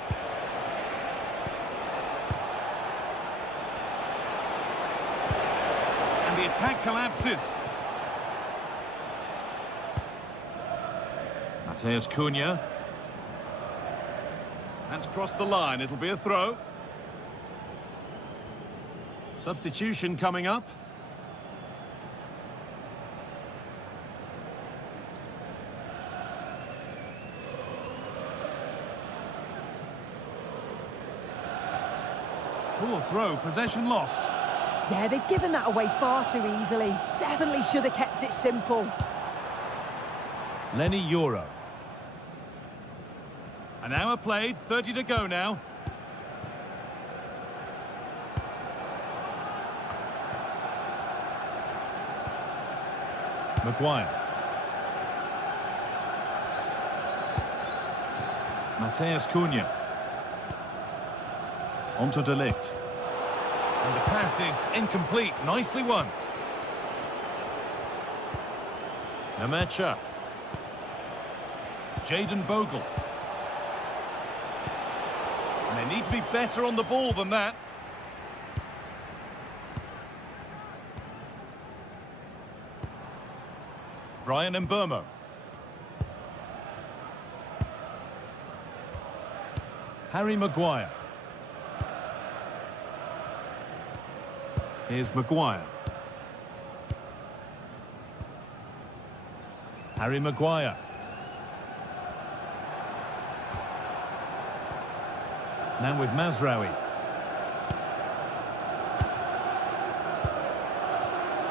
And the attack collapses. Mateus Cunha. That's crossed the line. It'll be a throw. Substitution coming up. Poor throw, possession lost. Yeah, they've given that away far too easily. Definitely should have kept it simple. Lenny Yoro. An hour played, 30 to go now. Maguire. Mateus Cunha. Onto De Ligt. And the pass is incomplete. Nicely won. Nemecha. Jayden Bogle. And they need to be better on the ball than that. Brian Mbermo. Harry Maguire. Here's Maguire. Harry Maguire. Now with Mazraoui.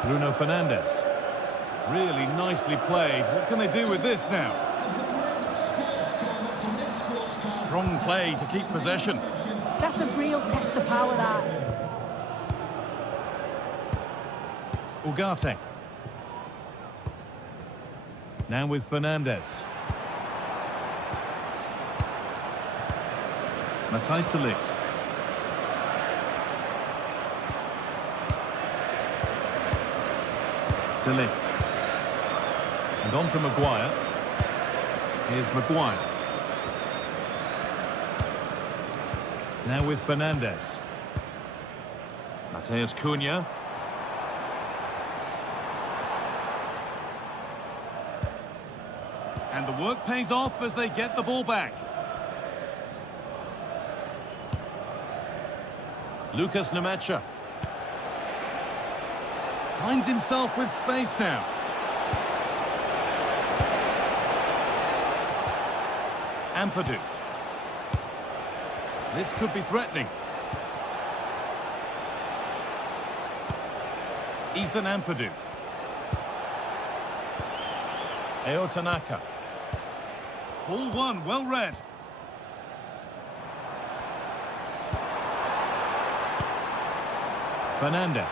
Bruno Fernandes. Really nicely played. What can they do with this now? Strong play to keep possession. That's a real test of power, that. Ugarte. Now with Fernandes. Matthijs de Ligt. De Ligt. And on from Maguire. Here's Maguire. Now with Fernandes. Mateus Cunha. And the work pays off as they get the ball back. Lucas Nemacha. Finds himself with space now. Ampadu. This could be threatening. Ethan Ampadu. Eo Tanaka. Ball one, well read. Fernandes.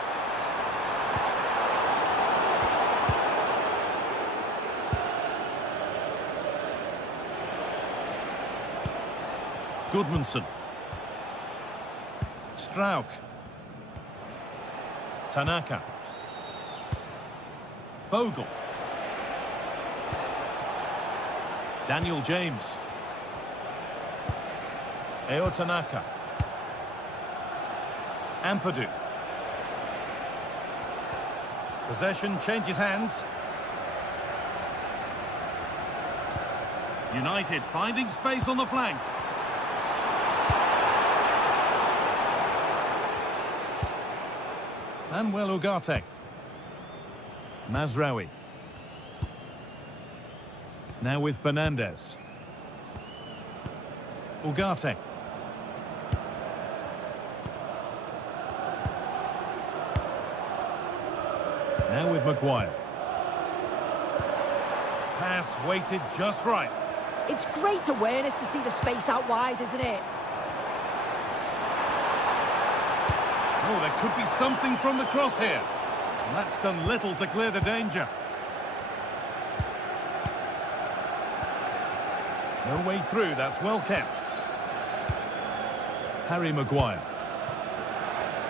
Goodmanson. Strauk. Tanaka. Bogle. Daniel James. Eo Tanaka. Ampadu. Possession changes hands. United finding space on the flank. Manuel Ugarte. Mazraoui. Now with Fernandes. Ugarte. Now with Maguire. Pass weighted just right. It's great awareness to see the space out wide, isn't it? Oh, there could be something from the cross here. And that's done little to clear the danger. No way through, that's well kept. Harry Maguire.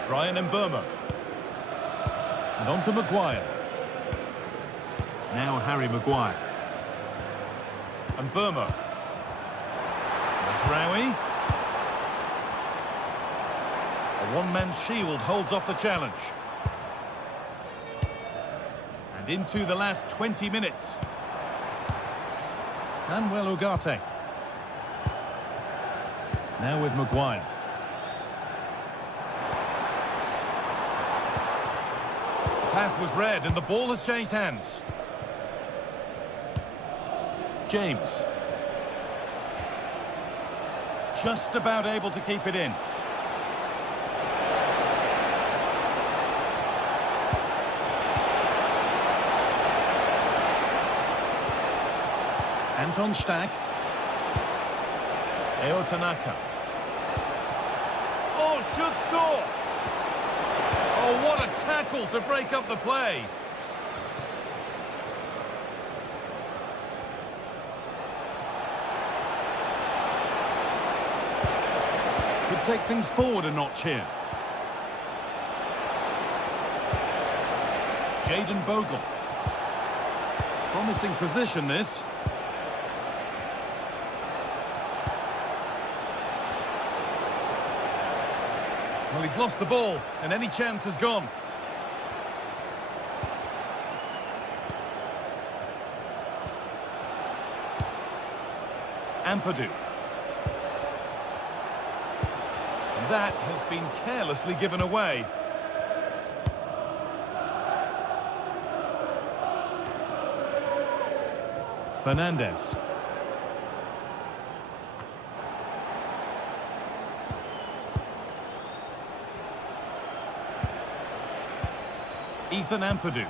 Brian Mbeumo. And on to Maguire. Now Harry Maguire. Mbeumo. Mazraoui. A one-man shield holds off the challenge. And into the last 20 minutes. Manuel Ugarte. Now with Maguire. The pass was read and the ball has changed hands. James. Just about able to keep it in. Anton Stach. Eo Tanaka. Oh, should score! Oh, what a tackle to break up the play! Could take things forward a notch here. Jayden Bogle. Promising position, this. Well, he's lost the ball, and any chance has gone. Ampadu. And that has been carelessly given away. Fernandes. Ethan Ampadu.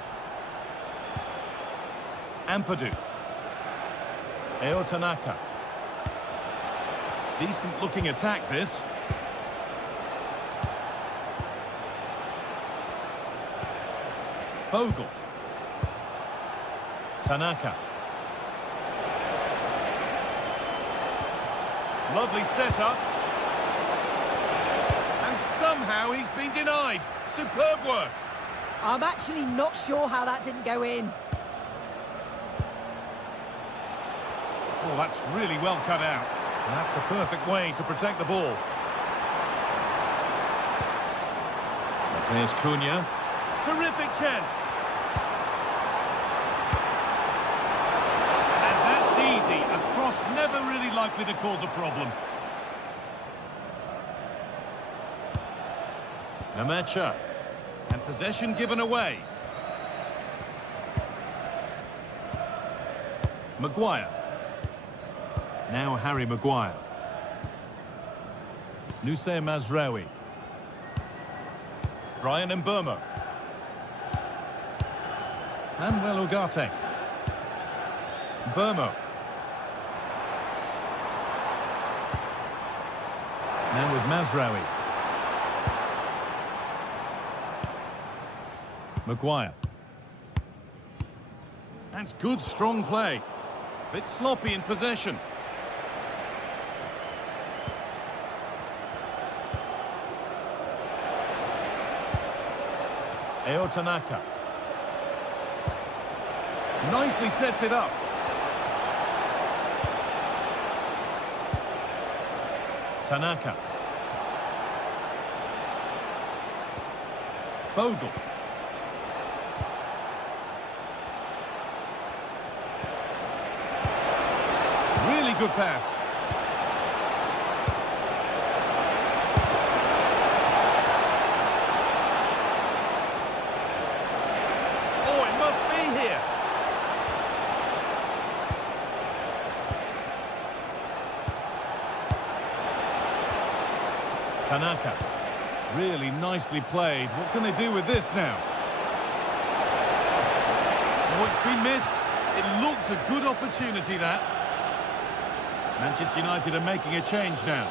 Ampadu. Eo Tanaka. Decent looking attack, this. Bogle. Tanaka. Lovely setup. And somehow he's been denied. Superb work. I'm actually not sure how that didn't go in. Oh, that's really well cut out. And that's the perfect way to protect the ball. There's Cunha. Terrific chance. And that's easy. A cross never really likely to cause a problem. Nmecha. And possession given away. Maguire. Now Harry Maguire. Nusay Mazraoui. Brian Mbeumo. Manuel Ugarte. Mbeumo. Now with Mazraoui. Maguire. That's good, strong play. Bit sloppy in possession. Eo Tanaka. Nicely sets it up. Tanaka. Bogle. Really good pass. Oh, it must be here. Tanaka. Really nicely played. What can they do with this now? Oh, it's been missed. It looked a good opportunity, that. Manchester United are making a change now.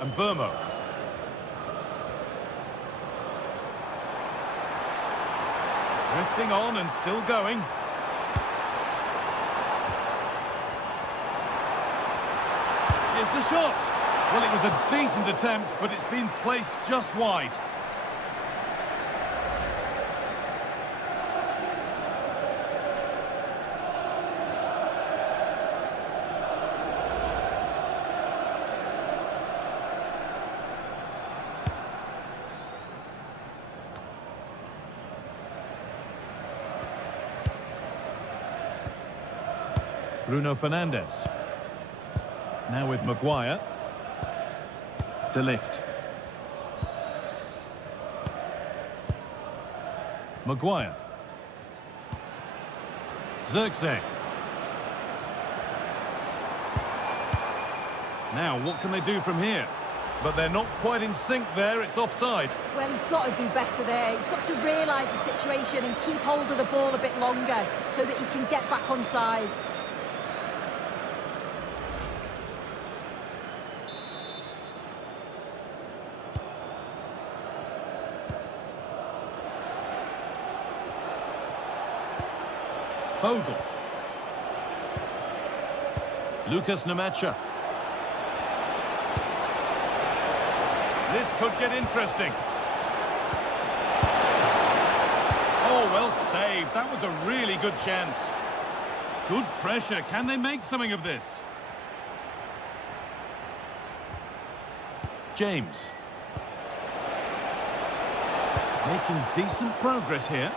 And Mbeumo. Drifting on and still going. Here's the shot. Well, it was a decent attempt, but it's been placed just wide. Bruno Fernandes. Now with Maguire. De Ligt. Maguire. Zirkzee. Now, what can they do from here? But they're not quite in sync there. It's offside. Well, he's got to do better there. He's got to realise the situation and keep hold of the ball a bit longer so that he can get back on side. Bogle. Lucas Nmecha. This could get interesting. Oh, well saved. That was a really good chance. Good pressure. Can they make something of this? James. Making decent progress here.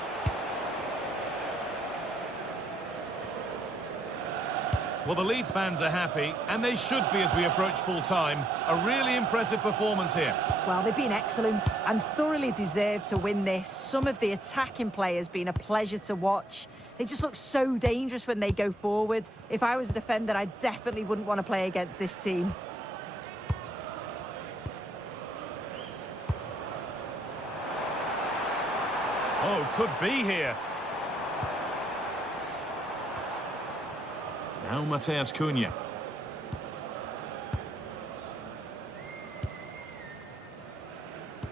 Well, the Leeds fans are happy, and they should be as we approach full-time. A really impressive performance here. Well, they've been excellent and thoroughly deserved to win this. Some of the attacking play has been a pleasure to watch. They just look so dangerous when they go forward. If I was a defender, I definitely wouldn't want to play against this team. Oh, could be here. Now Mateus Cunha.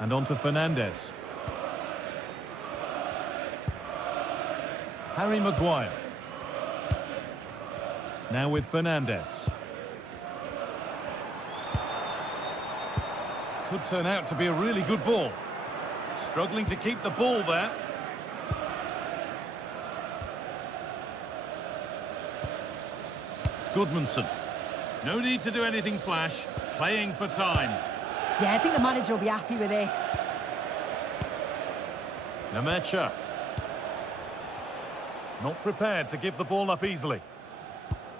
And on to Fernandes. Harry Maguire. Now with Fernandez. Could turn out to be a really good ball. Struggling to keep the ball there. Goodmanson. No need to do anything flash. Playing for time. Yeah, I think the manager will be happy with this. Nemecha. Not prepared to give the ball up easily.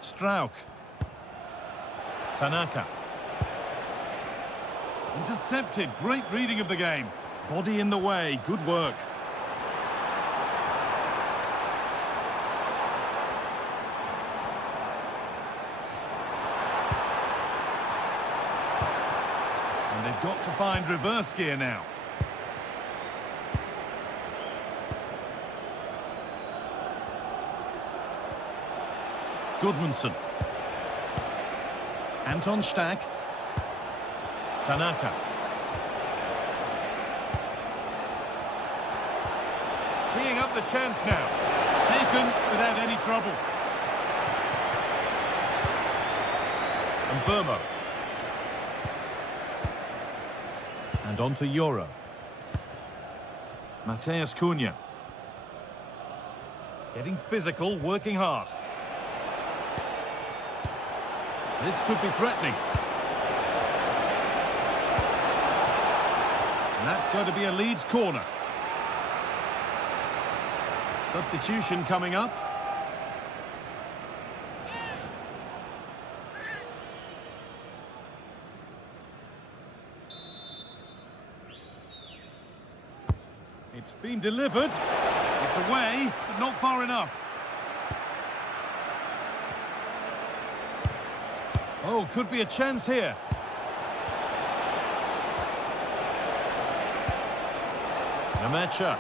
Strauch. Tanaka. Intercepted. Great reading of the game. Body in the way. Good work. And they've got to find reverse gear now. Goodmanson. Anton Stach. Tanaka. Teeing up the chance now. Taken without any trouble. And Burmo. And on to Euro. Mateus Cunha. Getting physical, working hard. This could be threatening. And that's going to be a Leeds corner. Substitution coming up. It's been delivered. It's away, but not far enough. Oh, could be a chance here. Nemecha.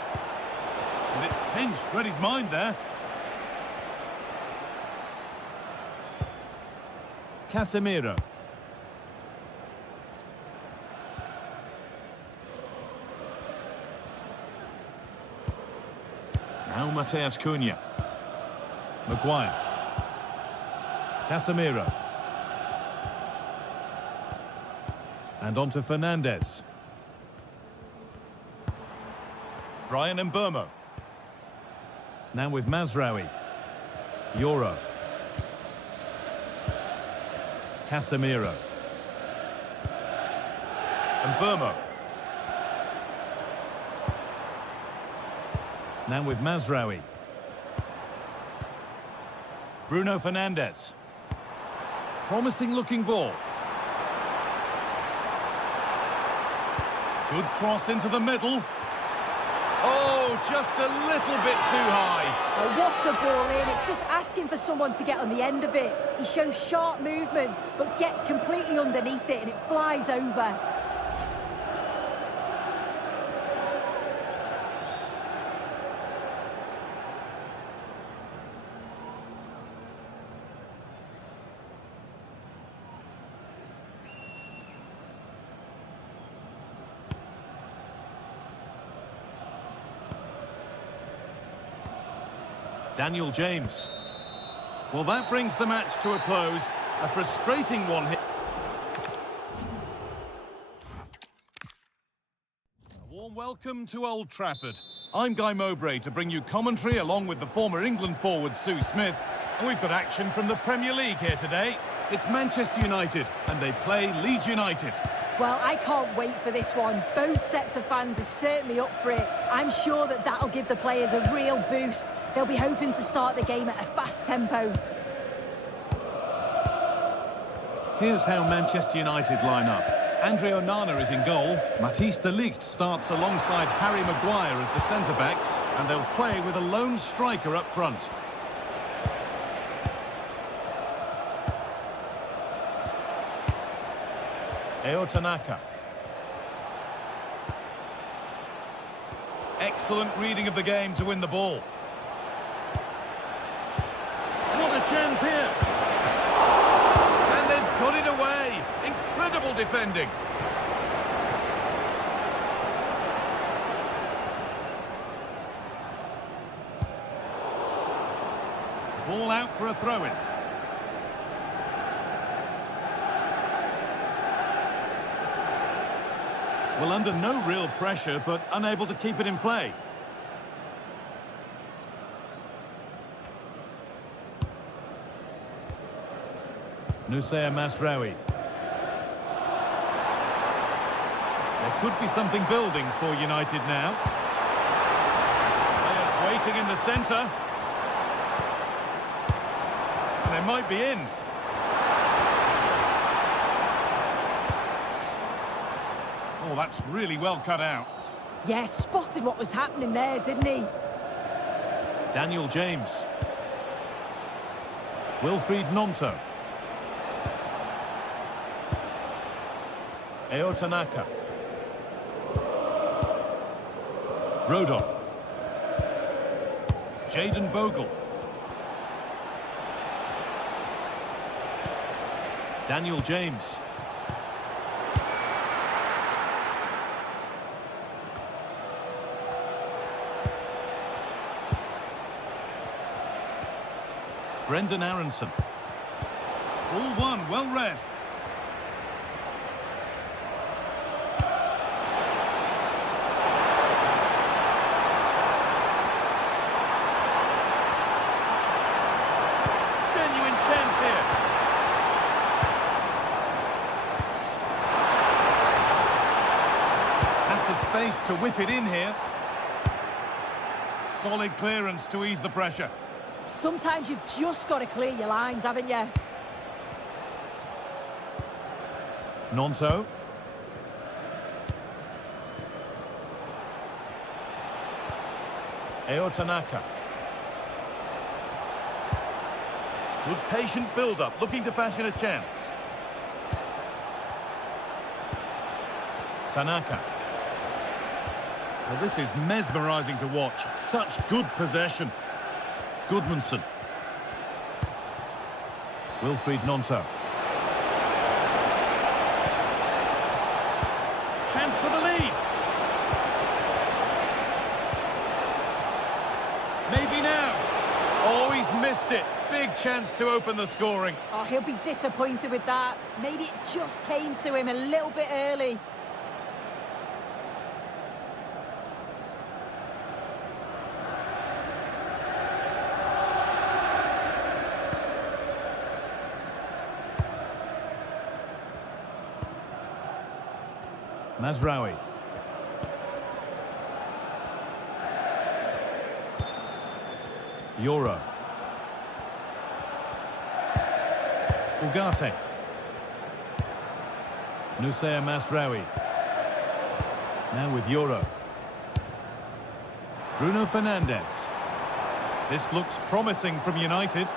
And it's pinched, read his mind there. Casemiro. Now Mateus Cunha. Maguire. Casemiro. And on to Fernandez. Brian Mbeumo. Now with Mazraoui. Euro. Casemiro. Mbeumo. Now with Mazraoui. Bruno Fernandes. Promising looking ball. Good cross into the middle. Oh, just a little bit too high. Oh, what a ball in. It's just asking for someone to get on the end of it. He shows sharp movement, but gets completely underneath it and it flies over. Daniel James. Well, that brings the match to a close. A frustrating one here. A warm welcome to Old Trafford. I'm Guy Mowbray to bring you commentary along with the former England forward Sue Smith. And we've got action from the Premier League here today. It's Manchester United and they play Leeds United. Well, I can't wait for this one. Both sets of fans are certainly up for it. I'm sure that that'll give the players a real boost. They'll be hoping to start the game at a fast tempo. Here's how Manchester United line up. Andre Onana is in goal. Matthijs de Ligt starts alongside Harry Maguire as the centre-backs. And they'll play with a lone striker up front. Tanaka. Excellent reading of the game to win the ball. What a chance here! And they've got it away! Incredible defending! Ball out for a throw-in. Well, under no real pressure, but unable to keep it in play. Nusayr Masraoui. There could be something building for United now. Players waiting in the centre. And they might be in. Oh, that's really well cut out. Yeah, spotted what was happening there, didn't he? Daniel James. Wilfried Gnonto. Eo Tanaka. Rodon. Jayden Bogle. Daniel James. Brendan Aronson. All one, well read. Genuine chance here. Has the space to whip it in here. Solid clearance to ease the pressure. Sometimes you've just got to clear your lines, haven't you? Gnonto. Eo Tanaka. Good patient build-up, looking to fashion a chance. Tanaka. Well, this is mesmerising to watch. Such good possession. Goodmanson. Wilfried Gnonto. Chance for the lead. Maybe now. Oh, he's missed it. Big chance to open the scoring. Oh, he'll be disappointed with that. Maybe it just came to him a little bit early. Masraoui. Euro. Ugarte. Nusayr Masraoui. Now with Euro. Bruno Fernandes. This looks promising from United.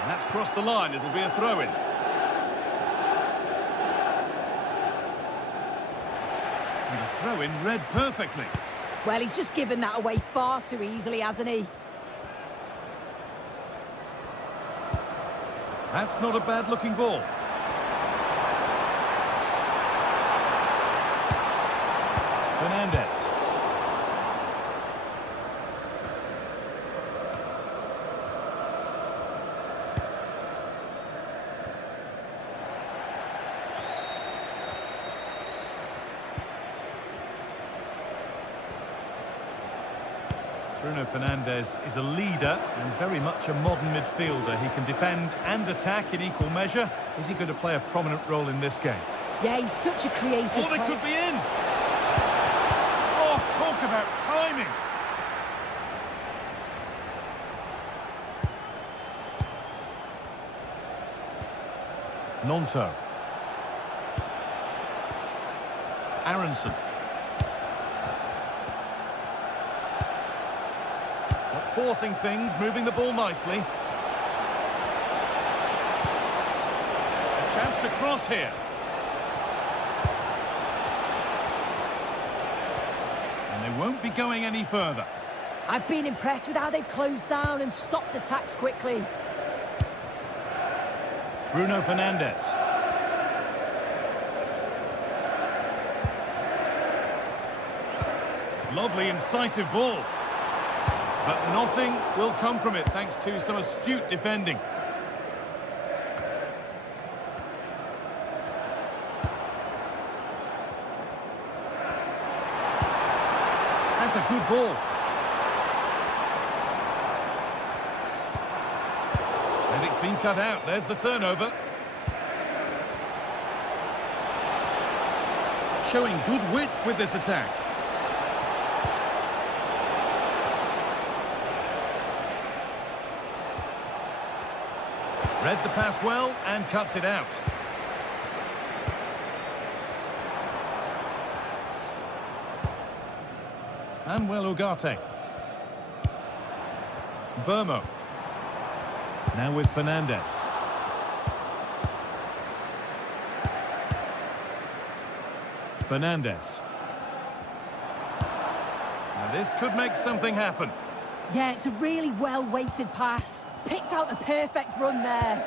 And that's crossed the line. It'll be a throw-in. And the throw-in read perfectly. Well, he's just given that away far too easily, hasn't he? That's not a bad-looking ball. Fernandes. Bruno Fernandes is a leader and very much a modern midfielder. He can defend and attack in equal measure. Is he going to play a prominent role in this game? Yeah, he's such a creative Oh, they player. could be in! Oh, talk about timing! Gnonto. Aronson. Not forcing things, moving the ball nicely. A chance to cross here. And they won't be going any further. I've been impressed with how they've closed down and stopped attacks quickly. Bruno Fernandes. Lovely, incisive ball. But nothing will come from it thanks to some astute defending. ball. And it's been cut out. There's the turnover. Showing good wit with this attack. Read the pass well and cuts it out. Manuel Ugarte. Burmo. Now with Fernandez. Fernandez. Now this could make something happen. Yeah, it's a really well-weighted pass. Picked out the perfect run there.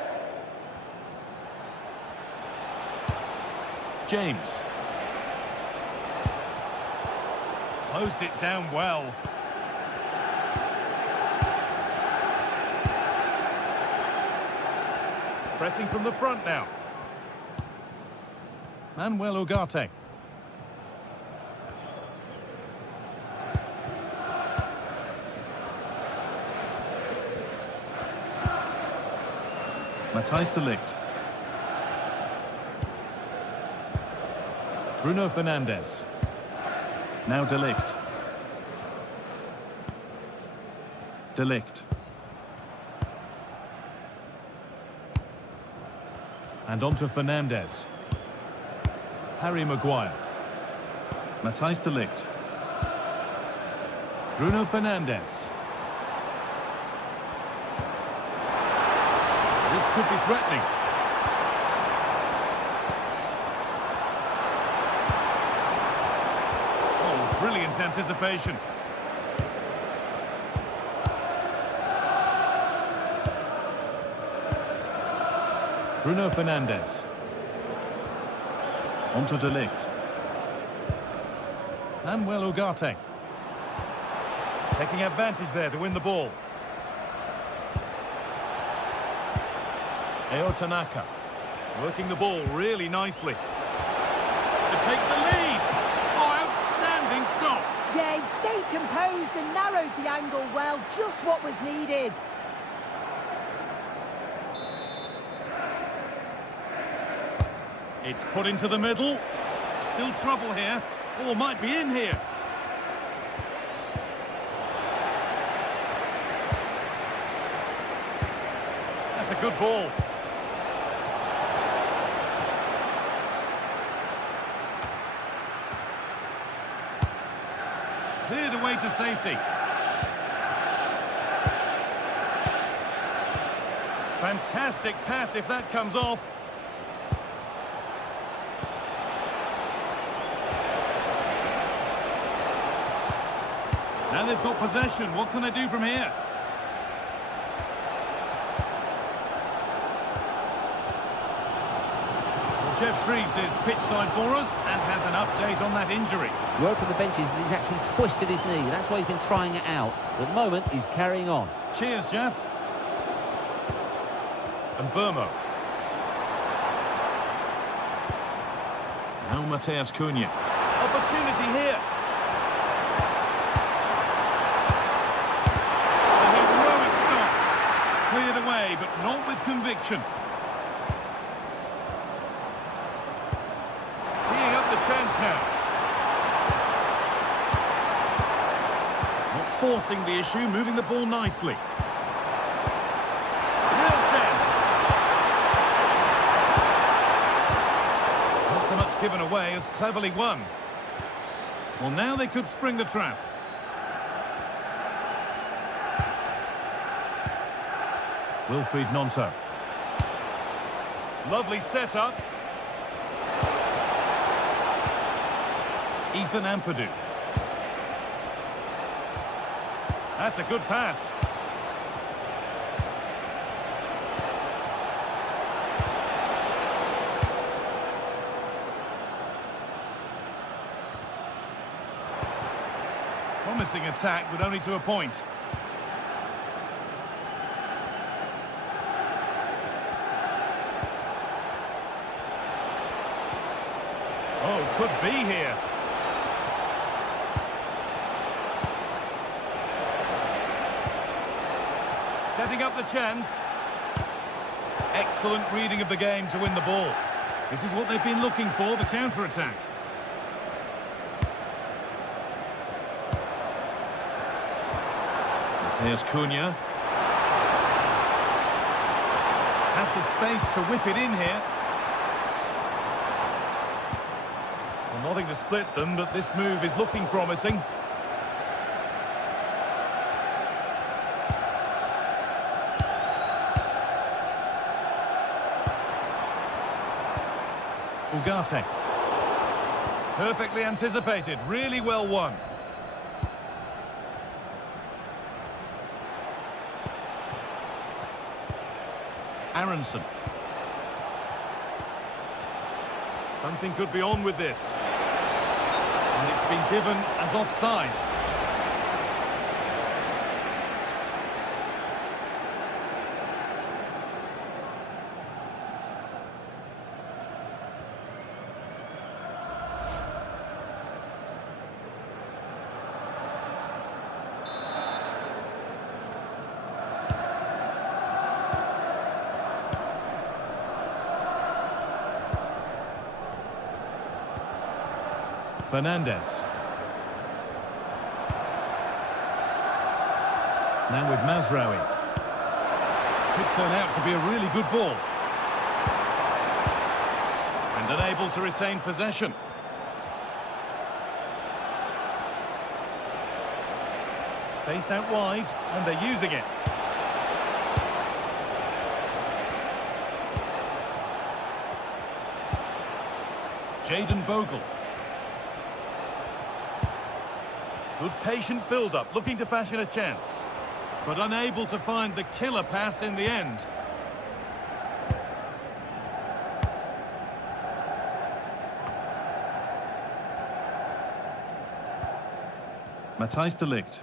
James. Closed it down well. Pressing from the front now. Manuel Ugarte. Matthijs de Ligt. Bruno Fernandes. Now de Ligt. De Ligt. And on to Fernandes. Harry Maguire. Matthijs de Ligt. Bruno Fernandes. This could be threatening. Oh, brilliant anticipation. Bruno Fernandes. Onto de Ligt. Manuel Ugarte. Taking advantage there to win the ball. Eo Tanaka. Working the ball really nicely. To take the lead. Oh, outstanding stop. Yeah, he stayed composed and narrowed the angle well. Just what was needed. It's put into the middle. Still trouble here. Ball might be in here. That's a good ball. Cleared away to safety. Fantastic pass if that comes off. Now they've got possession. What can they do from here? Jeff Shreves is pitchside for us and has an update on that injury. Word from the benches that he's actually twisted his knee. That's why he's been trying it out. At the moment, he's carrying on. Cheers, Jeff. And Burmo. Now Mateus Cunha. Opportunity here. A heroic stop. Cleared away, but not with conviction. Teeing up the chance now. Not forcing the issue, moving the ball nicely. Real chance. Not so much given away as cleverly won. Well, now they could spring the trap. Wilfried Gnonto. Lovely setup. Ethan Ampadu. That's a good pass. Promising attack, but only to a point. Oh, could be here. Setting up the chance. Excellent reading of the game to win the ball. This is what they've been looking for, the counter-attack. Here's Cunha. Has the space to whip it in here. Well, nothing to split them, but this move is looking promising. Ugarte. Perfectly anticipated, really well won. Aronson. Something could be on with this. And it's been given as offside. Fernandez. Now with Mazraoui. Could turn out to be a really good ball. And unable to retain possession. Space out wide, and they're using it. Jayden Bogle. Good patient build-up, looking to fashion a chance, but unable to find the killer pass in the end. Matthijs de Ligt.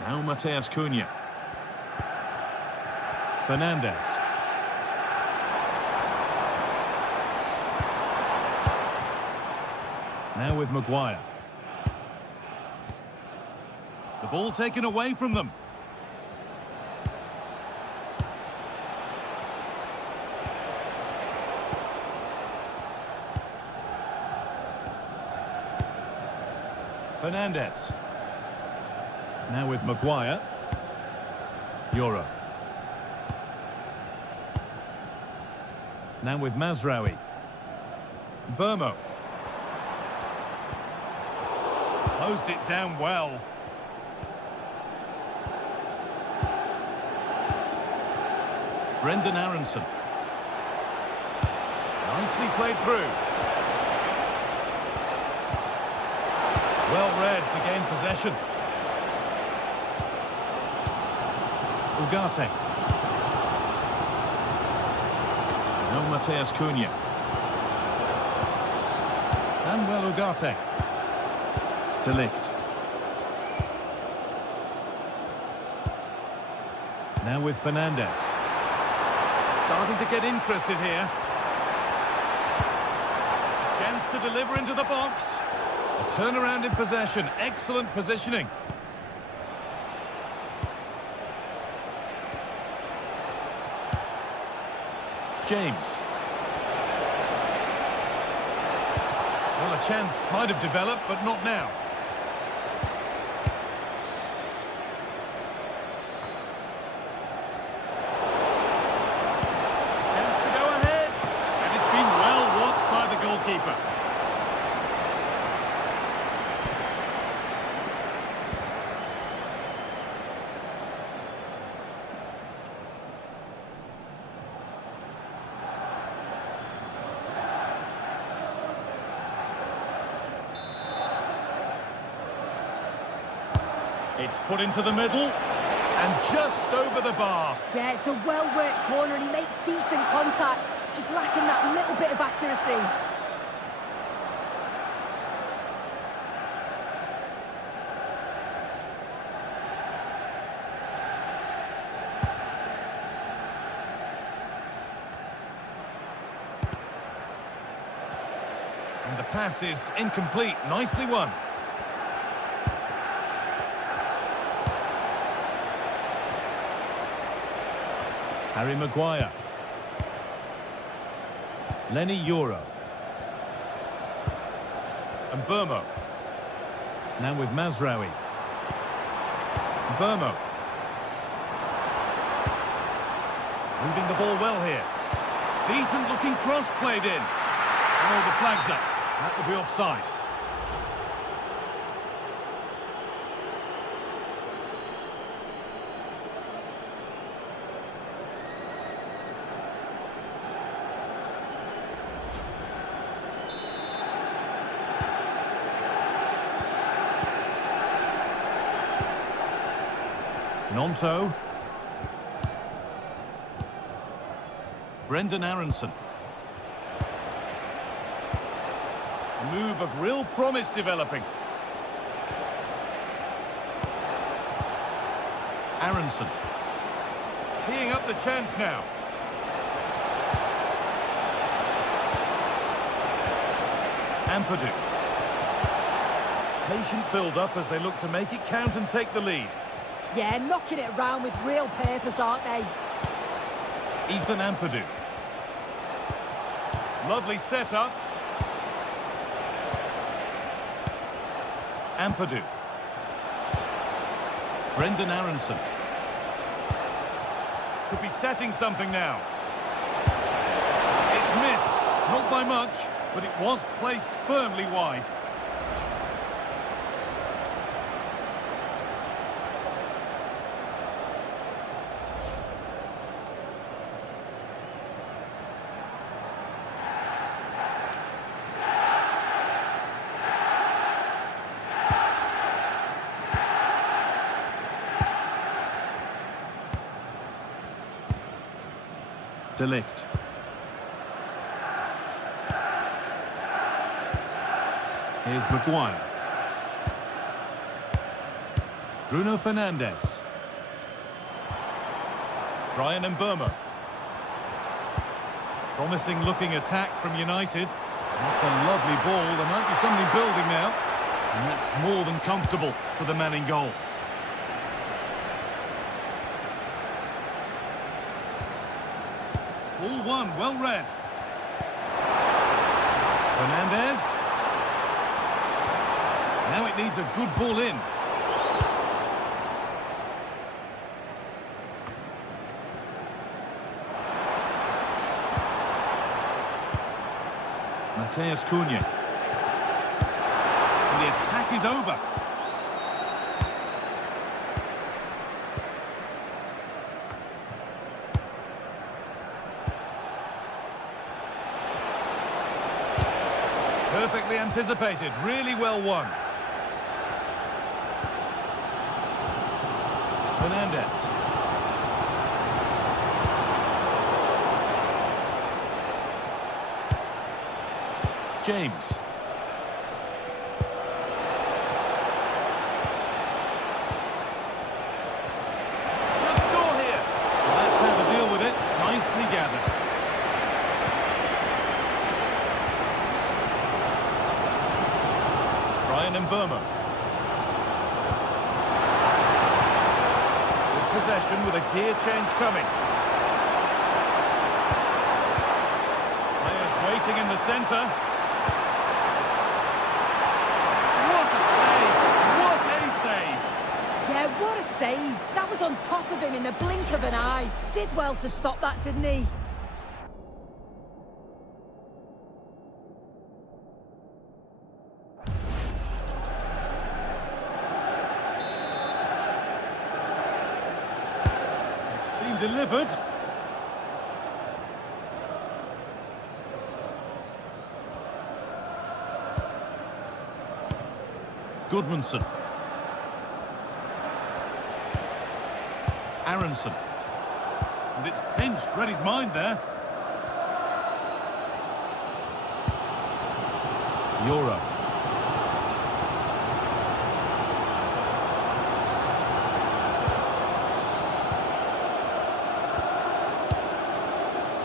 Now Matheus Cunha. Fernandez. Now with Maguire. The ball taken away from them. Fernandez. Now with Maguire. Euro. Now with Mazraoui. Burmo. Closed it down well. Brendan Aronson. Nicely played through. Well read to gain possession. Ugarte. No Matheus Cunha. And well Ugarte. De Ligt. Now with Fernandez. Starting to get interested here. Chance to deliver into the box. A turnaround in possession. Excellent positioning. James. Well, a chance might have developed, but not now. Goalkeeper. It's put into the middle and just over the bar. Yeah, it's a well-worked corner and he makes decent contact, just lacking that little bit of accuracy. And the pass is incomplete. Nicely won. Harry Maguire. Lenny Euro. And Burmo. Now with Mazraoui. Burmo. Moving the ball well here. Decent looking cross played in. Oh, the flag's up. That will be offside. Nonto. Brendan Aronson. A move of real promise developing. Aronson. Teeing up the chance now. Ampadu. Patient build-up as they look to make it count and take the lead. Yeah, knocking it around with real purpose, aren't they? Ethan Ampadu. Lovely setup. Ampadu. Brendan Aronson. Could be setting something now. It's missed. Not by much, but it was placed firmly wide. De Ligt. Here's Maguire. Bruno Fernandes. Brian Mbeumo. Promising looking attack from United. That's a lovely ball. There might be something building now. And that's more than comfortable for the man in goal. Ball one, well read. Fernandes. Now it needs a good ball in. Mateus Cunha. And the attack is over. Perfectly anticipated, really well won. Fernandes. James. Should score here. Well, that's how to deal with it. Nicely gathered. Brian Mbeumo. Good possession with a gear change coming. Players waiting in the centre. What a save! What a save! Yeah, what a save. That was on top of him in the blink of an eye. Did well to stop that, didn't he? Delivered. Goodmanson. Aronson. And it's pinched, read his mind there. Euro.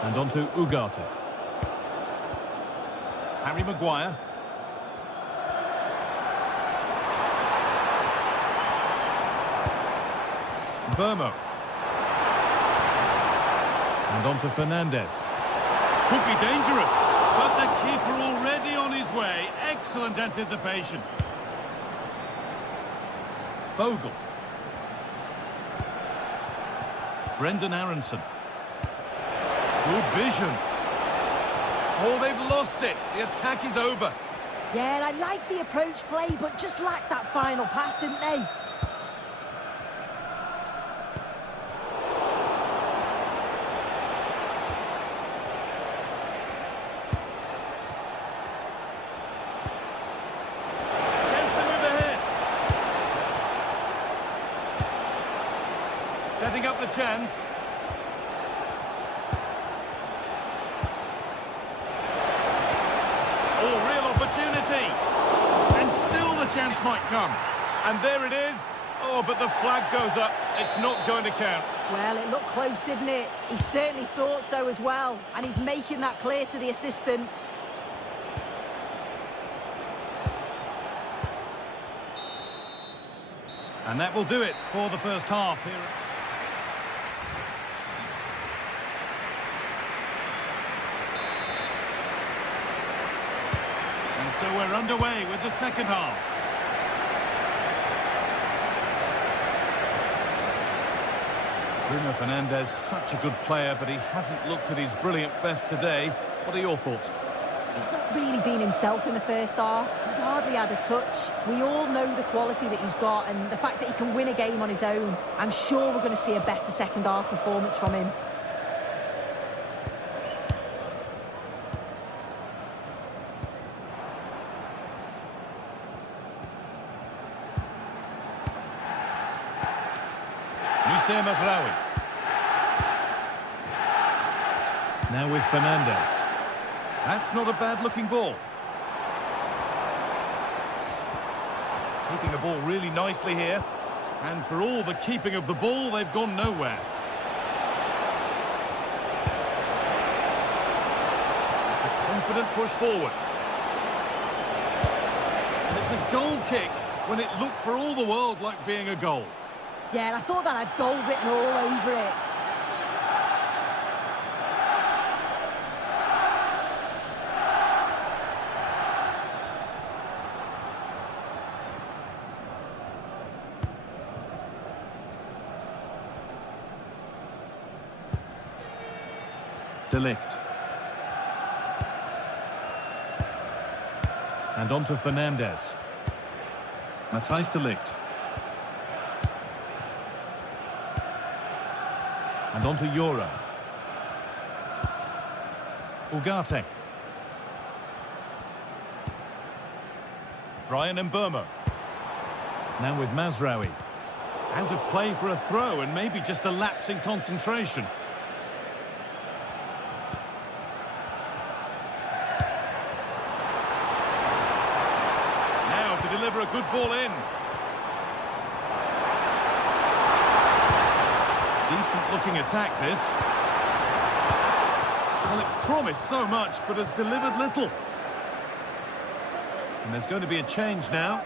And on to Ugarte. Harry Maguire. Burmo. And on to Fernandez. Could be dangerous, but the keeper already on his way. Excellent anticipation. Bogle. Brendan Aronson. Good vision. Oh, they've lost it. The attack is over. Yeah, I like the approach play, but just lacked that final pass, didn't they? Chance to move ahead. Setting up the chance. Oh, real opportunity. And still the chance might come. And there it is. Oh, but the flag goes up. It's not going to count. Well, it looked close, didn't it? He certainly thought so as well. And he's making that clear to the assistant. And that will do it for the first half here. And so we're underway with the second half. Bruno Fernandes, such a good player, but he hasn't looked at his brilliant best today. What are your thoughts? He's not really been himself in the first half. He's hardly had a touch. We all know the quality that he's got and the fact that he can win a game on his own. I'm sure we're going to see a better second half performance from him. Mazraoui. Now with Fernandez. That's not a bad-looking ball. Keeping the ball really nicely here. And for all the keeping of the ball, they've gone nowhere. It's a confident push forward. And it's a goal kick when it looked for all the world like being a goal. Yeah, I thought that had goal written all over it. De Ligt. And on to Fernandez. Matthijs De Ligt. And on to Euro. Ugarte. Brian Mbeumo. Now with Mazraoui. Out of play for a throw and maybe just a lapse in concentration. Now to deliver a good ball in. Decent looking attack, this. Well, it promised so much, but has delivered little. And there's going to be a change now.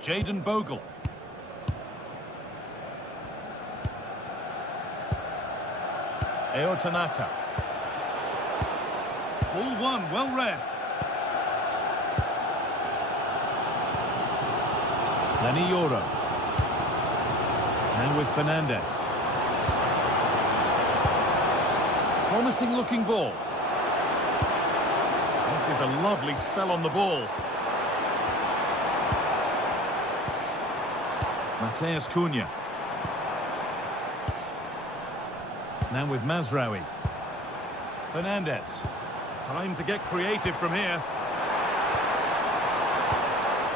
Jayden Bogle. Eo Tanaka. Ball one, well read. Lenny Euro. Now with Fernandez. Promising looking ball. This is a lovely spell on the ball. Mateus Cunha. Now with Mazraoui. Fernandez. Time to get creative from here.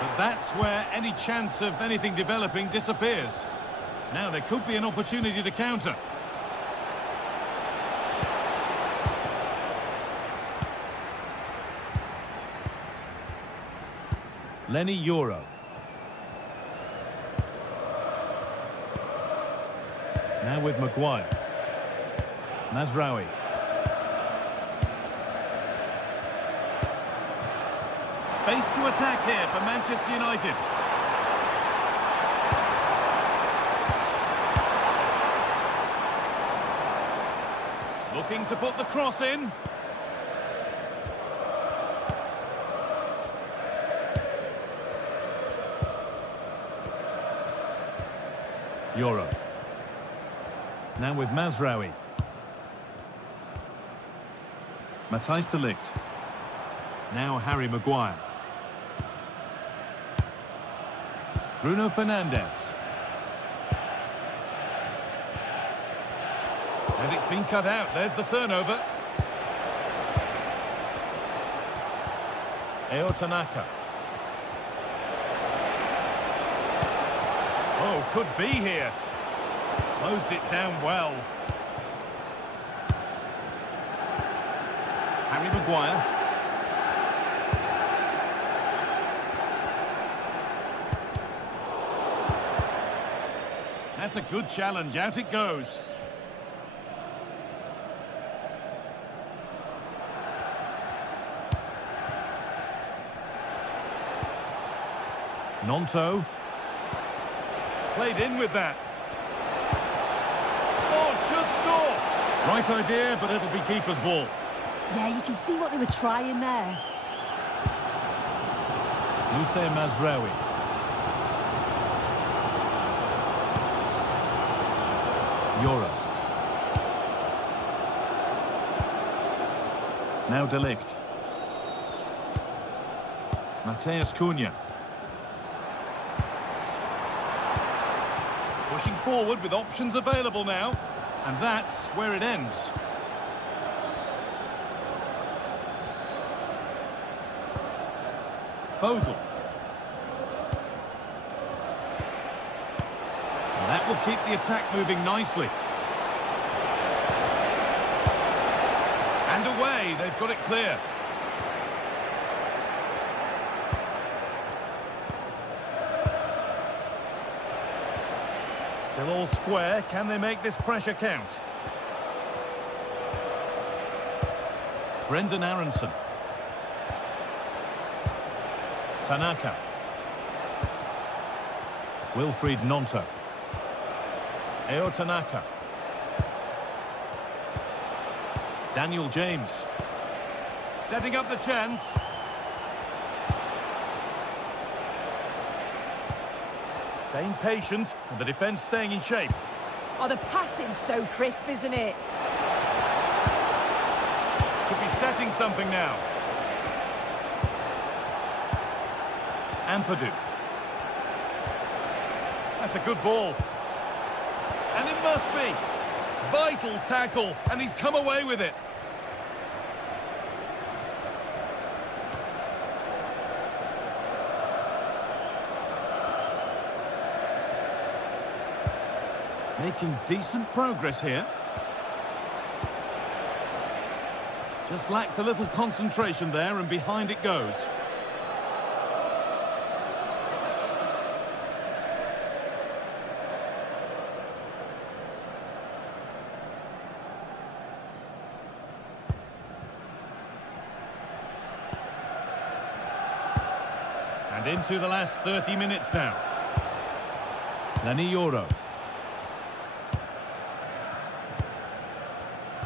But that's where any chance of anything developing disappears. Now there could be an opportunity to counter. Lenny Euro. Now with Maguire. Mazraoui. Space to attack here for Manchester United. Looking to put the cross in. Euro. Now with Mazraoui. Matthijs de Ligt. Now Harry Maguire. Bruno Fernandes. And it's been cut out. There's the turnover. Eo Tanaka. Oh, could be here. Closed it down well. Harry Maguire. That's a good challenge. Out it goes. Nonto. Played in with that. Oh, should score. Right idea, but it'll be keeper's ball. Yeah, you can see what they were trying there. Moussa Mazraoui. Euro. Now de Ligt. Mateus Cunha. Pushing forward with options available now. And that's where it ends. Bogle. And that will keep the attack moving nicely. And away, they've got it clear. Still all square. Can they make this pressure count? Brendan Aronson. Tanaka. Wilfried Nonto. Eo Tanaka. Daniel James. Setting up the chance. Staying patient and the defence staying in shape. Oh, the passing's so crisp, isn't it? Could be setting something now. Ampadu. That's a good ball. And it must be. Vital tackle, and he's come away with it. Making decent progress here. Just lacked a little concentration there, and behind it goes. And into the last 30 minutes now. Lenny Euro.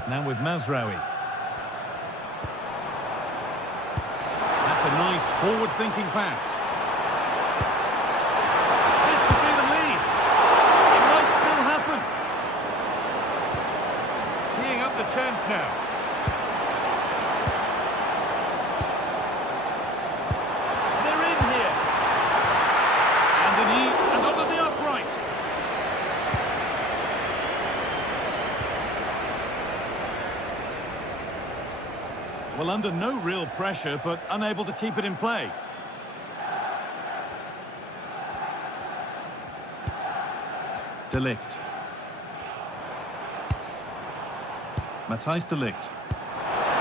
Now with Mazraoui. That's a nice forward-thinking pass. This to see the lead. It might still happen. Teeing up the chance now. They're in here. And a knee and under the upright. Well, under no real pressure, but unable to keep it in play. De Ligt. Matthijs de Ligt.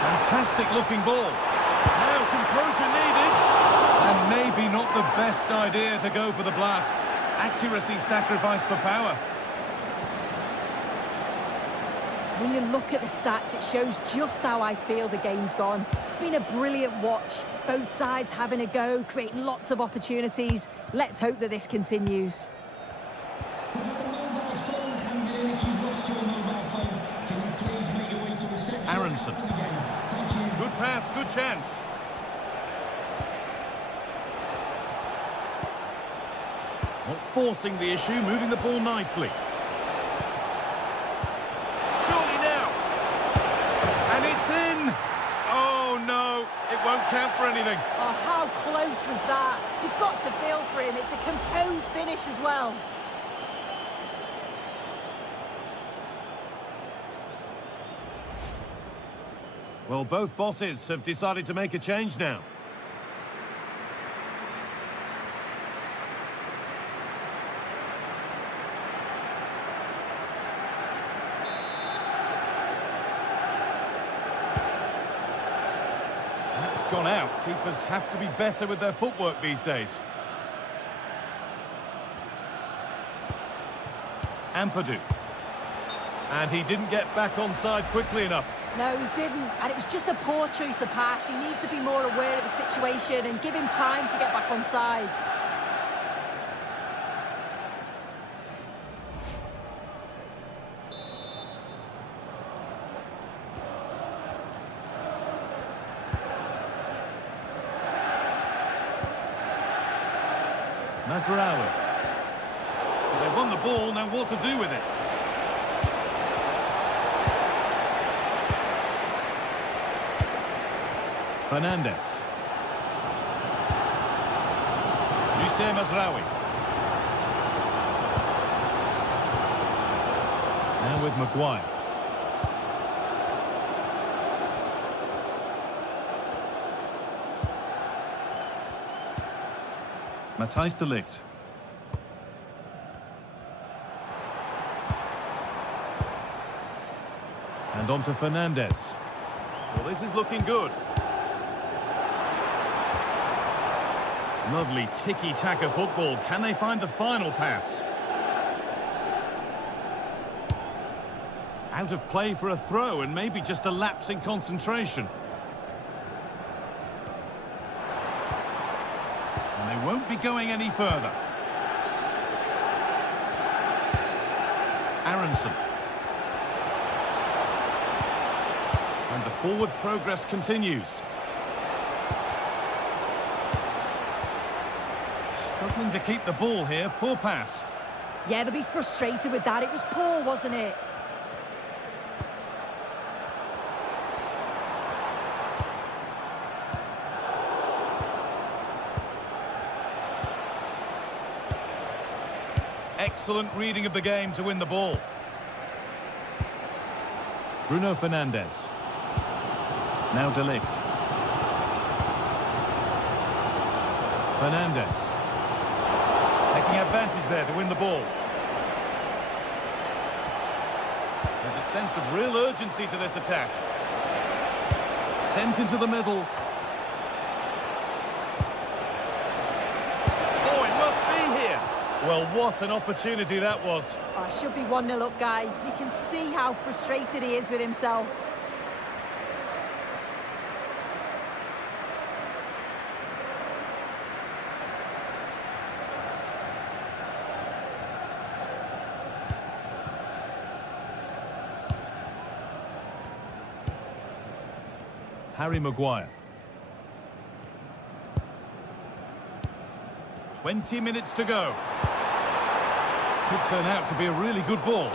Fantastic looking ball. Now composure needed. And maybe not the best idea to go for the blast. Accuracy sacrificed for power. When you look at the stats, it shows just how I feel the game's gone. It's been a brilliant watch. Both sides having a go, creating lots of opportunities. Let's hope that this continues. We've had a mobile phone handed in. If you've lost your mobile phone, can you please make your way to reception Aronson. after the game? Thank you. Good pass, good chance. Not forcing the issue, moving the ball nicely. Surely now. And it's in. Oh no, it won't count for anything. Oh, how close was that? You've got to feel for him. It's a composed finish as well. Well, both bosses have decided to make a change now. That's gone out. Keepers have to be better with their footwork these days. Ampadu. And he didn't get back onside quickly enough. No, he didn't, and it was just a poor choice of pass. He needs to be more aware of the situation and give him time to get back on side. Mazraoui. Well, they won the ball, now what to do with it? Fernandez. Lucien Mazraoui. Now with Maguire. Matthijs de Ligt. And on to Fernandez. Well, this is looking good. Lovely tiki-taka football. Can they find the final pass? Out of play for a throw and maybe just a lapse in concentration. And they won't be going any further. Aronson. And the forward progress continues. Struggling to keep the ball here. Poor pass. Yeah, they'll be frustrated with that. It was poor, wasn't it? Excellent reading of the game to win the ball. Bruno Fernandes. Now de Ligt. Fernandes. Taking advantage there to win the ball. There's a sense of real urgency to this attack. Sent into the middle. Oh, it must be here. Well, what an opportunity that was. Oh, should be 1-0 up, guy. You can see how frustrated he is with himself. Harry Maguire. 20 minutes to go. Could turn out to be a really good ball.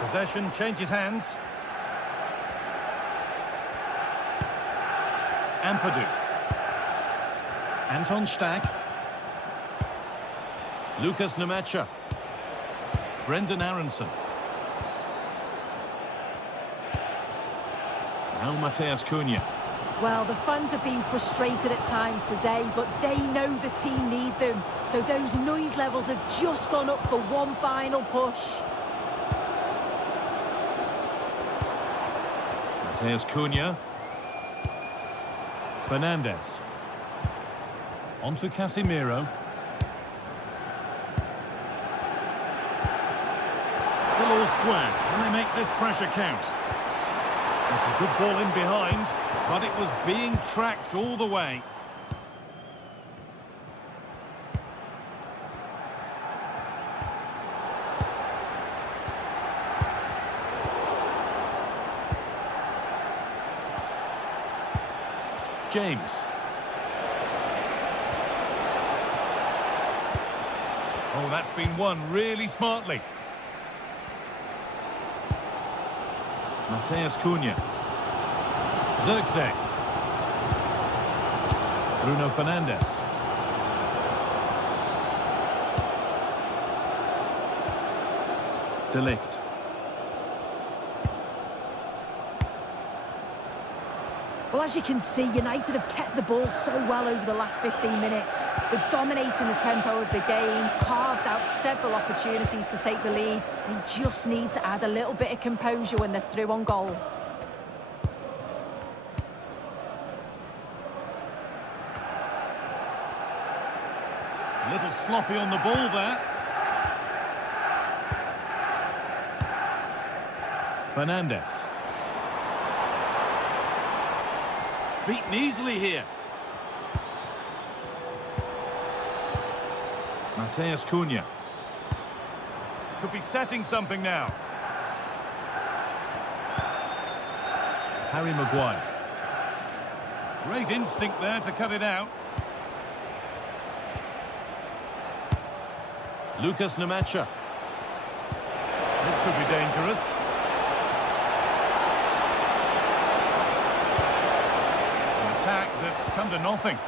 Possession changes hands. Ampadu. Anton Stack. Lucas Nemecha. Brendan Aronson. Now Mateus Cunha. Well, the fans have been frustrated at times today, but they know the team need them. So those noise levels have just gone up for one final push. Mateus Cunha. Fernandez. On to Casemiro. Still all square. Can they make this pressure count? It's a good ball in behind, but it was being tracked all the way. James. Oh, that's been won really smartly. Mateus Cunha. Zirkzee. Bruno Fernandes. De Ligt. Well, as you can see, United have kept the ball so well over the last 15 minutes. They're dominating the tempo of the game, carved out several opportunities to take the lead. They just need to add a little bit of composure when they're through on goal. A little sloppy on the ball there. Fernandes. Beaten easily here. Mateus Cunha. Could be setting something now. Harry Maguire. Great instinct there to cut it out. Lucas Nmecha. This could be dangerous. An attack that's come to nothing.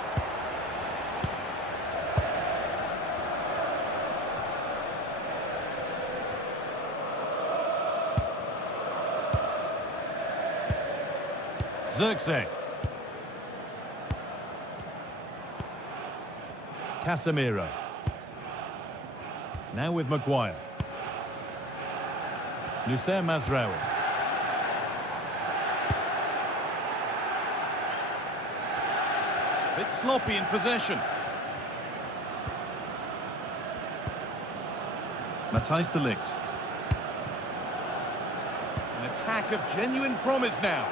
Zirkzee. Casemiro. Now with Maguire. Noussair Mazraoui. Bit sloppy in possession. Matthijs de Ligt. An attack of genuine promise now.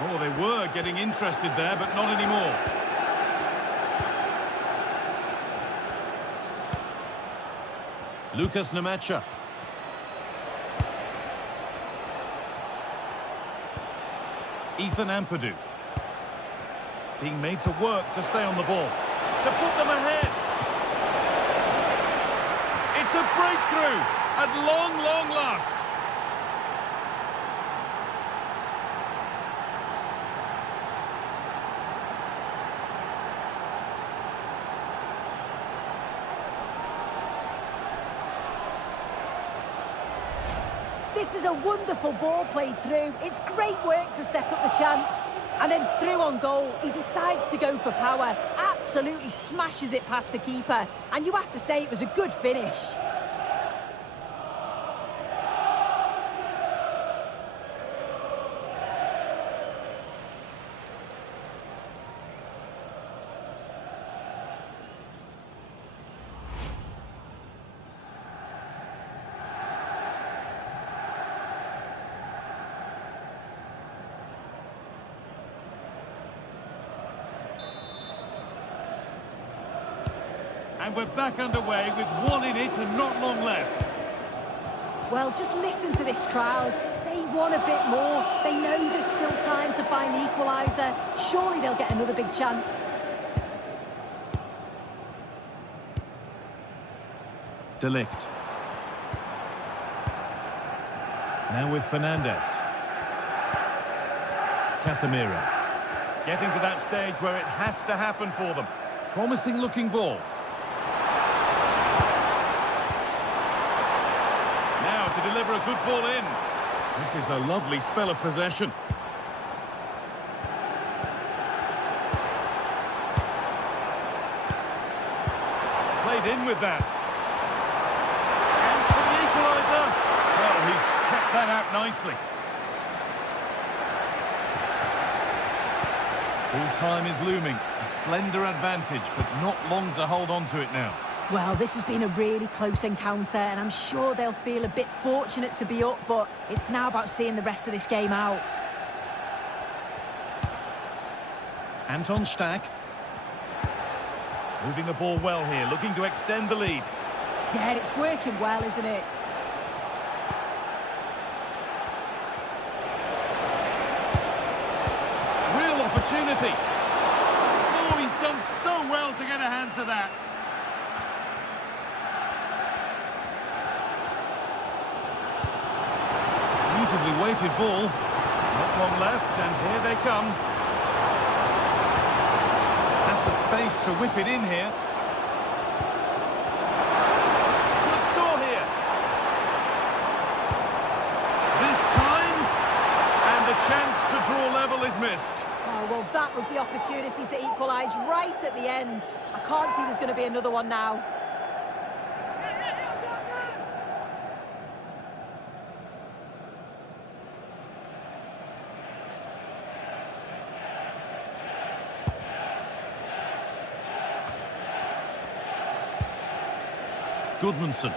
Oh, they were getting interested there, but not anymore. Lucas Nmecha. Ethan Ampadu. Being made to work to stay on the ball. To put them ahead. It's a breakthrough at long, long last. This is a wonderful ball played through. It's great work to set up the chance. And then through on goal, he decides to go for power. Absolutely smashes it past the keeper. And you have to say it was a good finish. And we're back underway with one in it and not long left. Well, just listen to this crowd. They want a bit more. They know there's still time to find the equaliser. Surely they'll get another big chance. De Ligt. Now with Fernandes. Casemiro. Getting to that stage where it has to happen for them. Promising looking ball. Now to deliver a good ball in. This is a lovely spell of possession. Played in with that. Chance for the equaliser. Well, he's kept that out nicely. Full time is looming. A slender advantage, but not long to hold on to it now. Well, this has been a really close encounter, and I'm sure they'll feel a bit fortunate to be up, but it's now about seeing the rest of this game out. Anton Stack. Moving the ball well here, looking to extend the lead. Yeah, it's working well, isn't it? Real opportunity. Oh, he's done so well to get a hand to that. Beautifully weighted ball. Not long left, and here they come. Has the space to whip it in here. Should score here. This time, and the chance to draw level is missed. Oh, well, that was the opportunity to equalise right at the end. I can't see there's going to be another one now. Goodmanson.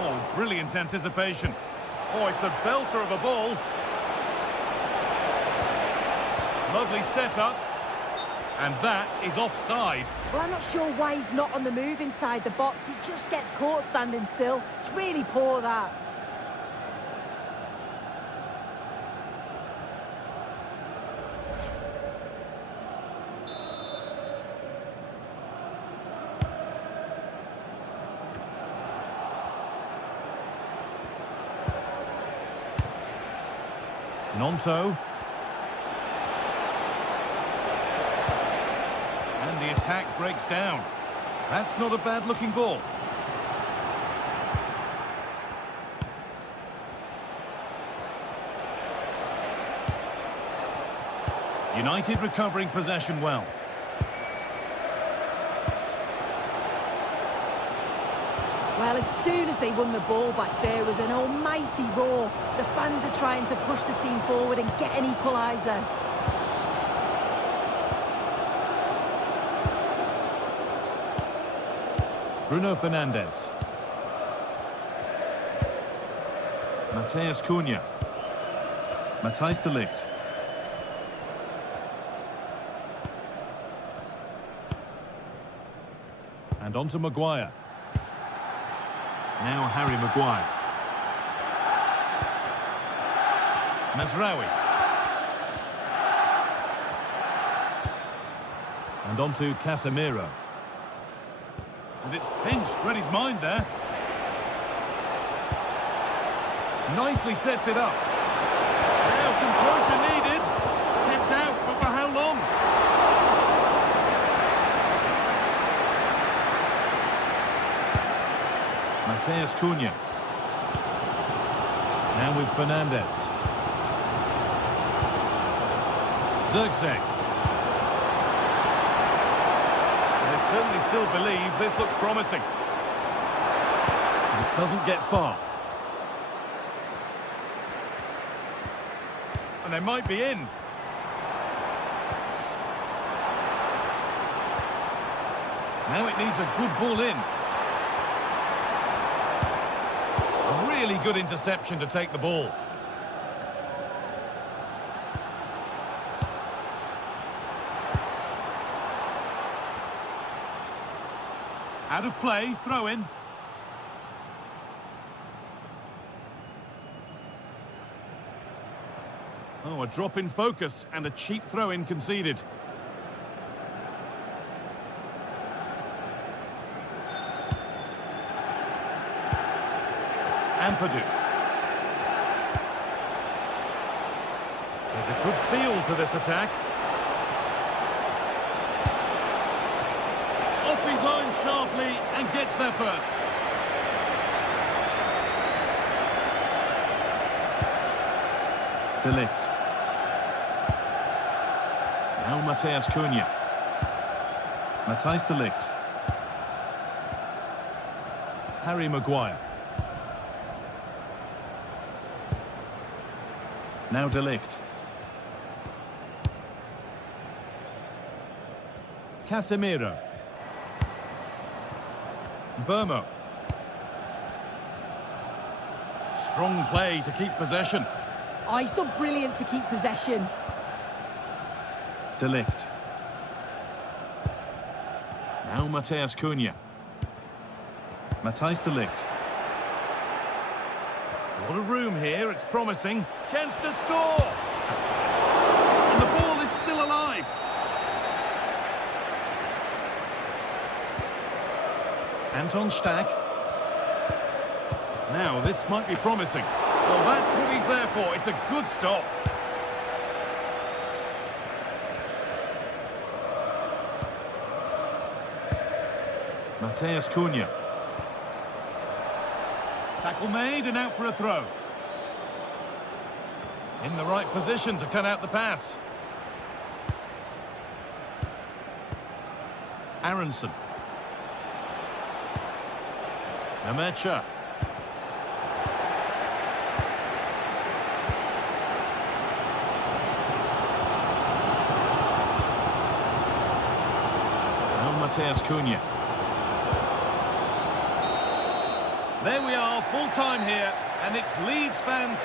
Oh, brilliant anticipation. Oh, it's a belter of a ball. Lovely setup. And that is offside. Well, I'm not sure why he's not on the move inside the box. He just gets caught standing still. It's really poor, that. Nonto. And the attack breaks down. That's not a bad-looking ball. United recovering possession well. Well, as soon as they won the ball back, there was an almighty roar. The fans are trying to push the team forward and get an equaliser. Bruno Fernandes. Mateus Cunha. Matthijs de Ligt. And on to Maguire. Now Harry Maguire. Mazraoui. And on to Casemiro. And it's pinched, read his mind there. Nicely sets it up. Now composure needed. Kept out, but for how long? Mateus Cunha. Now with Fernandes. Zirkzee. They certainly still believe this looks promising. It doesn't get far. And they might be in. Now it needs a good ball in. A really good interception to take the ball. Out of play, throw in. Oh, a drop in focus and a cheap throw-in conceded. Ampadu. There's a good feel to this attack. Off his line sharply and gets there first. De Ligt. Now Mateus Cunha. Matthijs de Ligt. Harry Maguire. Now De Ligt. Casemiro. Burmo. Strong play to keep possession. Oh, he's done brilliant to keep possession. De Ligt. Now Mateus Cunha. Matthijs de Ligt. A lot of room here, it's promising. Chance to score! And the ball is still alive. Anton Stack. Now, this might be promising. Well, that's what he's there for. It's a good stop. Mateus Cunha. Tackle made and out for a throw. In the right position to cut out the pass. Aronson. Amecha. Now Mateus Cunha. There we are, full time here, and it's Leeds fans.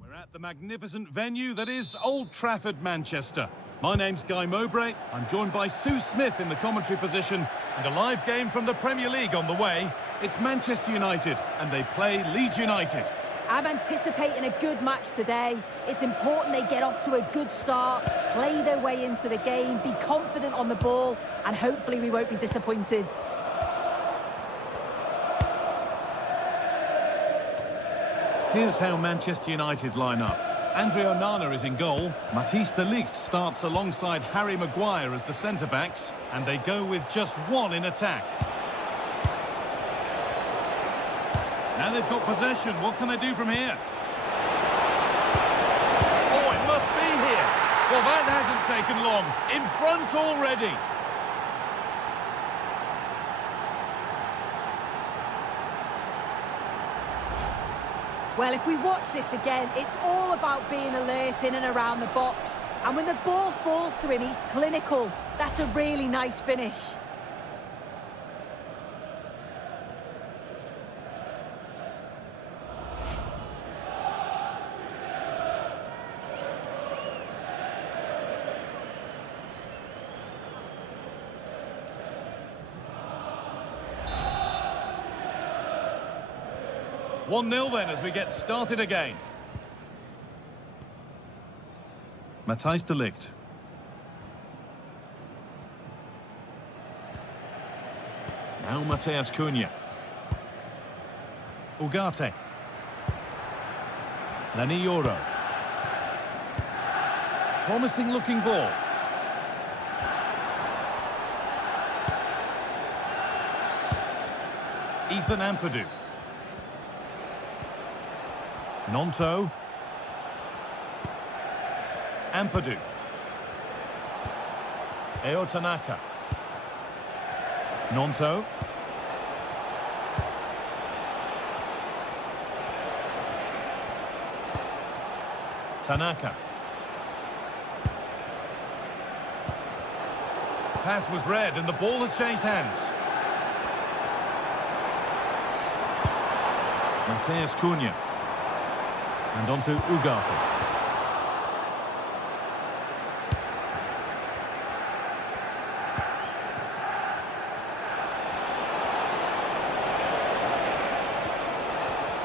We're at the magnificent venue that is Old Trafford, Manchester. My name's Guy Mowbray. I'm joined by Sue Smith in the commentary position, and a live game from the Premier League on the way. It's Manchester United, and they play Leeds United. I'm anticipating a good match today. It's important they get off to a good start, play their way into the game, be confident on the ball, and hopefully we won't be disappointed. Here's how Manchester United line up. Andre Onana is in goal. Matthijs de Ligt starts alongside Harry Maguire as the centre-backs, and they go with just one in attack. Now they've got possession. What can they do from here? Oh, it must be here. Well, that hasn't taken long. In front already. Well, if we watch this again, it's all about being alert in and around the box. And when the ball falls to him, he's clinical. That's a really nice finish. One-nil then as we get started again. Matthijs de Ligt. Now Mateus Cunha. Ugarte. Leny Yoro. Promising looking ball. Ethan Ampadu. Nonto. Ampadu. Eo Tanaka. Nonto. Tanaka. Pass was read and the ball has changed hands. Mateus Cunha. And on to Ugarte.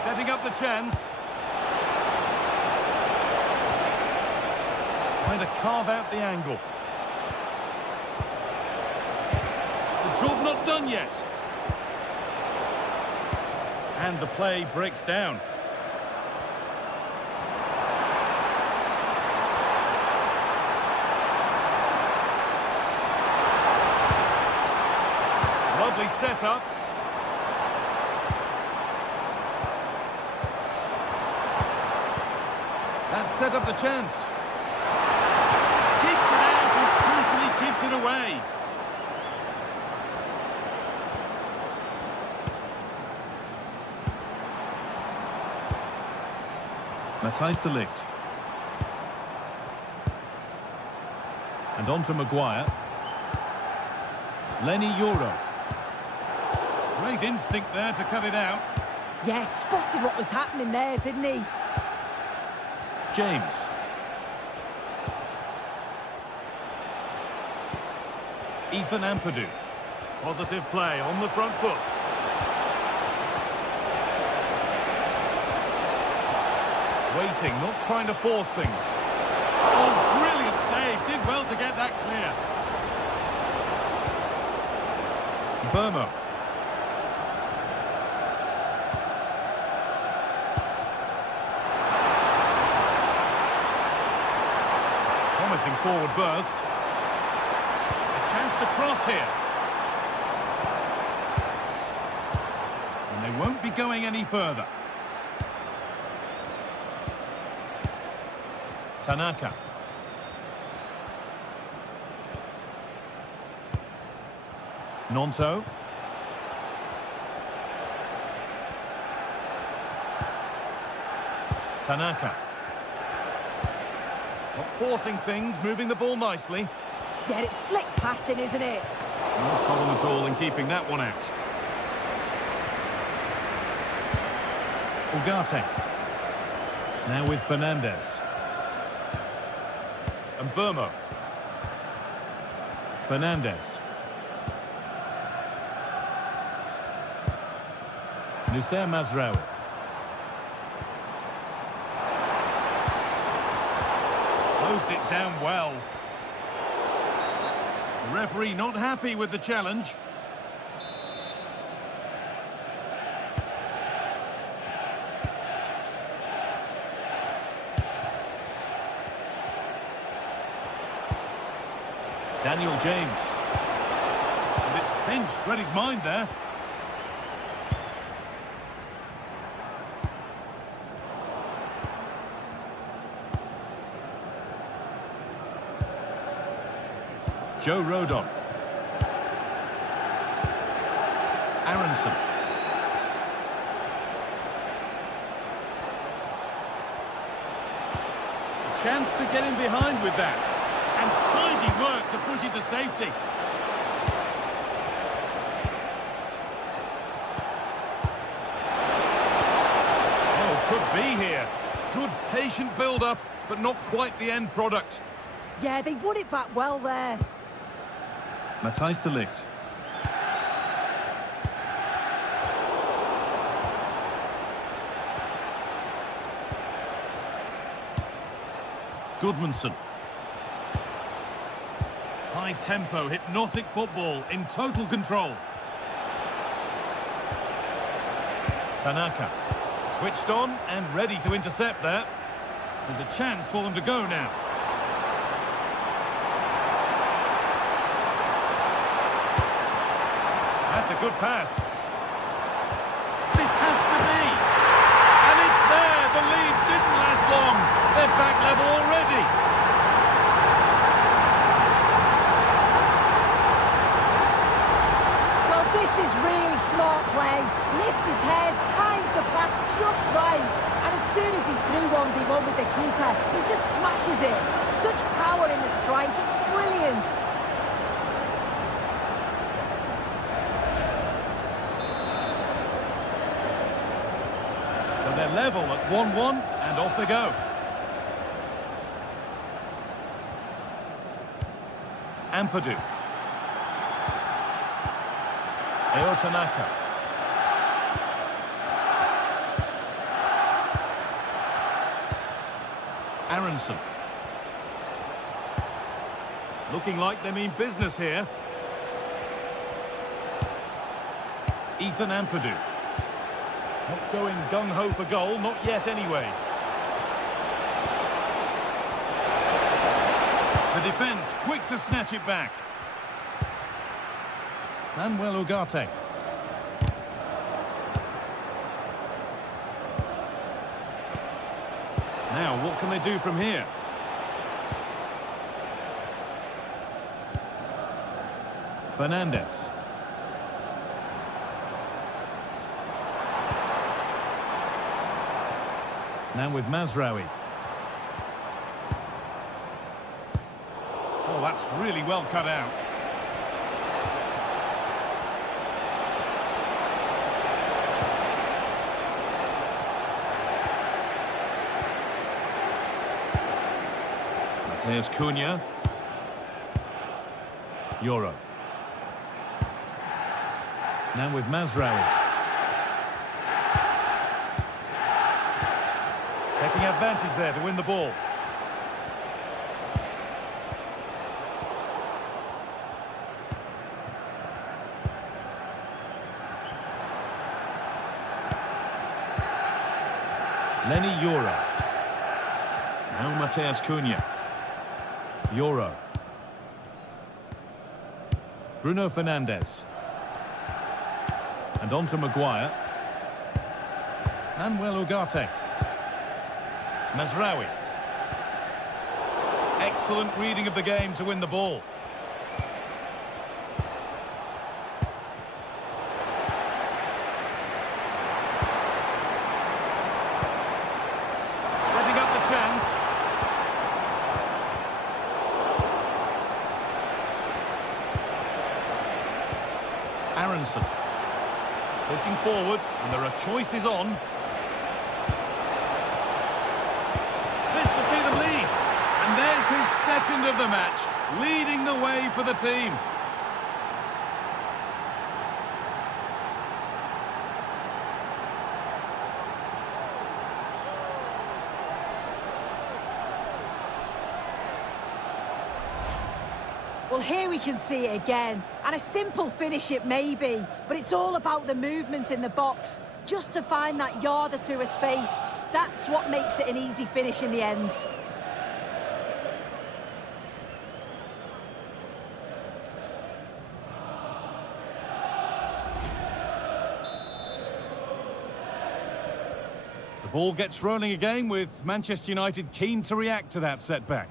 Setting up the chance. Trying to carve out the angle. The job not done yet. And the play breaks down. Lovely set-up. That set up the chance. Keeps it out and crucially keeps it away. Matthijs de Ligt. And on to Maguire. Lenny Euro. Great instinct there to cut it out. Yeah, spotted what was happening there, didn't he? James. Ethan Ampadu. Positive play on the front foot. Waiting, not trying to force things. Oh, brilliant save. Did well to get that clear. Burmo. Promising forward burst. A chance to cross here. And they won't be going any further. Tanaka. Nonto. Tanaka. Not forcing things, moving the ball nicely. Yeah, it's slick passing, isn't it? No problem at all in keeping that one out. Ugarte. Now with Fernandez. And Burmo. Fernandez. Nussair Mazraoui. Closed it down well. The referee not happy with the challenge. Daniel James. And it's pinched, read his mind there. Joe Rodon. Aronson. A chance to get in behind with that. And tidy work to push it to safety. Oh, could be here. Good patient build-up, but not quite the end product. Yeah, they won it back well there. Matthijs de Ligt. Goodmanson. High tempo, hypnotic football in total control. Tanaka. Switched on and ready to intercept there. There's a chance for them to go now. That's a good pass. This has to be. And it's there. The lead didn't last long. They're back level already. Well, this is really smart play. Lifts his head, times the pass just right. And as soon as he's through 1v1 with the keeper, he just smashes it. Such power in the strike. It's brilliant. They're level at 1-1 and off they go. Ampadu. Eo Tanaka. Aronson. Looking like they mean business here. Ethan Ampadu. Not going gung-ho for goal, not yet anyway. The defence quick to snatch it back. Manuel Ugarte. Now, what can they do from here? Fernandez. Now with Mazraoui. Oh, that's really well cut out. There's Cunha. Euro. Now with Mazraoui. Taking advantage there to win the ball. Lenny Euro. Now Mateus Cunha. Euro. Bruno Fernandes. And on to Maguire. Manuel Ugarte. Mazraoui. Excellent reading of the game to win the ball. Setting up the chance. Aronson. Pushing forward, and there are choices on. This to see them lead. And there's his second of the match, leading the way for the team. Well, here we can see it again, and a simple finish it may be, but it's all about the movement in the box, just to find that yard or two of space. That's what makes it an easy finish in the end. The ball gets rolling again with Manchester United keen to react to that setback.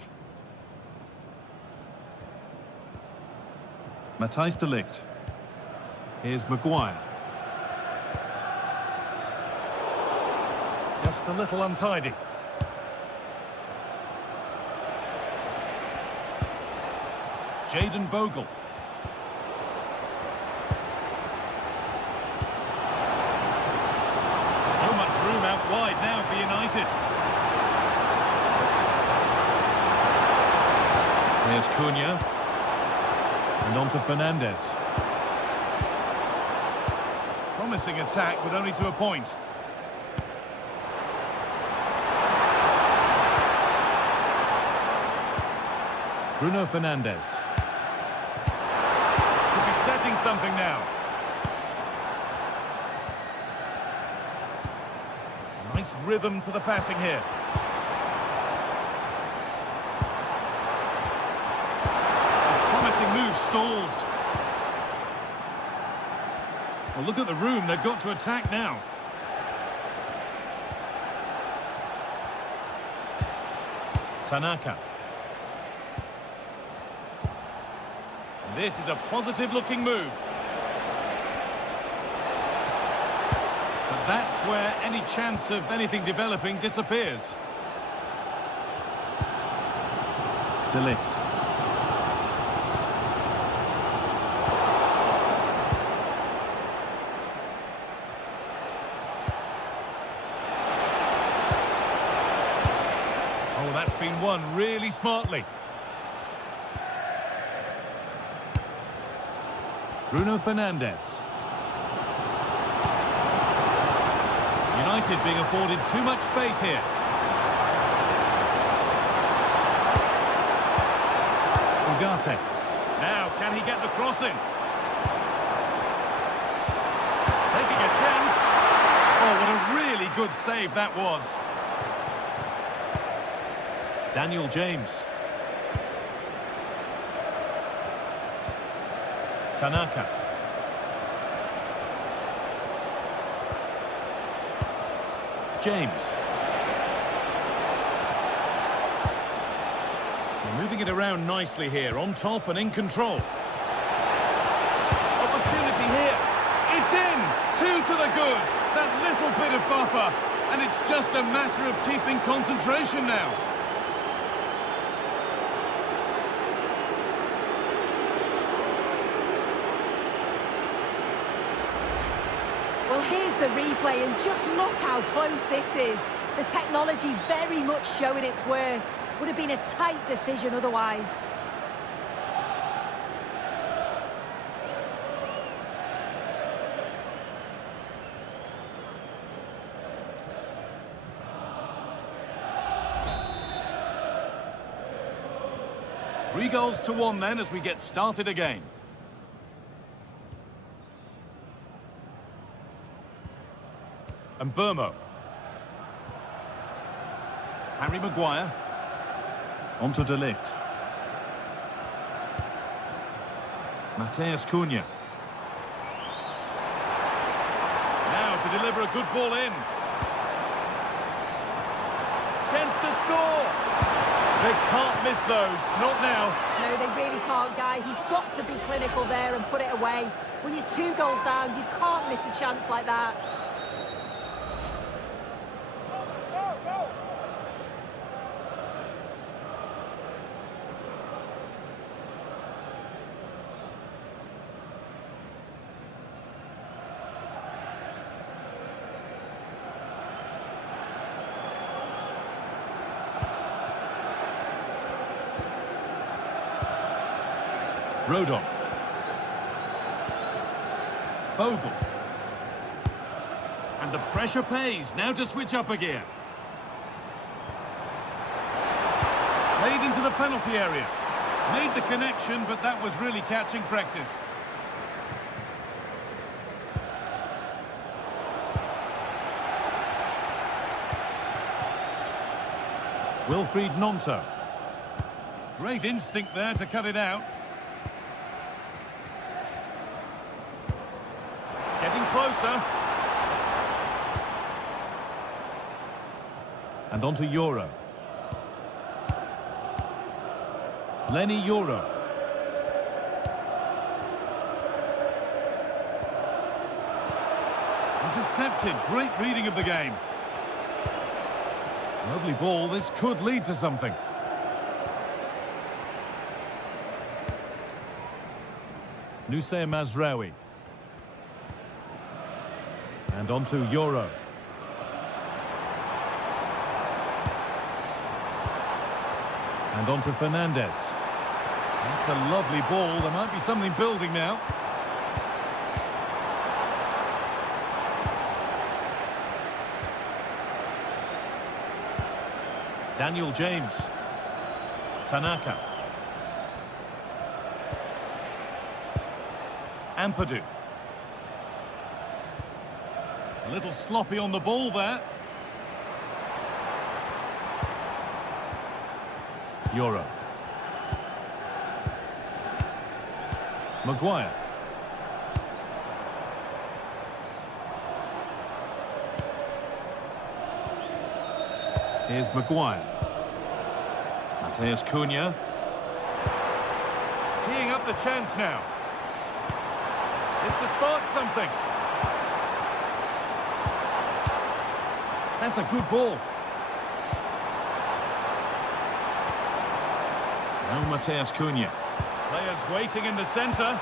Matthijs de Ligt. Here's Maguire. Just a little untidy. Jayden Bogle. So much room out wide now for United. Here's Cunha. And on to Fernandes. Promising attack, but only to a point. Bruno Fernandes. Could be setting something now. Nice rhythm to the passing here. Move stalls. Well, look at the room. They've got to attack now. Tanaka. This is a positive-looking move. But that's where any chance of anything developing disappears. De Ligt. Oh, that's been won really smartly. Bruno Fernandes. United being afforded too much space here. Ugarte. Now, can he get the crossing? Taking a chance. Oh, what a really good save that was. Daniel James. Tanaka. James. They're moving it around nicely here, on top and in control. Opportunity here. It's in! 2 to the good. That little bit of buffer. And it's just a matter of keeping concentration now. is the replay, and just look how close this is. The technology very much showing its worth. Would have been a tight decision otherwise. Three goals to one then as we get started again. And Burmo. Harry Maguire. On to De Ligt. Mateus Cunha. Now to deliver a good ball in. Chance to score. They can't miss those, not now. No, they really can't, Guy. He's got to be clinical there and put it away. When you're 2 goals down, you can't miss a chance like that. Rodon. Bogle. And the pressure pays. Now to switch up a gear. Played into the penalty area. Made the connection, but that was really catching practice. Wilfried Gnonto. Great instinct there to cut it out. Getting closer. And on to Euro. Lenny Euro. Intercepted. Great reading of the game. Lovely ball. This could lead to something. Nusayr Mazraoui. And on to Euro. And on to Fernandez. That's a lovely ball. There might be something building now. Daniel James. Tanaka. Ampadu. A little sloppy on the ball there. Euro. Maguire. Here's Maguire. Mateus Cunha. Teeing up the chance now. It's to spark something. That's a good ball. Now Mateus Cunha. Players waiting in the centre.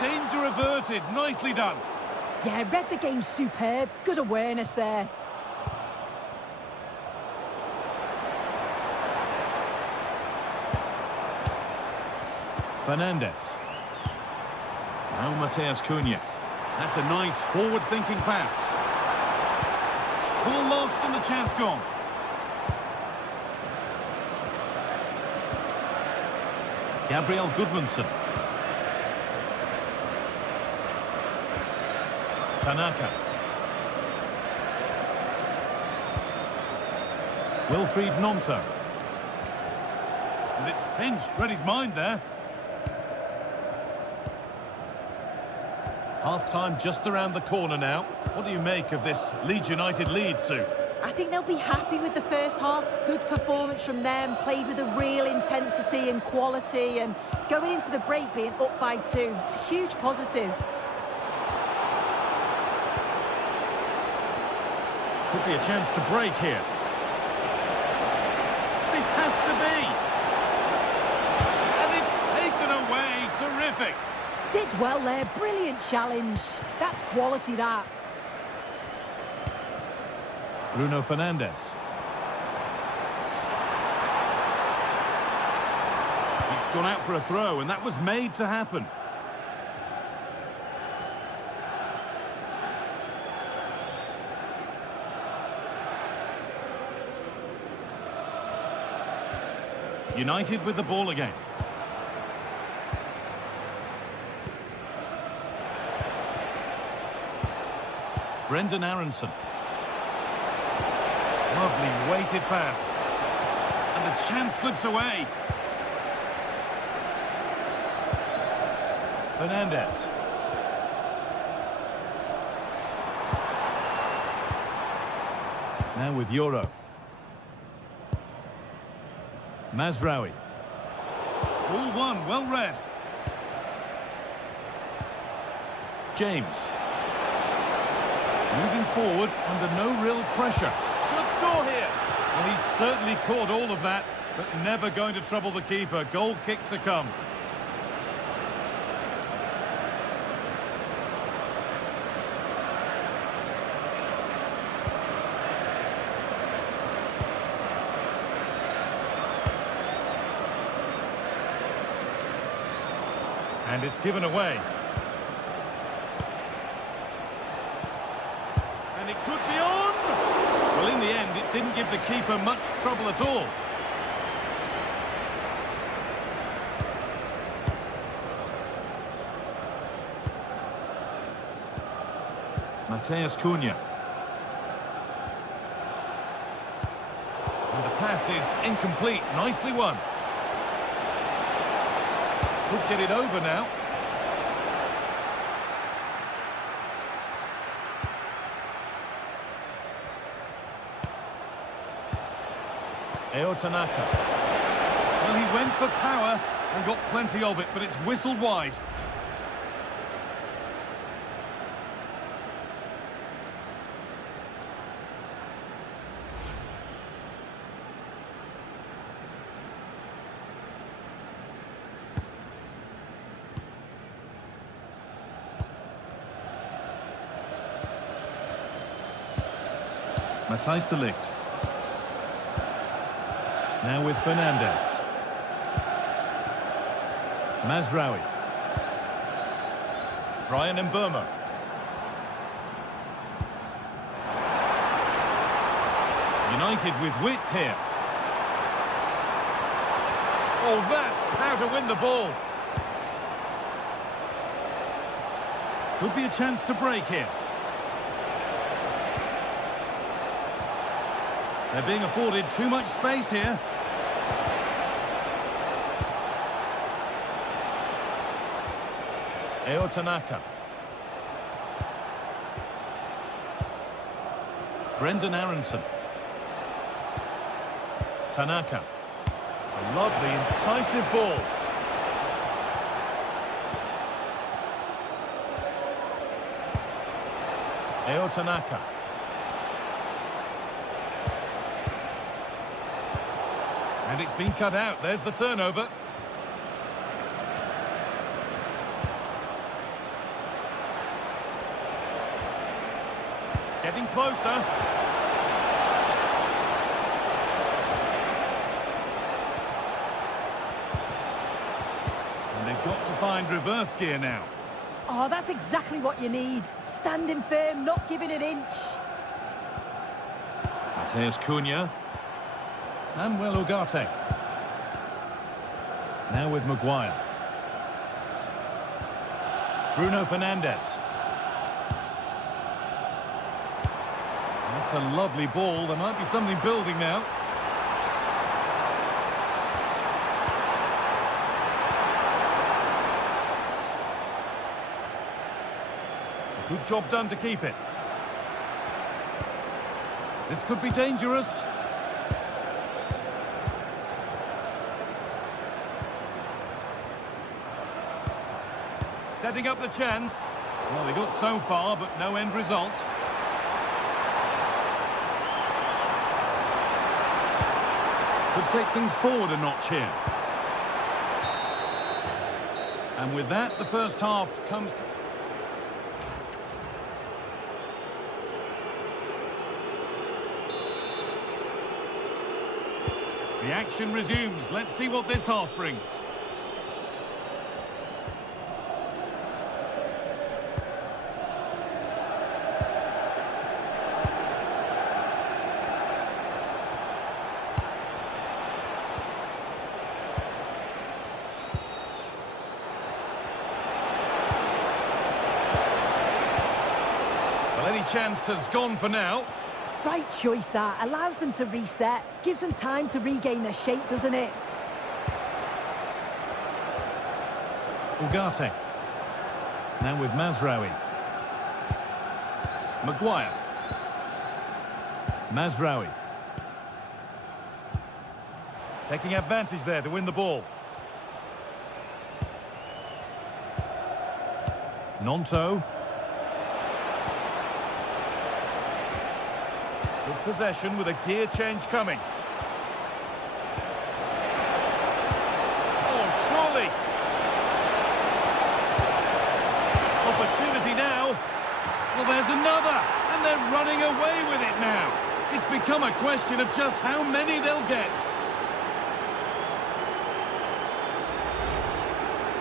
Danger averted. Nicely done. Yeah, read the game superb. Good awareness there. Fernandez. Now Mateus Cunha. That's a nice forward-thinking pass. Ball lost and the chance gone. Gabriel Goodmanson. Tanaka. Wilfried Gnonto. And it's pinched. Read his mind there. Half-time just around the corner now. What do you make of this Leeds United lead, Sue? I think they'll be happy with the first half. Good performance from them, played with a real intensity and quality, and going into the break being up by 2. It's a huge positive. Could be a chance to break here. This has to be! And it's taken away. Terrific! Did well there, brilliant challenge. That's quality, that. Bruno Fernandes. It's gone out for a throw, and that was made to happen. United with the ball again. Brendan Aronson. Lovely weighted pass. And the chance slips away. Fernandes. Now with Euro. Mazraoui. Ball one, well read. James. Moving forward under no real pressure. Should score here. Well, he's certainly caught all of that, but never going to trouble the keeper. Goal kick to come. And it's given away. And it could be on! Well, in the end, it didn't give the keeper much trouble at all. Mateus Cunha. And the pass is incomplete. Nicely won. Could get it over now. Tanaka. Well, he went for power and got plenty of it, but it's whistled wide. Matthijs de Ligt. Now with Fernandes. Mazraoui. Brian Mbeumo. United with width here. Oh, that's how to win the ball. Could be a chance to break here. They're being afforded too much space here. Tanaka. Brendan Aronson. Tanaka. A lovely, incisive ball. Tanaka. And it's been cut out. There's the turnover. Getting closer. And they've got to find reverse gear now. Oh, that's exactly what you need. Standing firm, not giving an inch. Mateus Cunha. Manuel Ugarte. Now with Maguire. Bruno Fernandes. That's a lovely ball. There might be something building now. Good job done to keep it. This could be dangerous. Setting up the chance. Well, they got so far, but no end result. Could take things forward a notch here. And with that, the first half comes to... The action resumes. Let's see what this half brings. Well, any chance has gone for now. Right choice that. Allows them to reset. Gives them time to regain their shape, doesn't it? Ugarte. Now with Mazraoui. Maguire. Mazraoui. Taking advantage there to win the ball. Nonto. Good possession with a gear change coming. Oh, surely. Opportunity now. Well, there's another. And they're running away with it now. It's become a question of just how many they'll get.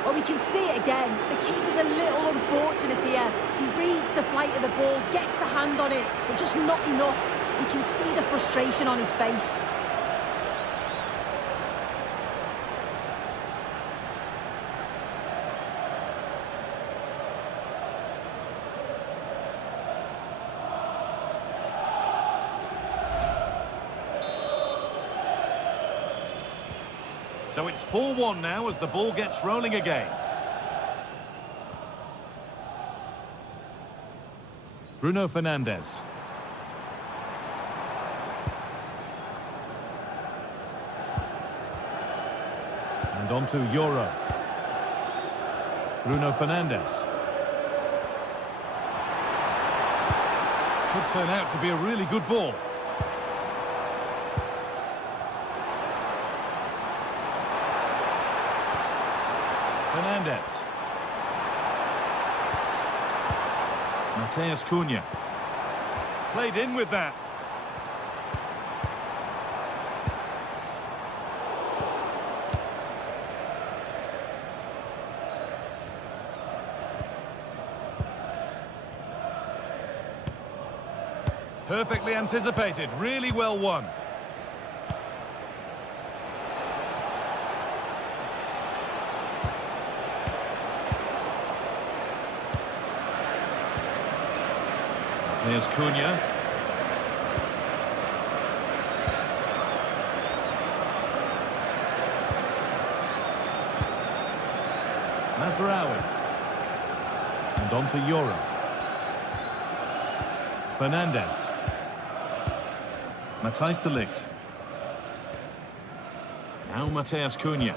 Well, we can see it again. The keeper's a little unfortunate here. He reads the flight of the ball, gets a hand on it, but just not enough. You can see the frustration on his face. So it's 4-1 now as the ball gets rolling again. Bruno Fernandes. And on to Euro. Bruno Fernandes. Could turn out to be a really good ball. Fernandes. Mateus Cunha. Played in with that. Perfectly anticipated, really well won. There's Cunha. Mazraoui. And on to Euro. Fernandes. Matthijs de Ligt. Now Mateus Cunha.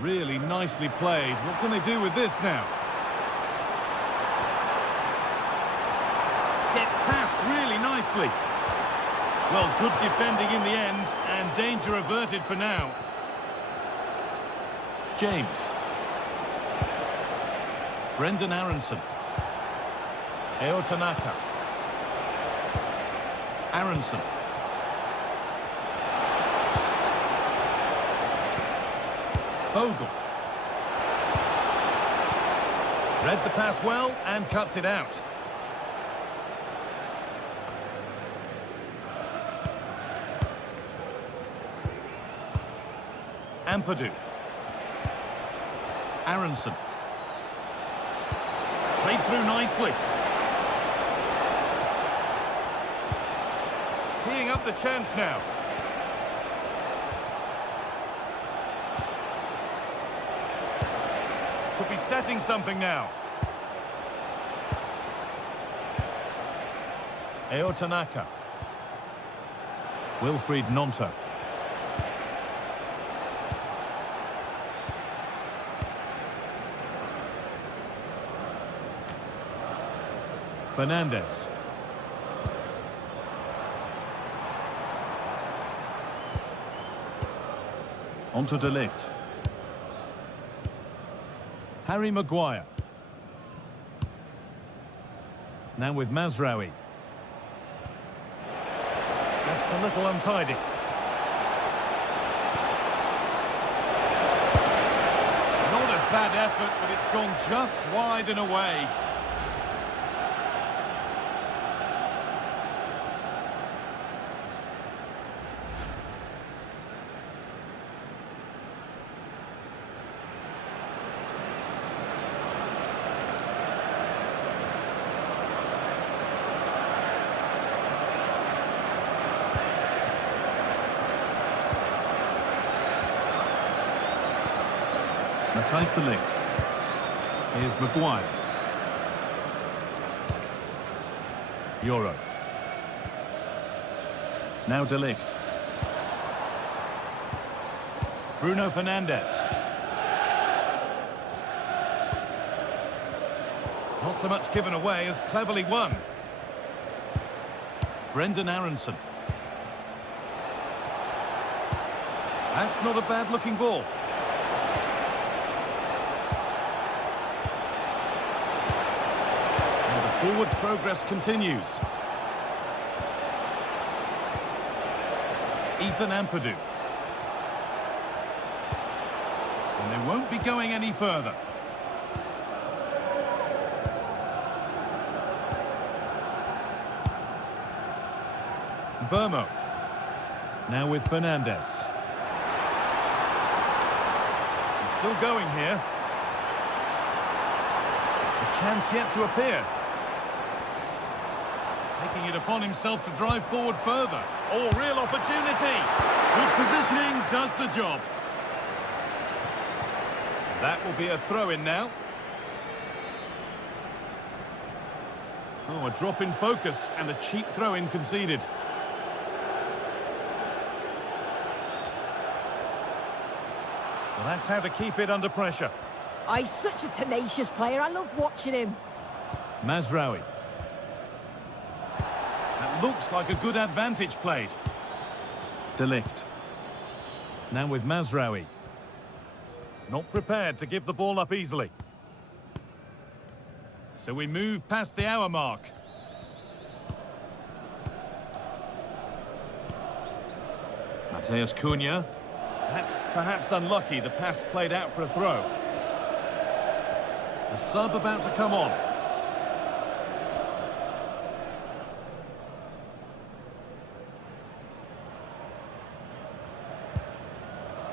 Really nicely played. What can they do with this now? Gets past really nicely. Well, good defending in the end, and danger averted for now. James. Brendan Aronson. Eo Tanaka. Aronson. Bogle. Read the pass well and cuts it out. Ampadu. Aronson. Played through nicely. Teeing up the chance now. Could be setting something now. Eo Tanaka. Wilfried Gnonto. Fernandes. On to De Ligt. Harry Maguire. Now with Mazraoui. a little untidy. Not a bad effort, but it's gone just wide and away. Matthijs de Ligt. Here's Maguire. Euro. Now de Ligt. Bruno Fernandes. Not so much given away as cleverly won. Brendan Aronson. That's not a bad-looking ball. Forward progress continues. Ethan Ampadu. And they won't be going any further. Burmo. Now with Fernandes. He's still going here. A chance yet to appear. Taking it upon himself to drive forward further. Oh, real opportunity. Good positioning does the job. That will be a throw-in now. Oh, a drop in focus and a cheap throw-in conceded. Well, that's how to keep it under pressure. Oh, he's such a tenacious player. I love watching him. Mazraoui. That looks like a good advantage played. De Ligt. Now with Mazraoui. Not prepared to give the ball up easily. So we move past the hour mark. Matheus Cunha. That's perhaps unlucky. The pass played out for a throw. The sub about to come on.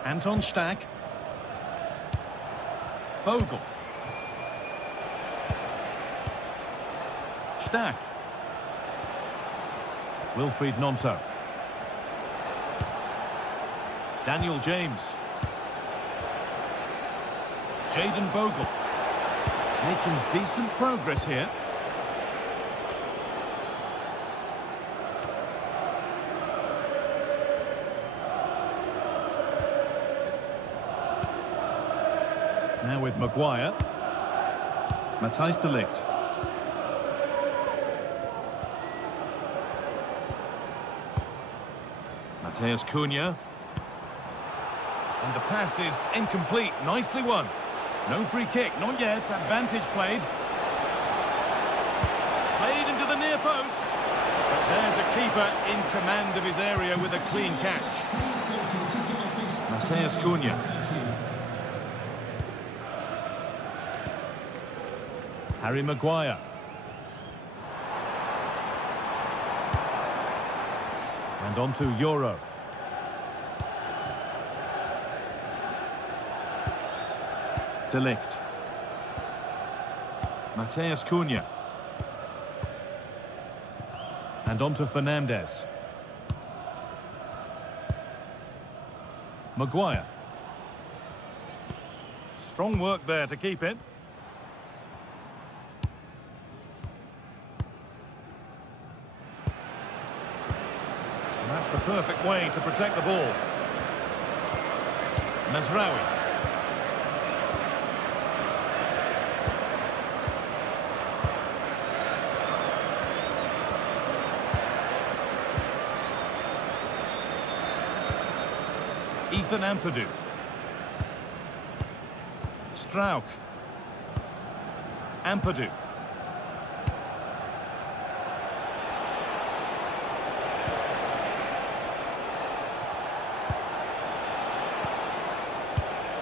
Anton Stack. Bogle. Stack. Wilfried Gnonto. Daniel James. Jayden Bogle. Making decent progress here. Now with Maguire. Matthijs de Ligt. Matheus Cunha. And the pass is incomplete. Nicely won. No free kick, not yet. Advantage played. Played into the near post. But there's a keeper in command of his area with a clean catch. Matheus Cunha. Harry Maguire. And on to Euro. De Ligt. Matheus Cunha. And on to Fernandes. Maguire. Strong work there to keep it. And that's the perfect way to protect the ball. Mazraoui. Ethan Ampadu. Strauch. Ampadu.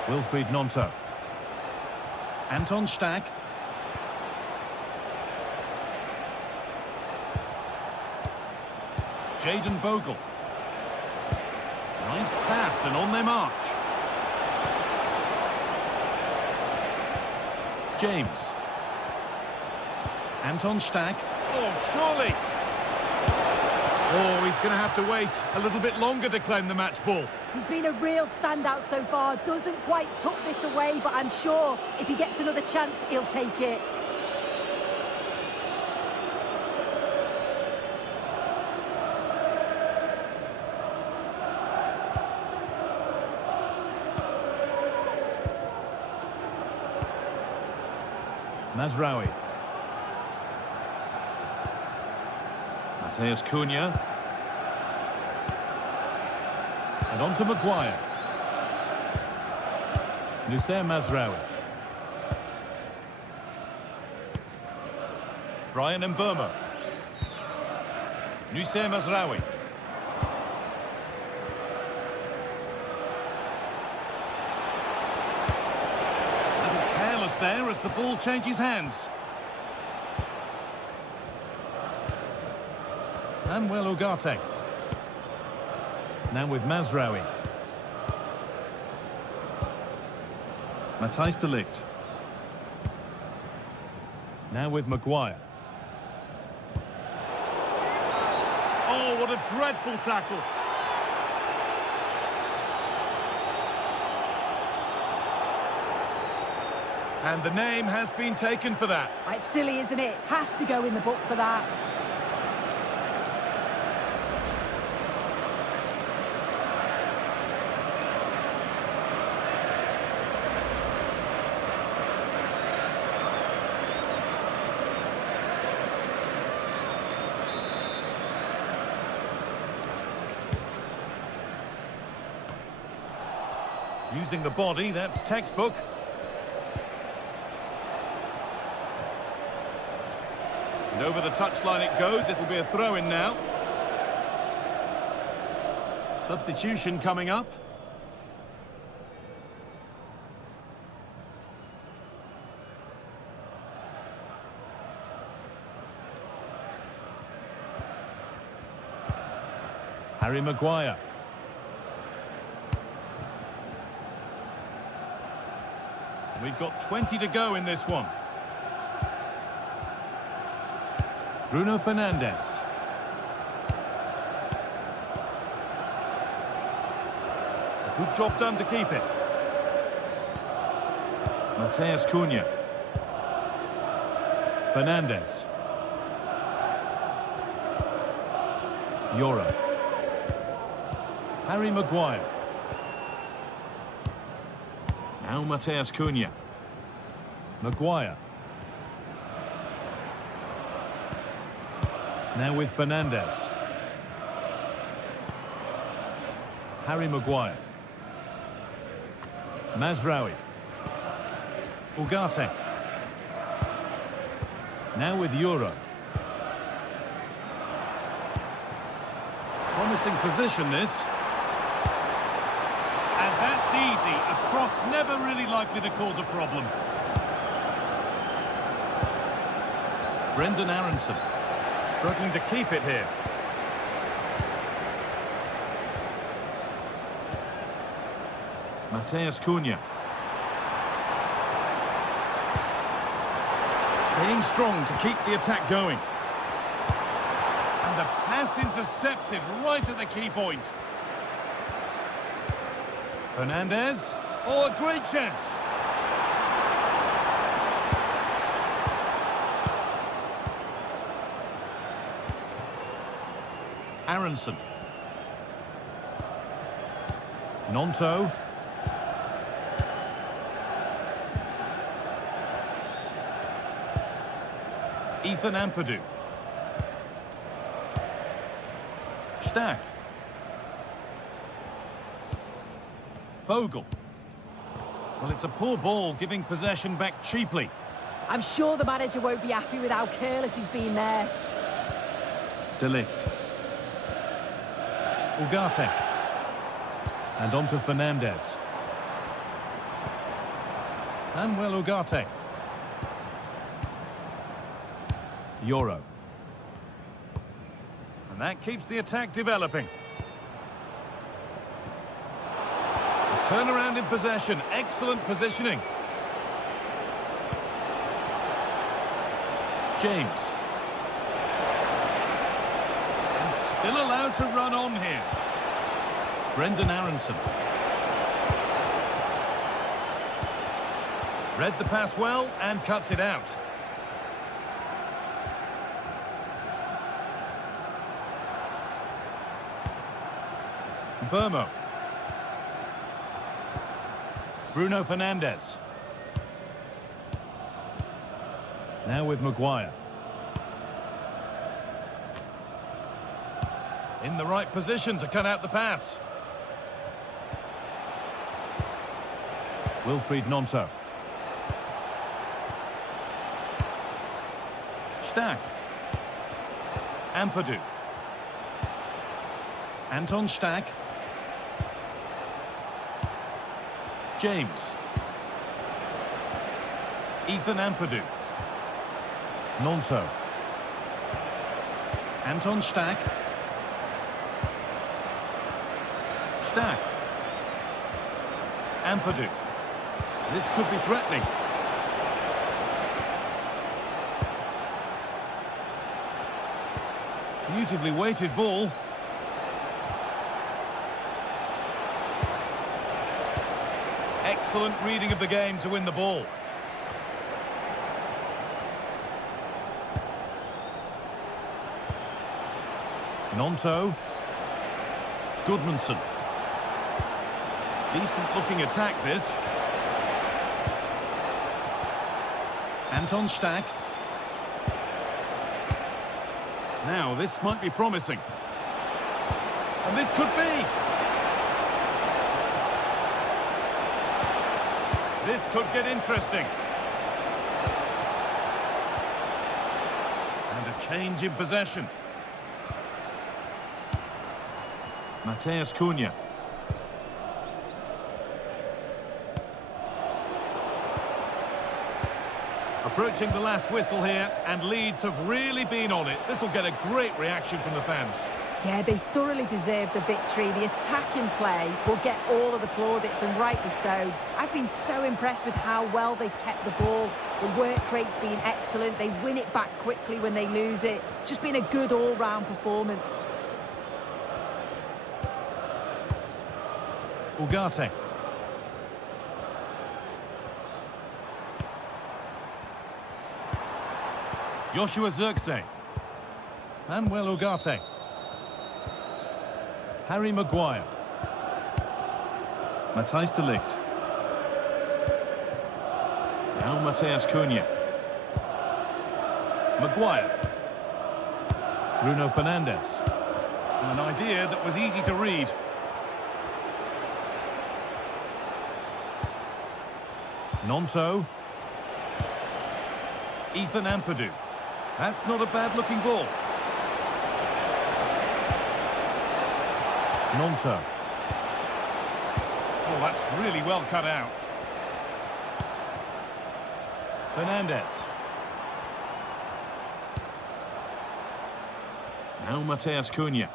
Wilfried Gnonto. Anton Stack. Jayden Bogle. Nice pass and on their march. James. Anton Stack. Oh, surely. Oh, he's going to have to wait a little bit longer to claim the match ball. He's been a real standout so far. Doesn't quite tuck this away, but I'm sure if he gets another chance, he'll take it. Mazraoui. Mateus Cunha. And on to Maguire. Noussair Mazraoui. Brian Mbeumo. Noussair Mazraoui. Careless there as the ball changes hands. Manuel Ugarte. Now with Mazraoui. Matthijs de Ligt. Now with Maguire. Oh, what a dreadful tackle. And the name has been taken for that. It's silly, isn't it? Has to go in the book for that. Using the body, that's textbook. And over the touchline it goes, it'll be a throw-in now. Substitution coming up. Harry Maguire. We've got 20 to go in this one. Bruno Fernandes. A good job done to keep it. Mateus Cunha. Fernandes. Yoro. Harry Maguire. Now Mateus Cunha. Maguire. Now with Fernandes. Harry Maguire. Mazraoui. Ugarte. Now with Yoro. Promising position this. And that's easy. A cross never really likely to cause a problem. Brendan Aronson. Struggling to keep it here. Mateus Cunha. Staying strong to keep the attack going. And the pass intercepted right at the key point. Fernandes. Oh, a great chance. Aronson. Gnonto. Ethan Ampadu. Stack. Bogle. Well, it's a poor ball, giving possession back cheaply. I'm sure the manager won't be happy with how careless he's been there. De Ligt. Ugarte. And on to Fernandes. And well, Ugarte. Euro. And that keeps the attack developing. A turnaround in possession. Excellent positioning. James. And still allowed to run on here. Brendan Aronson. Read the pass well and cuts it out. Burmo. Bruno Fernandes. Now with Maguire. In the right position to cut out the pass. Wilfried Gnonto. Stack. Ampadu. Anton Stack. James. Ethan Ampadu. Gnonto. Anton Stack. Stack. Ampadu. This could be threatening. Beautifully weighted ball. Excellent reading of the game to win the ball. Gnonto. Goodmanson. Decent looking attack this. Anton Stack. Now this might be promising. And this could be. This could get interesting. And a change in possession. Mateus Cunha. Approaching the last whistle here, and Leeds have really been on it. This will get a great reaction from the fans. Yeah, they thoroughly deserve the victory. The attacking play will get all of the plaudits, and rightly so. I've been so impressed with how well they've kept the ball. The work rate's been excellent. They win it back quickly when they lose it. Just been a good all-round performance. Ugarte. Joshua Zirkzee. Manuel Ugarte. Harry Maguire. Matthijs de Ligt. Now Mateus Cunha. Maguire. Bruno Fernandes. An idea that was easy to read. Gnonto. Ethan Ampadu. That's not a bad-looking ball. Gnonto. Oh, that's really well cut out. Fernandes. Now Mateus Cunha.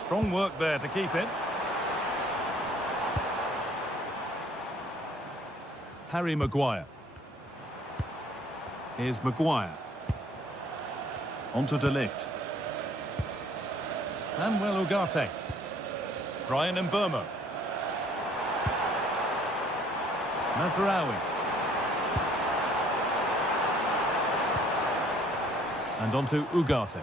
Strong work there to keep it. Harry Maguire. Here's Maguire. Onto de Ligt. Manuel Ugarte. Brian Mbeumo. Mazraoui. And onto Ugarte.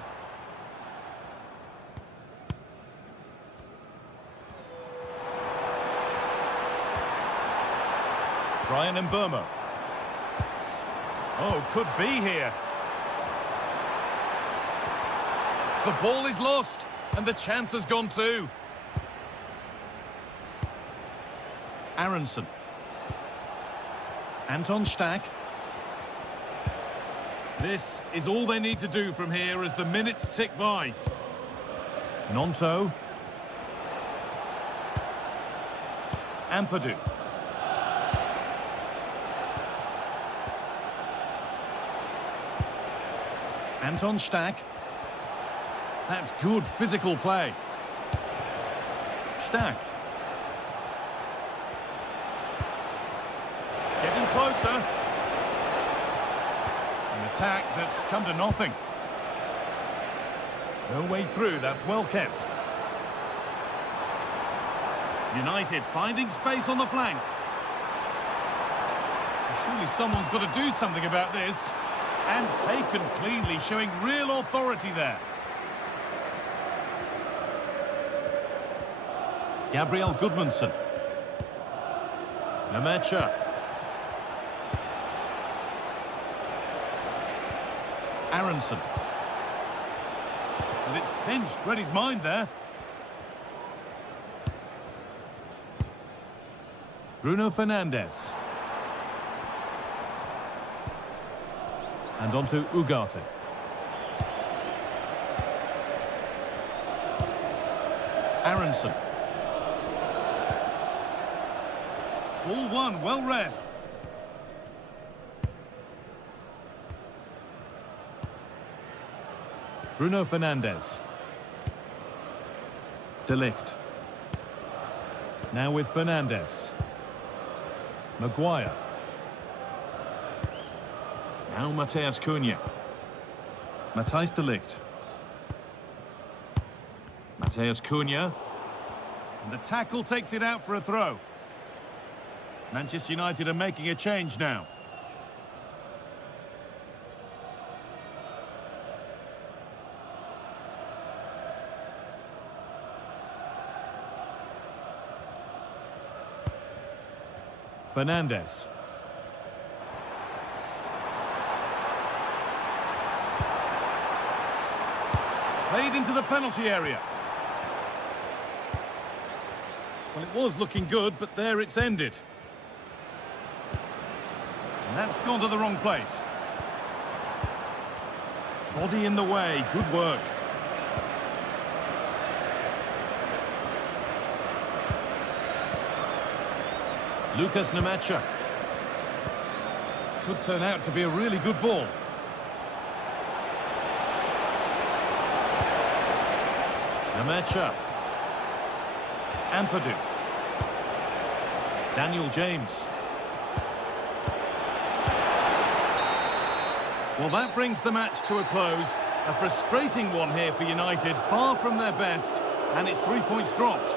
Brian Mbeumo. Oh, could be here. The ball is lost, and the chance has gone too. Aronson. Anton Stack. This is all they need to do from here as the minutes tick by. Gnonto. Ampadu. Anton Stack. That's good physical play. Stack. Getting closer. An attack that's come to nothing. No way through, that's well kept. United finding space on the flank. Surely someone's got to do something about this. And taken cleanly, showing real authority there. Gabriel Goodmanson. Namacha. Aronson. And it's pinched, read his mind there. Bruno Fernandes. And on to Ugarte. Aronson. All one, well read. Bruno Fernandes. De Ligt. Now with Fernandes. Maguire. Now Mateus Cunha. Matthijs de Ligt. Mateus Cunha. And the tackle takes it out for a throw. Manchester United are making a change now. Fernandes. Played into the penalty area. Well, it was looking good, but there it's ended. And that's gone to the wrong place. Body in the way, good work. Lucas Namacha. Could turn out to be a really good ball. Namacha. Ampadu. Daniel James. Well, that brings the match to a close. A frustrating one here for United, far from their best, and it's 3 points dropped.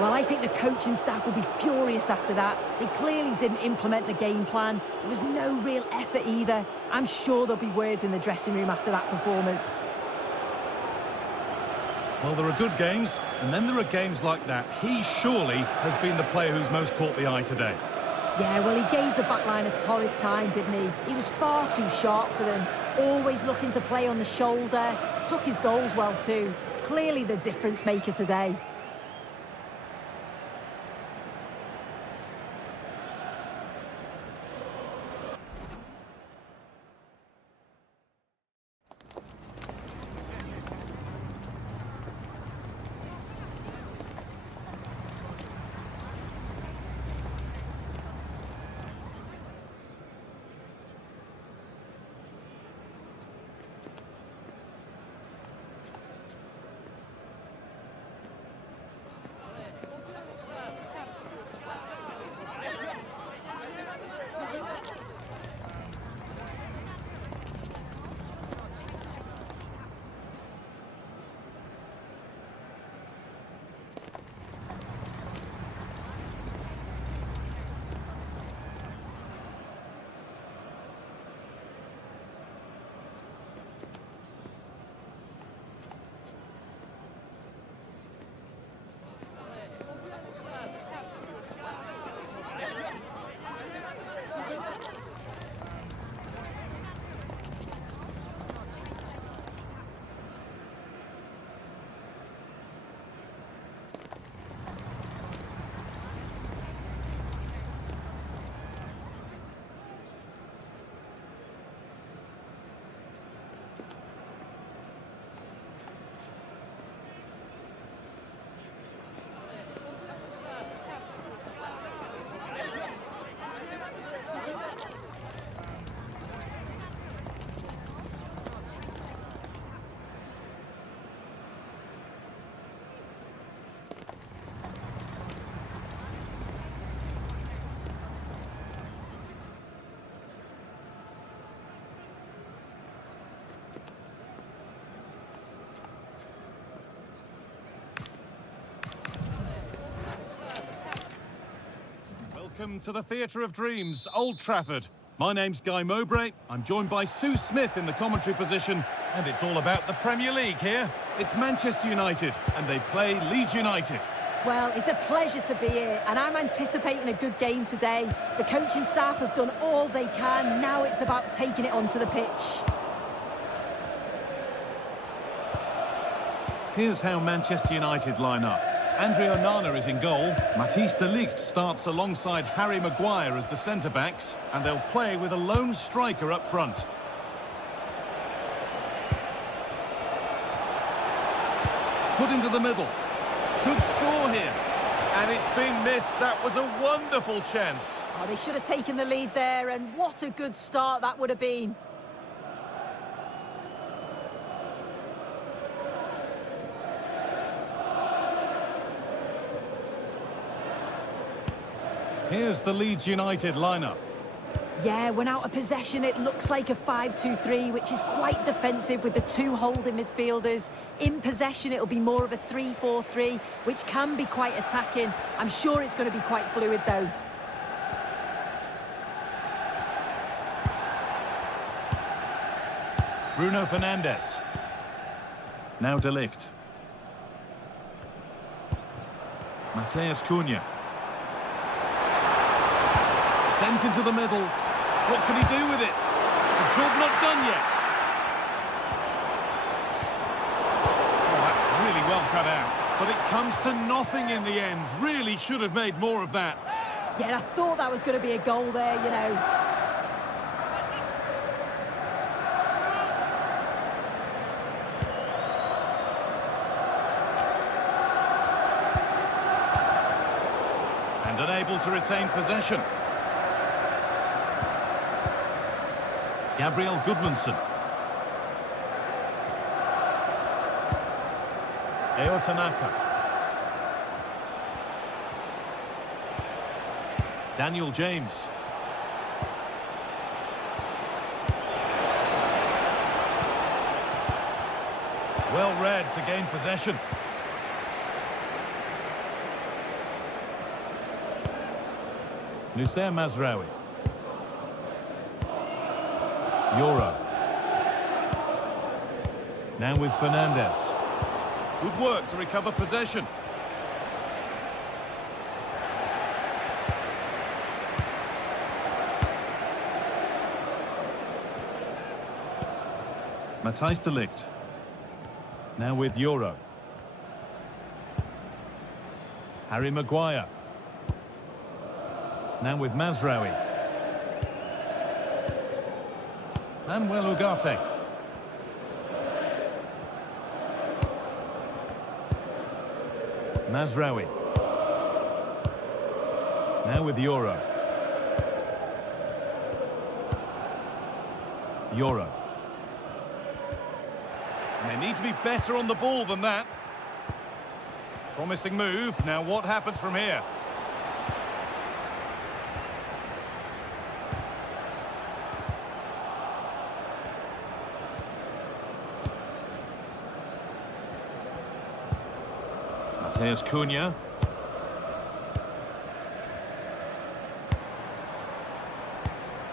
Well, I think the coaching staff will be furious after that. They clearly didn't implement the game plan. There was no real effort either. I'm sure there'll be words in the dressing room after that performance. Well, there are good games, and then there are games like that. He surely has been the player who's most caught the eye today. Yeah, well, he gave the back line a torrid time, didn't he? He was far too sharp for them. Always looking to play on the shoulder. Took his goals well too. Clearly the difference maker today. welcome to the Theatre of Dreams, Old Trafford. My name's Guy Mowbray. I'm joined by Sue Smith in the commentary position, and it's all about the Premier League here. It's Manchester United, and they play Leeds United. Well, it's a pleasure to be here, and I'm anticipating a good game today. The coaching staff have done all they can. Now it's about taking it onto the pitch. Here's how Manchester United line up. Andre Onana is in goal. Matthijs de Ligt starts alongside Harry Maguire as the centre-backs, and they'll play with a lone striker up front. Put into the middle. Could score here. And it's been missed. That was a wonderful chance. Oh, they should have taken the lead there, and what a good start that would have been. Here's the Leeds United lineup. Yeah, when out of possession, it looks like a 5-2-3, which is quite defensive with the two holding midfielders. In possession, it'll be more of a 3-4-3, which can be quite attacking. I'm sure it's going to be quite fluid, though. Bruno Fernandes. Now De Ligt. Matheus Cunha. Sent into the middle. What can he do with it? The job not done yet. Oh, that's really well cut out. But it comes to nothing in the end. Really should have made more of that. Yeah, I thought that was going to be a goal there, you know. And unable to retain possession. Gabriel Goodmanson. Eo Tanaka. Daniel James. Well read to gain possession. Noussair Mazraoui. Euro. Now with Fernandes. Good work to recover possession. Matthijs de Ligt. Now with Euro. Harry Maguire. Now with Mazraoui. Manuel Ugarte. Mazraoui. Now with Euro. Euro. And they need to be better on the ball than that. Promising move. Now what happens from here? There's Cunha.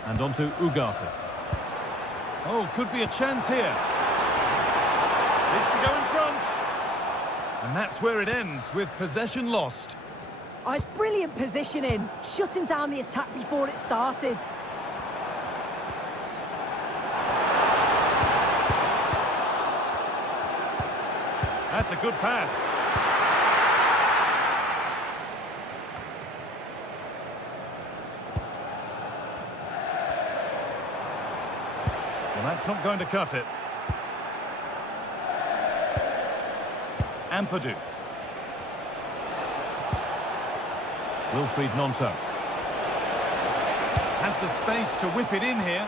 And on to Ugarte. Oh, could be a chance here. It's to go in front. And that's where it ends, with possession lost. Oh, it's brilliant positioning, shutting down the attack before it started. That's a good pass. Well, that's not going to cut it. Ampadu. Wilfried Gnonto. Has the space to whip it in here.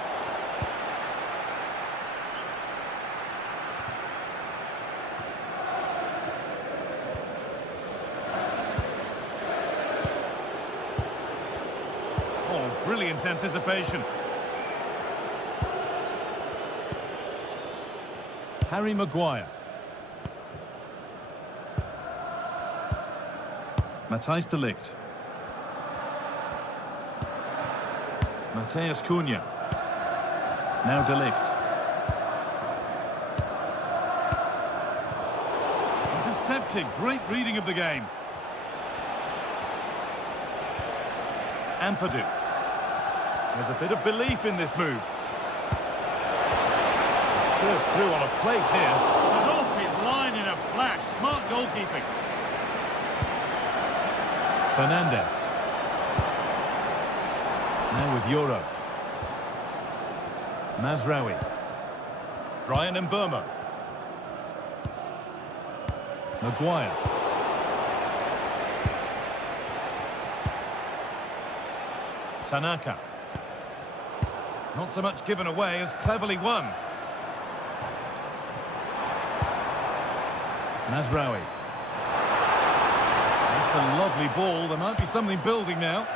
Oh, brilliant anticipation. Harry Maguire. Matthijs de Ligt. Mateus Cunha. Now De Ligt. Intercepted. Great reading of the game. Ampadu. There's a bit of belief in this move. Served through on a plate here. And off his line in a flash. Smart goalkeeping. Fernandez. Now with Euro. Mazraoui. Brian Mbeumo. Maguire. Tanaka. Not so much given away as cleverly won. Mazraoui. That's a lovely ball. There might be something building now.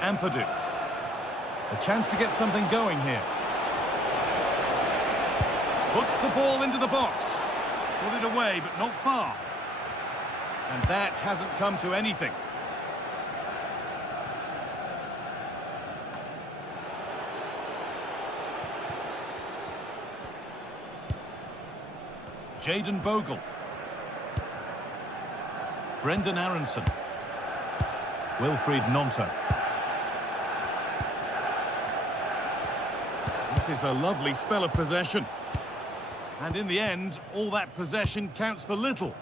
Ampadu. A chance to get something going here. Puts the ball into the box. Put it away, but not far. And that hasn't come to anything. Jayden Bogle. Brendan Aronson. Wilfried Gnonto. This is a lovely spell of possession. And in the end, all that possession counts for little.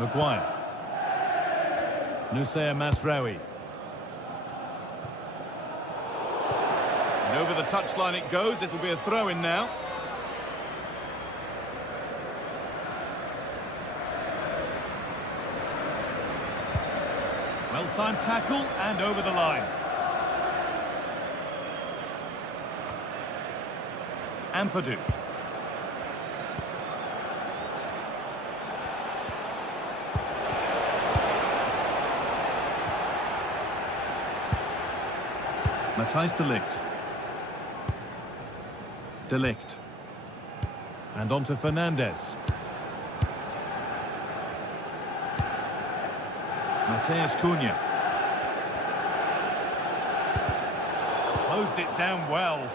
Maguire. Noussair Mazraoui. And over the touchline it goes. It'll be a throw-in now. Well-timed tackle and over the line. Ampadu. Matthijs De Ligt. De Ligt. And on to Fernandez. Mateus Cunha. Closed it down well.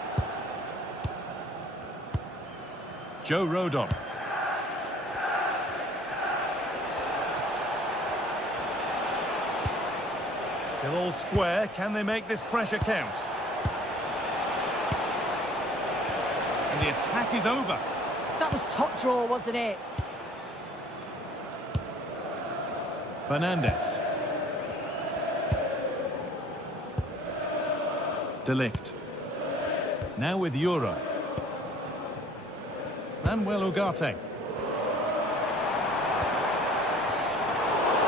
Joe Rodon. Still all square. Can they make this pressure count? And the attack is over. That was top draw, wasn't it? Fernandez. De Ligt. Now with Euro. Manuel Ugarte.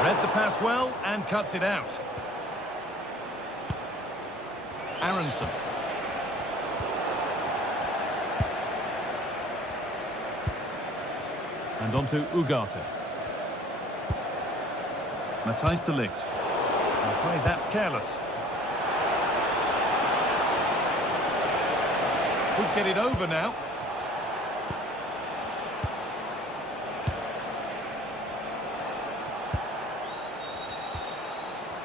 Read the pass well and cuts it out. Aronson. And on to Ugarte. Matthijs De Ligt. I'm afraid that's careless. Could get it over now.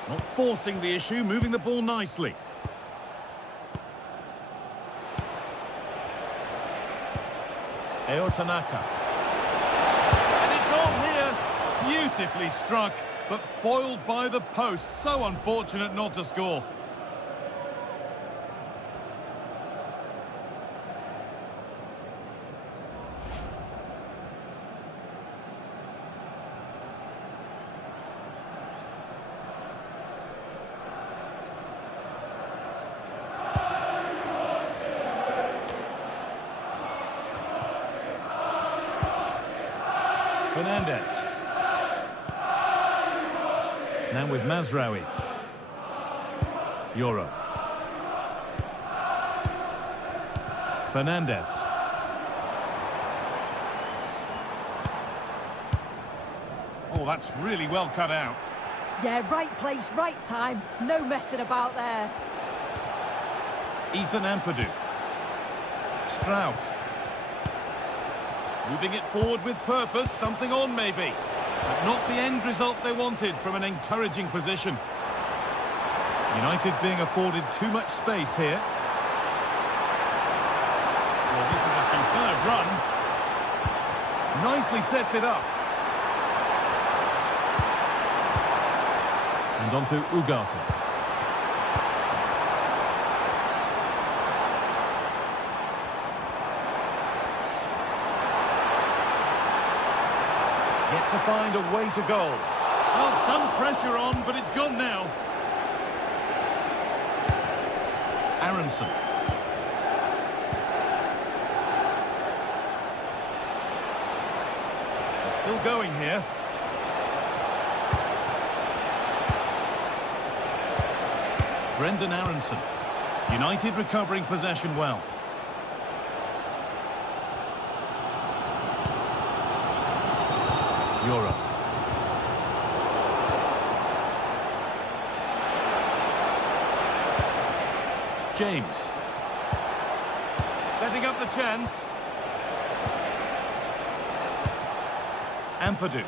Not forcing the issue, moving the ball nicely. Eo Tanaka. And it's on here. Beautifully struck, but foiled by the post. So unfortunate not to score. Fernandez. Now with Mazraoui. Euro. Fernandez. Oh, that's really well cut out. Yeah, right place, right time. No messing about there. Ethan Ampadu. Strauch. Moving it forward with purpose, something on maybe. But not the end result they wanted from an encouraging position. United being afforded too much space here. Well, this is a superb run. Nicely sets it up. And on to Ugarte. Yet to find a way to goal. Well, some pressure on, but it's gone now. Aronson. They're still going here. Brendan Aronson. United recovering possession well. Euro. James. Setting up the chance. Ampadu.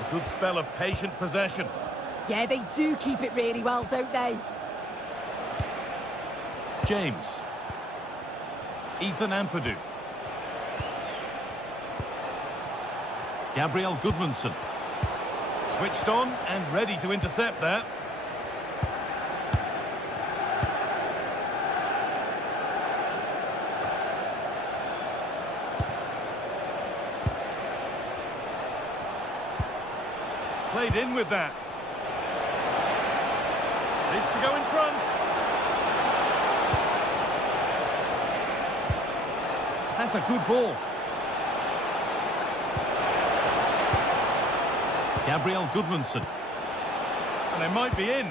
A good spell of patient possession. Yeah, they do keep it really well, don't they? James. Ethan Ampadu. Gabriel Goodmanson. Switched on and ready to intercept that. Played in with that. Is to go in front. That's a good ball. Gabriel Goodmanson. And they might be in.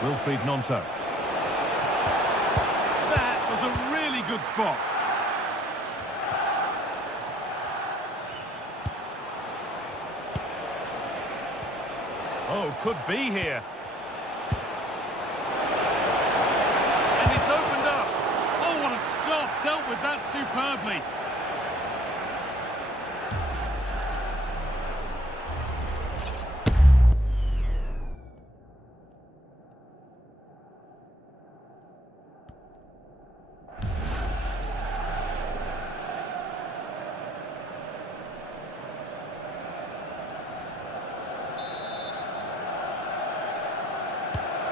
Wilfried Gnonto. That was a really good spot. Oh, could be here. And it's opened up. Oh, what a stop. Dealt with that superbly.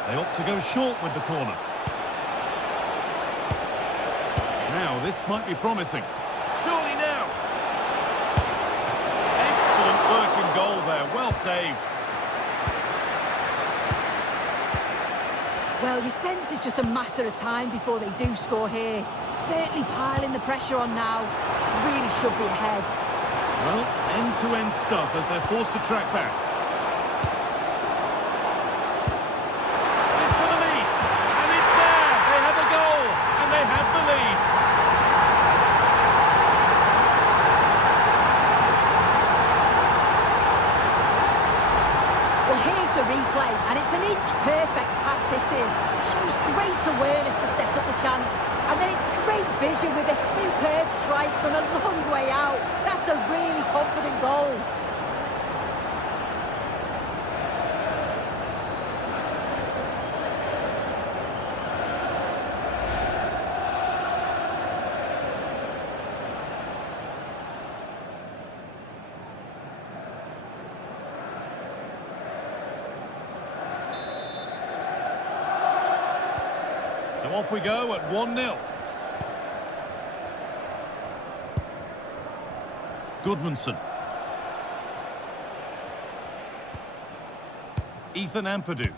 They opt to go short with the corner. Now, this might be promising. Surely now. Excellent work in goal there. Well saved. Well, you sense it's just a matter of time before they do score here. Certainly piling the pressure on now. Really should be ahead. Well, end-to-end stuff as they're forced to track back. Replay, and it's an inch perfect pass this is. Shows great awareness to set up the chance, and then it's great vision with a superb strike from a long way out. That's a really confident goal. So off we go at 1-0. Goodmanson. Ethan Ampadu.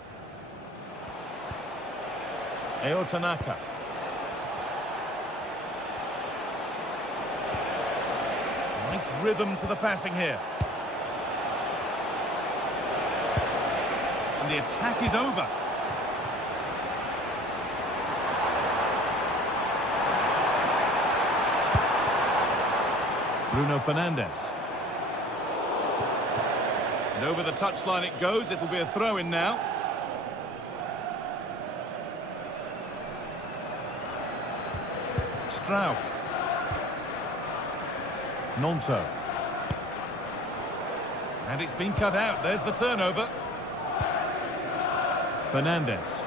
Eo Tanaka. Nice rhythm to the passing here. And the attack is over. Bruno Fernandes. And over the touchline it goes. It'll be a throw-in now. Strauch. Nonto. And it's been cut out. There's the turnover. Fernandez.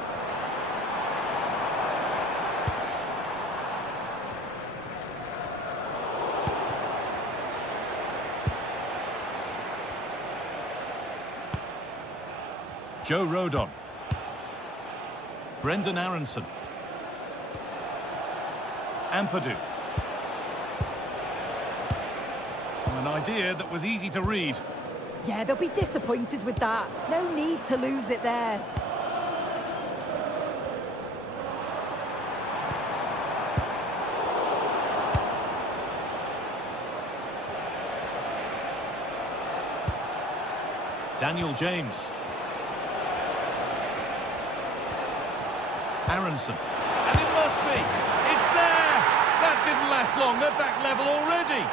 Joe Rodon. Brendan Aronson. Ampadu. An idea that was easy to read. Yeah, they'll be disappointed with that. No need to lose it there. Daniel James. Aronson. And it must be. It's there! That didn't last long. They're back level already.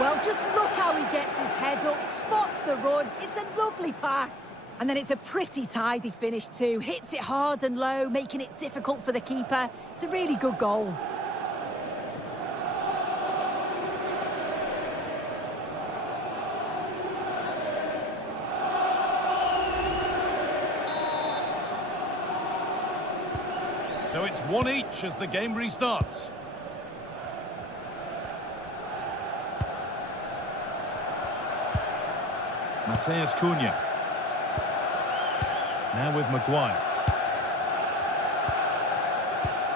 Well, just look how he gets his head up, spots the run. It's a lovely pass. And then it's a pretty tidy finish too. Hits it hard and low, making it difficult for the keeper. It's a really good goal. So it's 1 each as the game restarts. Mateus Cunha. Now with Maguire.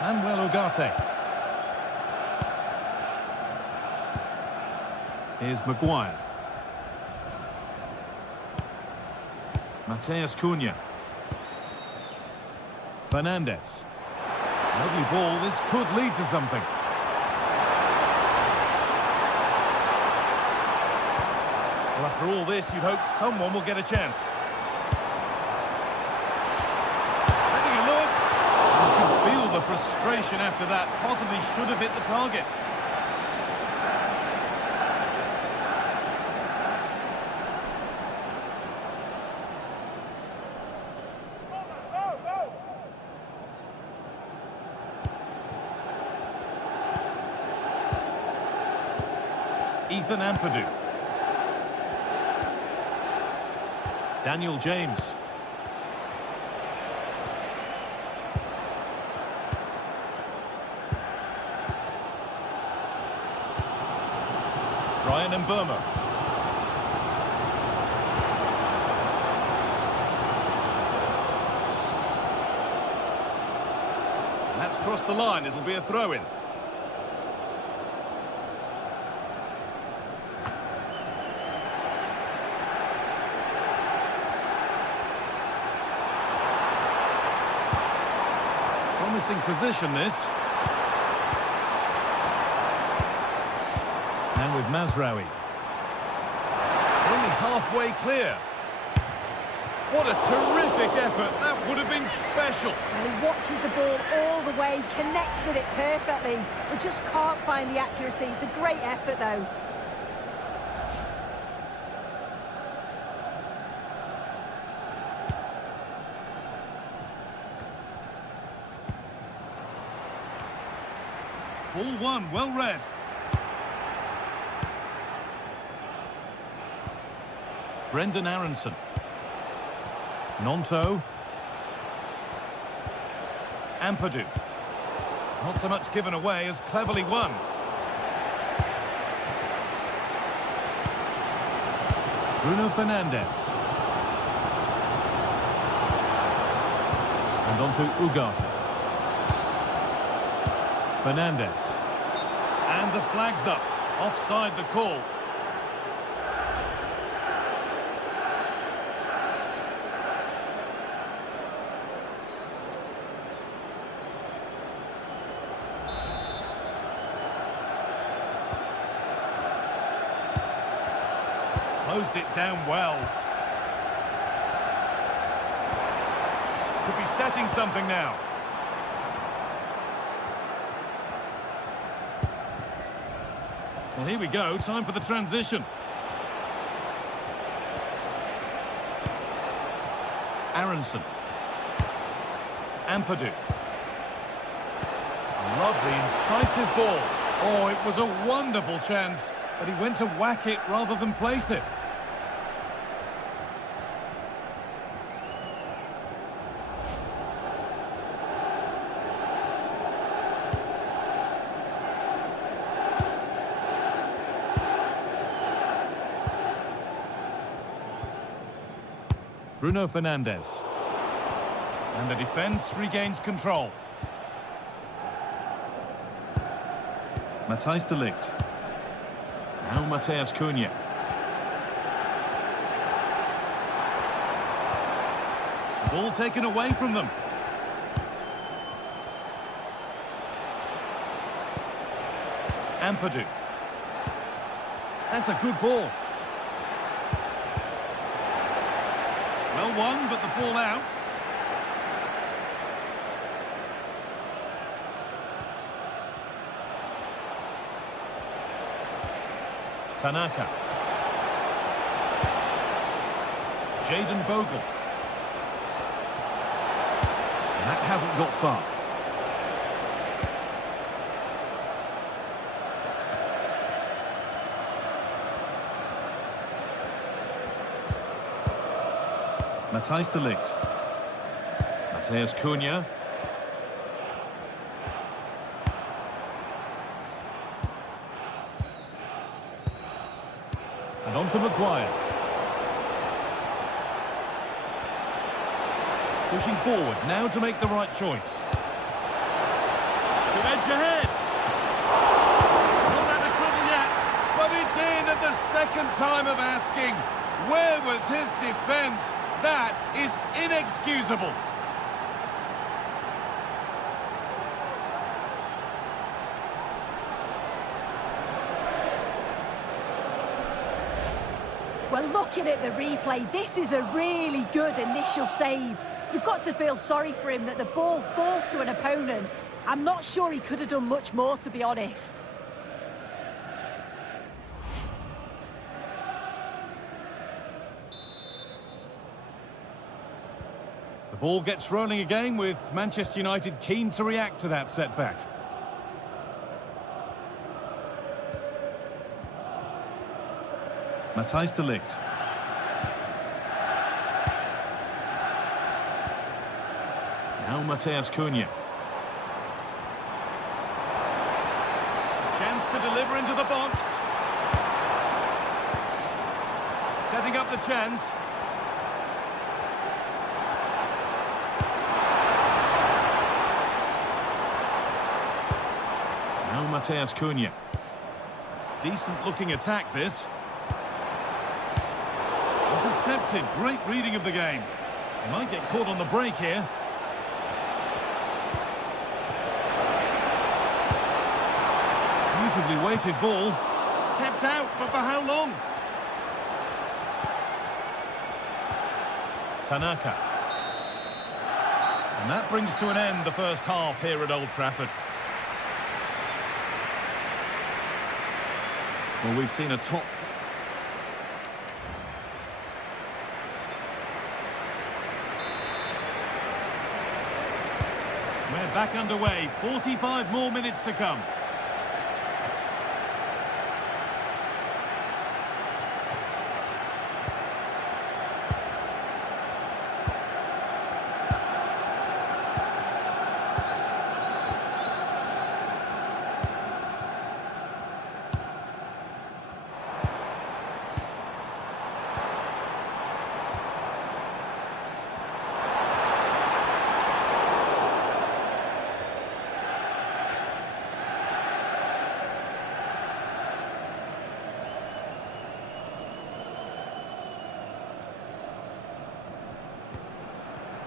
Manuel Ugarte. Here's Maguire. Mateus Cunha. Fernandez. Lovely ball. This could lead to something. Well, after all this, you'd hope someone will get a chance. Having a look. You can feel the frustration after that. Possibly should have hit the target. Ethan Ampadu. Daniel James. Brian Mbeumo. And that's crossed the line. It'll be a throw-in. Promising position, this. Now with Mazraoui. It's only halfway clear. What a terrific effort. That would have been special. And he watches the ball all the way, connects with it perfectly, but just can't find the accuracy. It's a great effort, though. Ball one, well read. Brendan Aronson. Nonto. Ampadu. Not so much given away as cleverly won. Bruno Fernandes. And on to Ugarte. Fernandes. And the flag's up. Offside the call. Closed it down well. Could be setting something now. Well, here we go. Time for the transition. Aronson. Ampadu. Lovely, incisive ball. Oh, it was a wonderful chance, but he went to whack it rather than place it. Bruno Fernandes. And the defence regains control. Matthijs de Ligt. Now Matheus Cunha. Ball taken away from them. Ampadu. That's a good ball. Well won, but the ball out. Tanaka. Jayden Bogle. That hasn't got far. Matthijs de Ligt. Matheus Cunha. And on to Maguire. Pushing forward, now to make the right choice. To edge ahead. Not out of trouble yet, but it's in at the second time of asking. Where was his defence? That is inexcusable. Well, looking at the replay, this is a really good initial save. You've got to feel sorry for him that the ball falls to an opponent. I'm not sure he could have done much more, to be honest. The ball gets rolling again with Manchester United keen to react to that setback. Matthijs de Ligt. Now Matheus Cunha. Chance to deliver into the box. Setting up the chance. Now Matheus Cunha. Decent looking attack this. Intercepted, great reading of the game. He might get caught on the break here. Beautifully weighted ball. Kept out, but for how long? Tanaka. And that brings to an end the first half here at Old Trafford. Well, we've seen a top... We're back underway. 45 more minutes to come.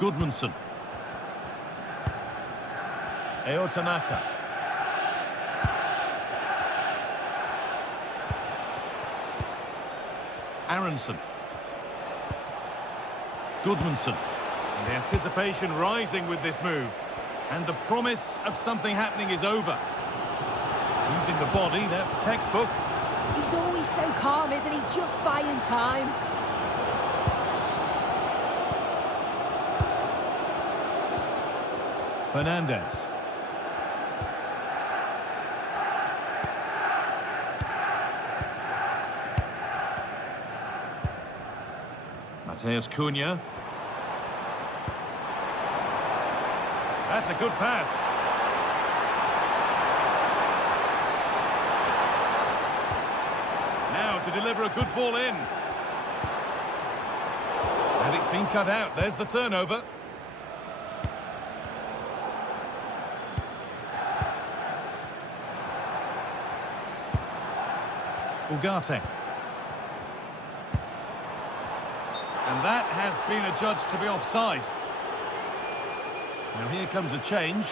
Goodmanson. Eotanaka. Aronson. Goodmanson. And the anticipation rising with this move. And the promise of something happening is over. Using the body, that's textbook. He's always so calm, isn't he? Just buying time. Fernandez. Mateus Cunha. That's a good pass. Now to deliver a good ball in. And it's been cut out. There's the turnover. Ugarte. And that has been adjudged to be offside. Now here comes a change.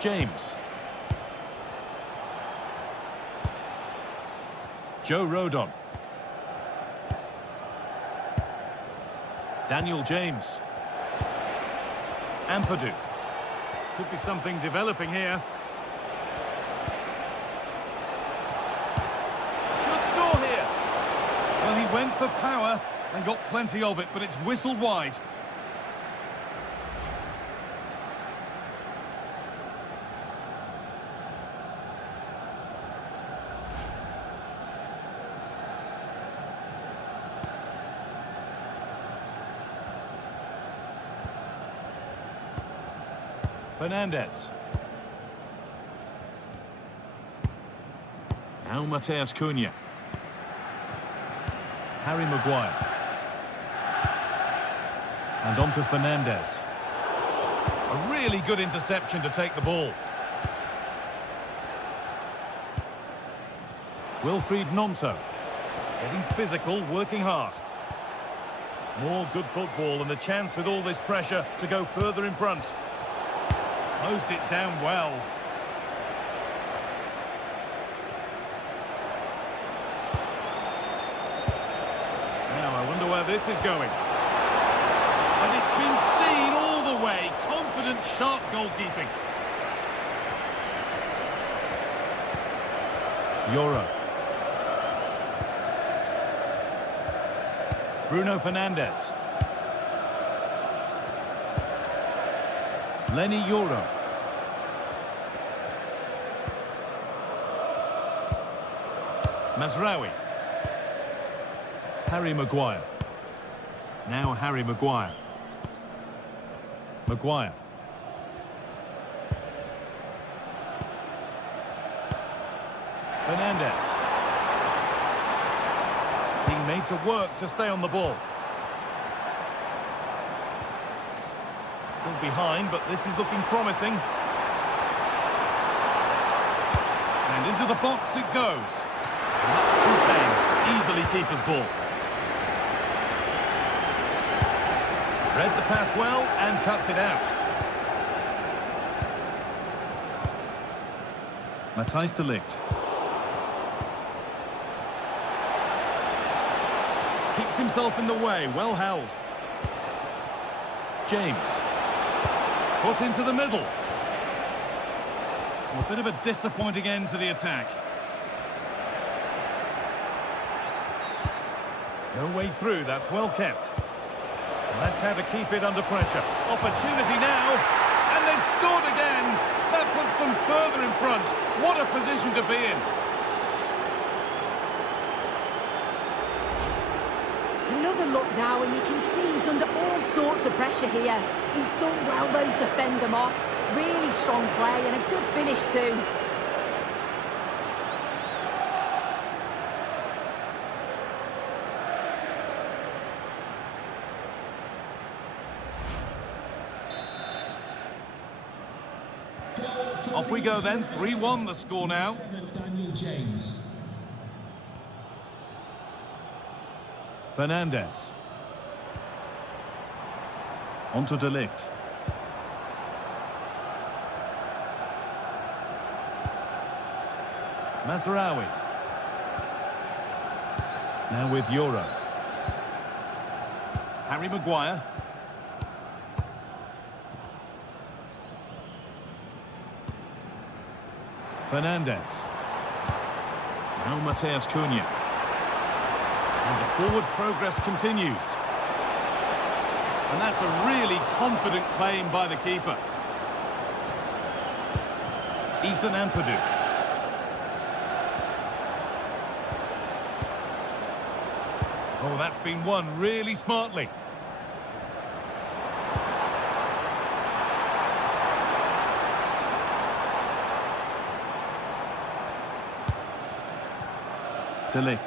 James. Joe Rodon. Daniel James. Ampadu. Could be something developing here. Should score here. Well, he went for power and got plenty of it, but it's whistled wide. Fernandez. Now Mateus Cunha. Harry Maguire. And on to Fernandez. A really good interception to take the ball. Wilfried Gnonto. Getting physical, working hard. More good football and the chance with all this pressure to go further in front. Closed it down well. Now I wonder where this is going. And it's been seen all the way. Confident, sharp goalkeeping. Euro. Bruno Fernandes. Lenny Euro. Mazraoui. Harry Maguire. Now Harry Maguire. Maguire. Fernandez. Being made to work to stay on the ball. Still behind, but this is looking promising. And into the box it goes. And that's too tame. Easily keeper's ball. Read the pass well and cuts it out. Matthijs de Ligt. Keeps himself in the way, well held. James. Put into the middle. A bit of a disappointing end to the attack. No way through, that's well kept. And that's how to keep it under pressure. Opportunity now, and they've scored again. That puts them further in front. What a position to be in. Another look now, and you can see he's under all sorts of pressure here. He's done well, though, to fend them off. Really strong play and a good finish, too. Off we go then, 3-1 the score now. Daniel James. Fernandez. On to De Ligt. Mazraoui. Now with Euro. Harry Maguire. Fernandez. Now Mateus Cunha. And the forward progress continues. And that's a really confident claim by the keeper. Ethan Ampadu. Oh, that's been won really smartly. De Ligt.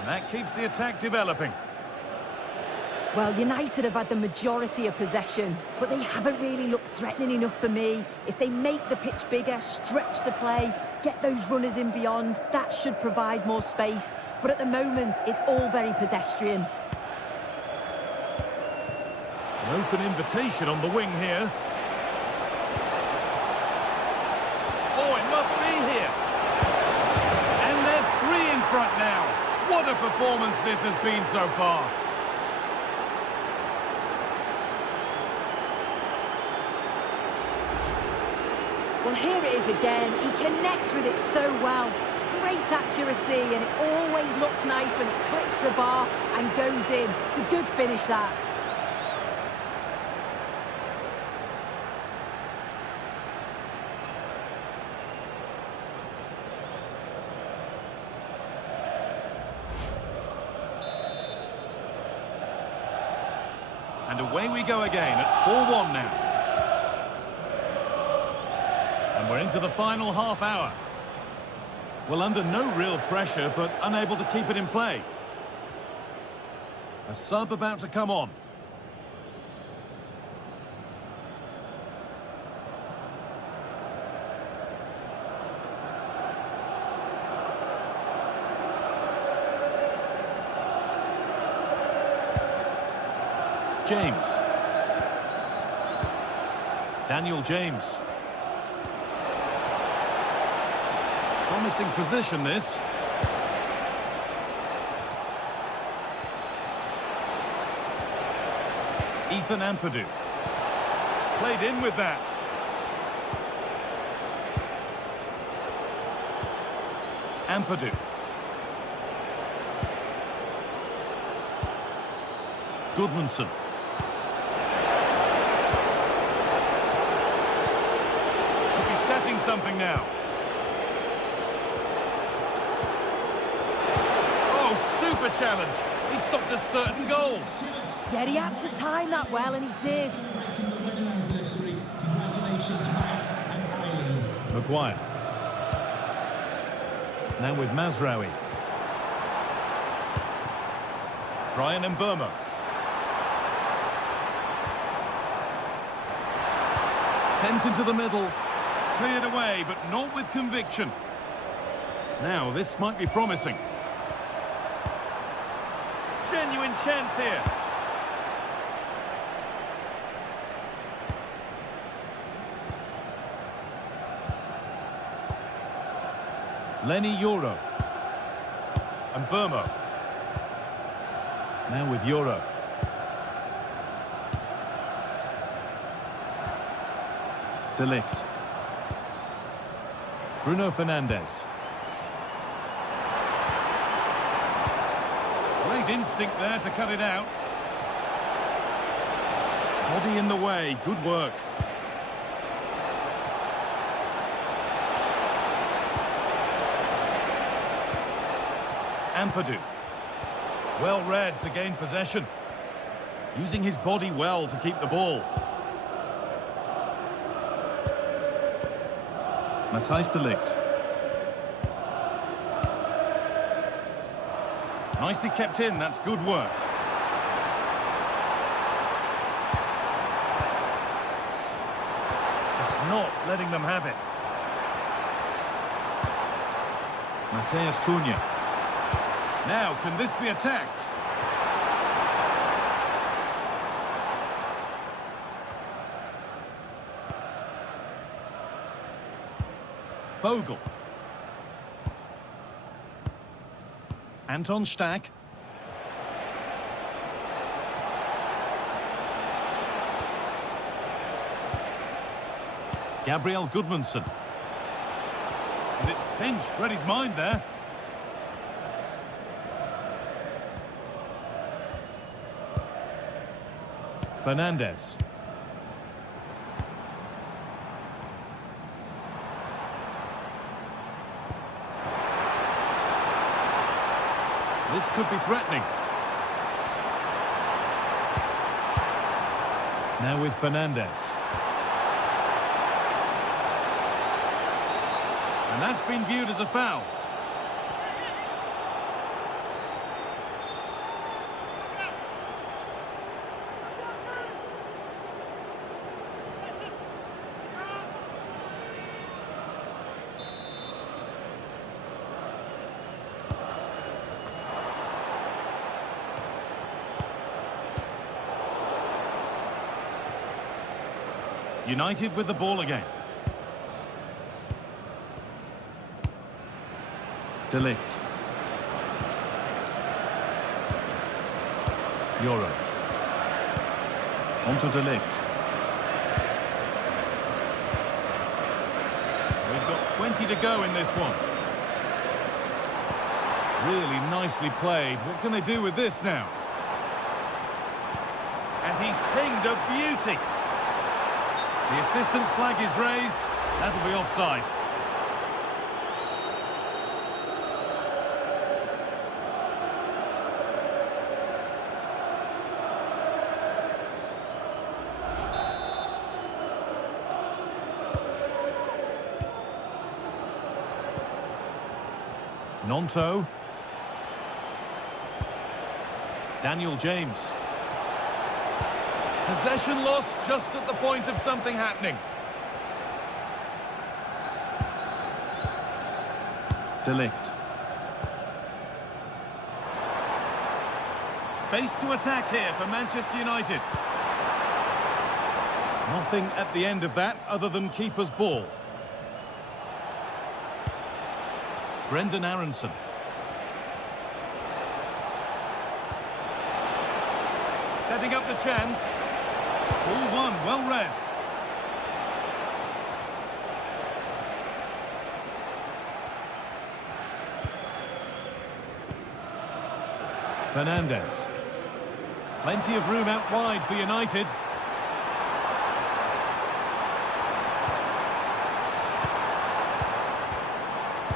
And that keeps the attack developing. Well, United have had the majority of possession, but they haven't really looked threatening enough for me. If they make the pitch bigger, stretch the play, get those runners in beyond, that should provide more space. But at the moment, it's all very pedestrian. An open invitation on the wing here. Oh, it must be here. And they're 3 in front now. What a performance this has been so far. Well, here it is again. He connects with it so well. It's great accuracy, and it always looks nice when it clips the bar and goes in. It's a good finish, that. And away we go again at 4-1 now. And we're into the final half hour. Well, under no real pressure, but unable to keep it in play. A sub about to come on. James. Daniel James. Promising position, this. Ethan Ampadu. Played in with that. Ampadu. Goodmanson. Could be setting something now. Super challenge. He stopped a certain goal. Yeah, he had to time that well, and he did. Maguire. Now with Mazraoui. Brian Mbeumo. Sent into the middle. Cleared away, but not with conviction. Now, this might be promising. Genuine chance here. Lenny Euro. And Mbeumo. Now with Euro. De Ligt. Bruno Fernandez. Great instinct there to cut it out. Body in the way, good work. Ampadu. Well read to gain possession. Using his body well to keep the ball. Matthijs de Ligt. Nicely kept in, that's good work. not letting them have it. Mateus Cunha. Now, can this be attacked? Bogle. Anton Stack. Gabriel Goodmanson. And it's pinched, read his mind there. Fernandez. This could be threatening. Now with Fernandez. And that's been viewed as a foul. United with the ball again. De Ligt. Euro. Onto De Ligt. We've got 20 to go in this one. Really nicely played. What can they do with this now? And he's pinged a beauty. The assistant's flag is raised. That'll be offside. Nonto. Daniel James. Possession lost just at the point of something happening. De Ligt. Space to attack here for Manchester United. Nothing at the end of that other than keeper's ball. Brendan Aronson. Setting up the chance. Ball one, well read. Fernandez. Plenty of room out wide for United.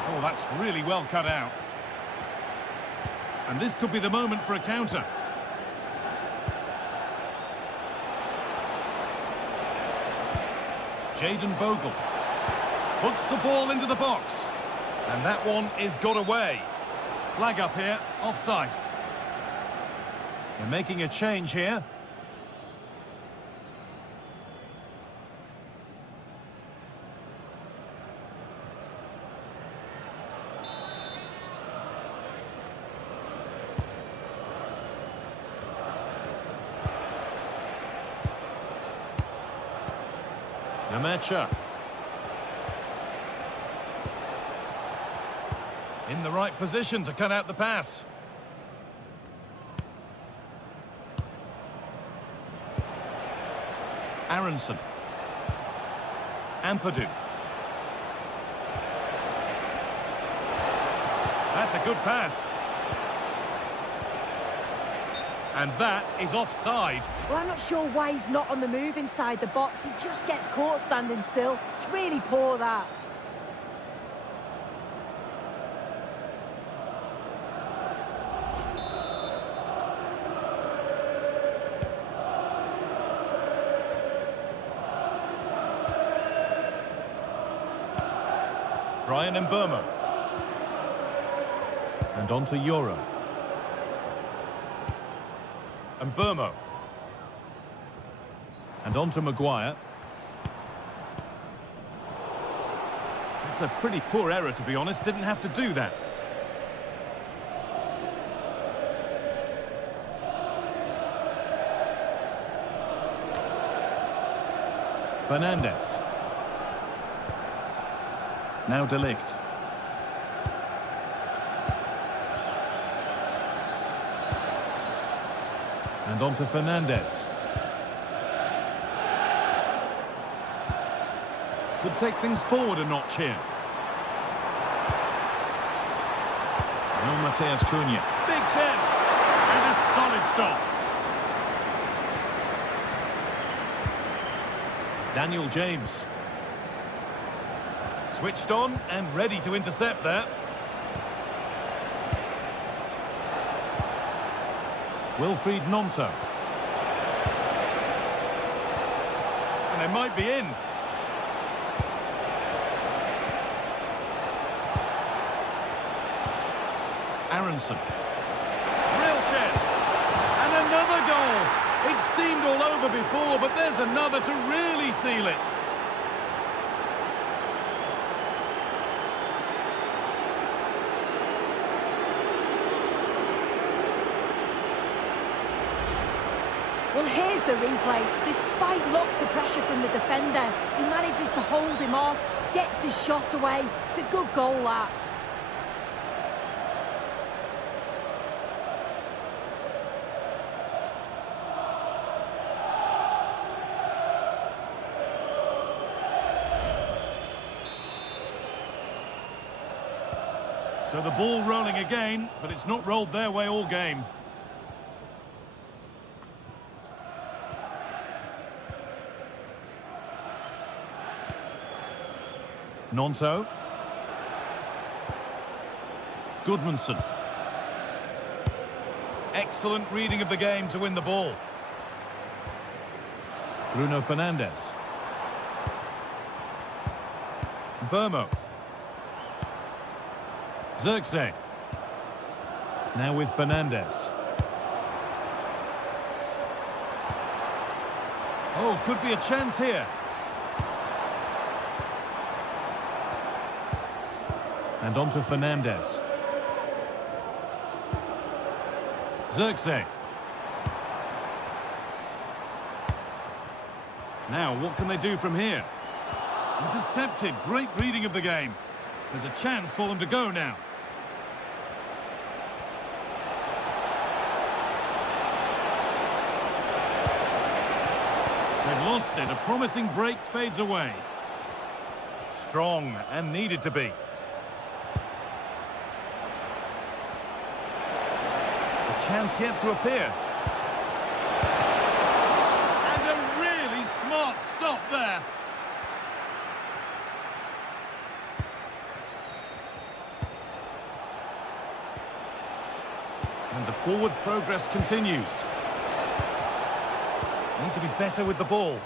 Oh, that's really well cut out. And this could be the moment for a counter. Jayden Bogle puts the ball into the box. And that one is got away. Flag up here, offside. They're making a change here. Namacha. In the right position to cut out the pass. Aronson. Ampadu. That's a good pass. And that is offside. Well, I'm not sure why he's not on the move inside the box. He just gets caught standing still. It's really poor, that. Brian Mbeumo. And on to Euro. Mbeumo. And on to Maguire. It's a pretty poor error, to be honest. Didn't have to do that. Fernandez. Now De Ligt. And on to Fernandez. Could take things forward a notch here. Now Mateus Cunha. Big chance. And a solid stop. Daniel James. Switched on and ready to intercept there. Wilfried Gnonto. And they might be in. Aronson. Real chance. And another goal. It seemed all over before, but there's another to really seal it. Well, here's the replay. Despite lots of pressure from the defender, he manages to hold him off, gets his shot away. It's a good goal, that. So the ball rolling again, but it's not rolled their way all game. Gnonto. Goodmanson. Excellent reading of the game to win the ball. Bruno Fernandes. Burmo. Zirkzee. Now with Fernandez. Oh, could be a chance here. And on to Fernandez. Zirkzee. Now, what can they do from here? Intercepted. Great reading of the game. There's a chance for them to go now. They've lost it. A promising break fades away. Strong and needed to be. A chance yet to appear. And a really smart stop there. And the forward progress continues. Need to be better with the ball.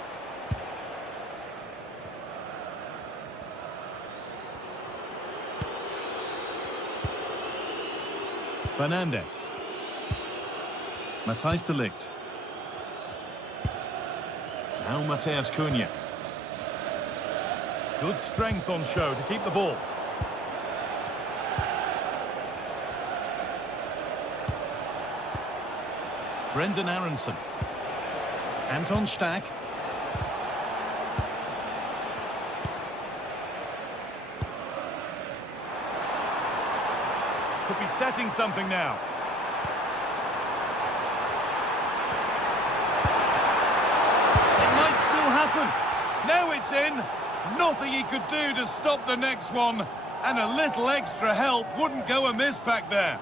Fernandez. Matthijs de Ligt. Now Mateus Cunha. Good strength on show to keep the ball. Brendan Aronson. Anton Stack. Could be setting something now. It might still happen. Now it's in. Nothing he could do to stop the next one. And a little extra help wouldn't go amiss back there.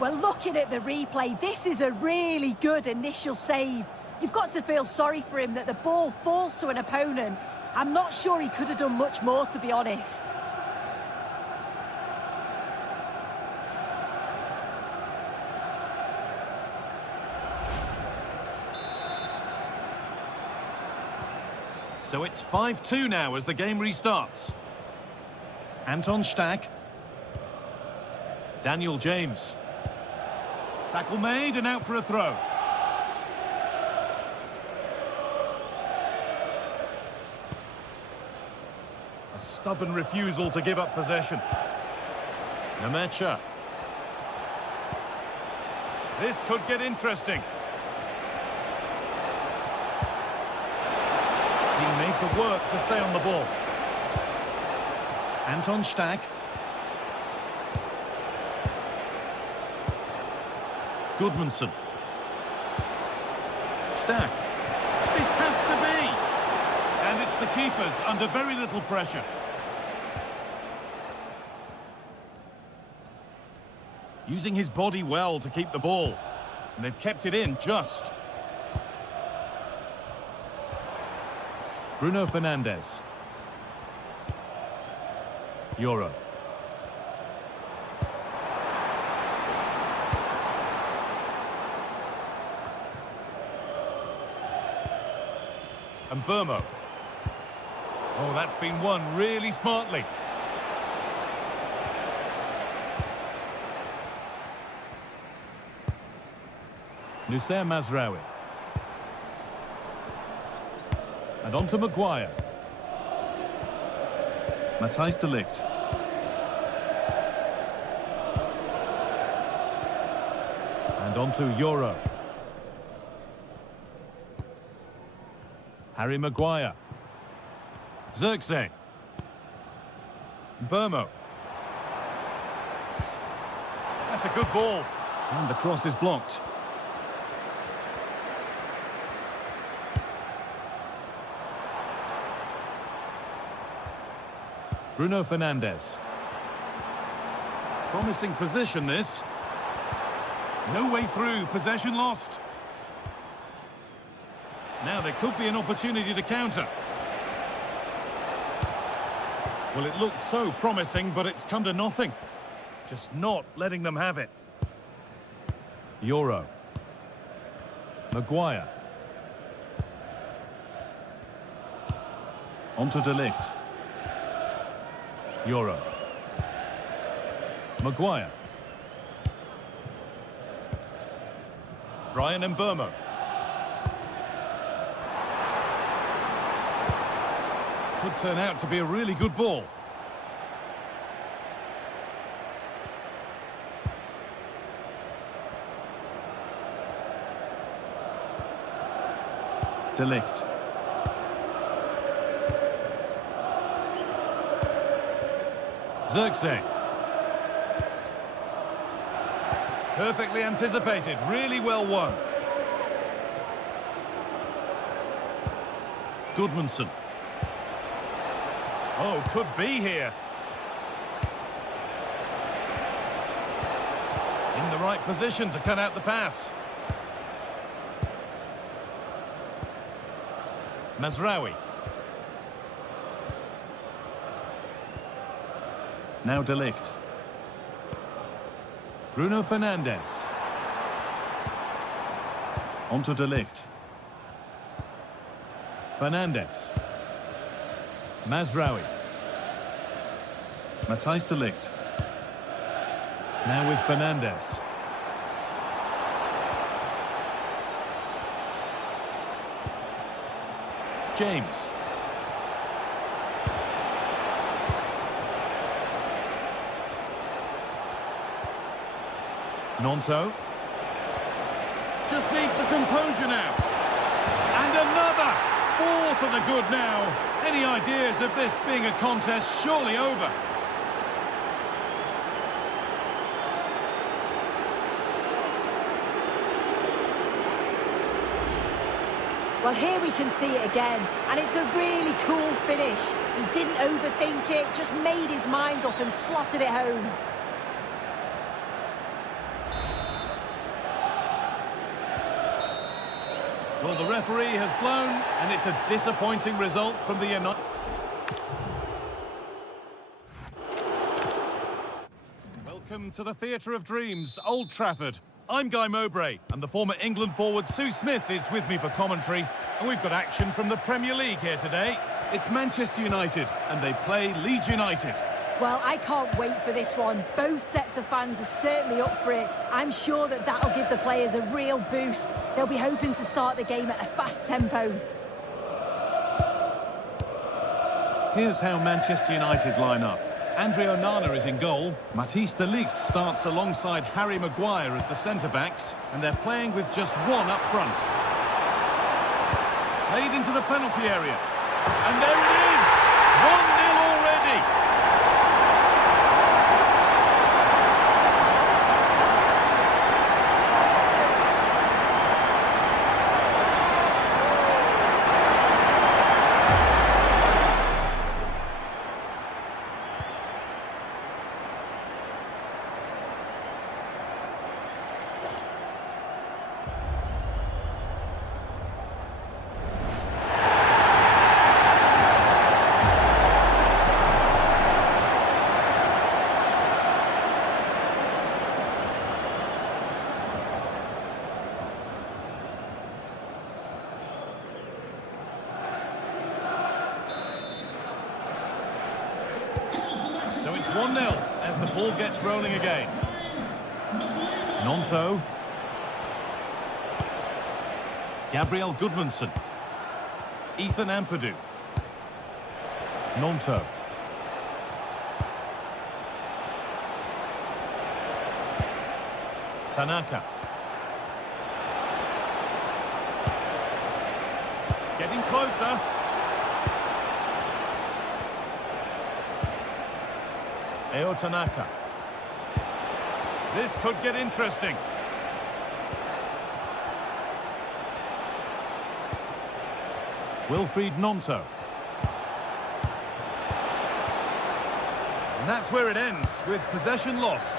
Well, looking at the replay, this is a really good initial save. You've got to feel sorry for him that the ball falls to an opponent. I'm not sure he could have done much more, to be honest. So it's 5-2 now as the game restarts. Anton Stack. Daniel James. Tackle made and out for a throw. stubborn refusal to give up possession. Nemecha. This could get interesting. Being made to work to stay on the ball. Anton Stack. Goodmanson. Stack. This has to be! And it's the keepers under very little pressure. Using his body well to keep the ball. And they've kept it in just. Bruno Fernandes. Euro. And Burmo. Oh, that's been won really smartly. Nussair Mazraoui. And on to Maguire. Matthijs de Ligt. And on to Euro. Harry Maguire. Zirkzee. Burmo. That's a good ball. And the cross is blocked. Bruno Fernandes. Promising position, this. No way through, possession lost. Now there could be an opportunity to counter. Well, it looked so promising, but it's come to nothing. Just not letting them have it. Euro. Maguire. On to De Ligt. Euro. Maguire. Brian Mbeumo. Could turn out to be a really good ball. De Ligt. Zirkzee. Perfectly anticipated, really well won. Goodmanson. Oh, could be here. In the right position to cut out the pass. Mazraoui. Now De Ligt. Bruno Fernandes. On to De Ligt. Fernandes. Mazraoui. Matthijs de Ligt. Now with Fernandes. James. Nonto. Just needs the composure now. And another! 4 to the good now. Any ideas of this being a contest surely over? Well, here we can see it again, and it's a really cool finish. He didn't overthink it, just made his mind up and slotted it home. Well, the referee has blown, and it's a disappointing result from the United. Welcome to the Theatre of Dreams, Old Trafford. I'm Guy Mowbray, and the former England forward Sue Smith is with me for commentary. And we've got action from the Premier League here today. It's Manchester United, and they play Leeds United. Well, I can't wait for this one. Both sets of fans are certainly up for it. I'm sure that that'll give the players a real boost. They'll be hoping to start the game at a fast tempo. Here's how Manchester United line up. Andre Onana is in goal. Matthijs de Ligt starts alongside Harry Maguire as the centre-backs, and they're playing with just one up front. Played into the penalty area. And there it is! 1-0 already! So it's 1-0 as the ball gets rolling again. Nonto. Gabriel Goodmanson. Ethan Ampadu. Nonto. Tanaka. Getting closer. Eo Tanaka. This could get interesting. Wilfried Nonto. And that's where it ends, with possession lost.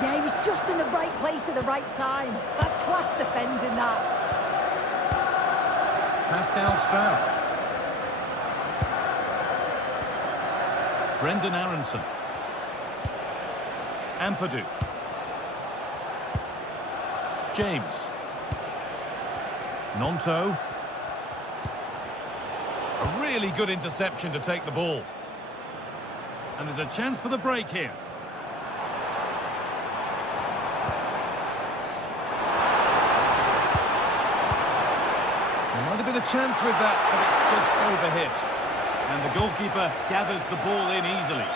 Yeah, he was just in the right place at the right time. That's class defending, that. Pascal Sprout. Brendan Aronson. Ampadu. James. Nonto. A really good interception to take the ball. And there's a chance for the break here. There might have been a chance with that, but it's just overhit. And the goalkeeper gathers the ball in easily.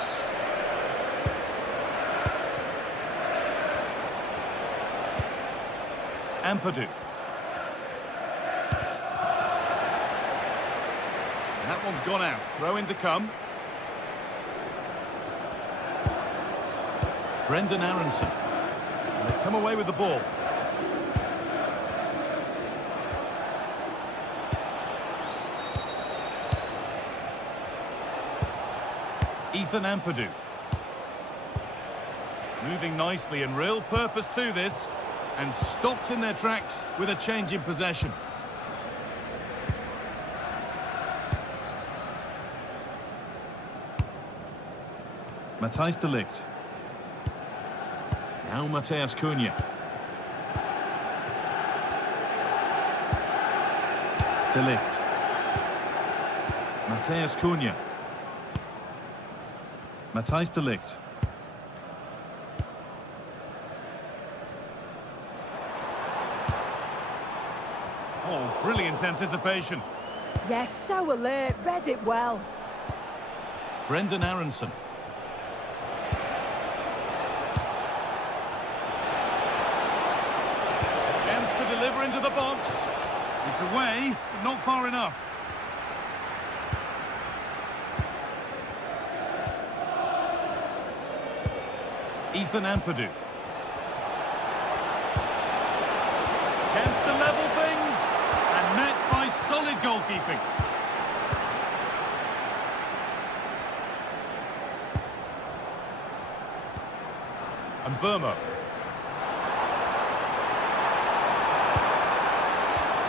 Ampadu. That one's gone out. Throw in to come. Brendan Aronson. And they come away with the ball. Ethan Ampadu. Moving nicely and real purpose to this. And stopped in their tracks with a change in possession. Matthijs de Ligt. Now Matheus Cunha. De Ligt. Matheus Cunha. Matthijs de Ligt. Oh, brilliant anticipation. Yes, so alert, read it well. Brendan Aronson. A chance to deliver into the box. It's away, but not far enough. Ethan Ampadu. Chance to level things, and met by solid goalkeeping. And Burma.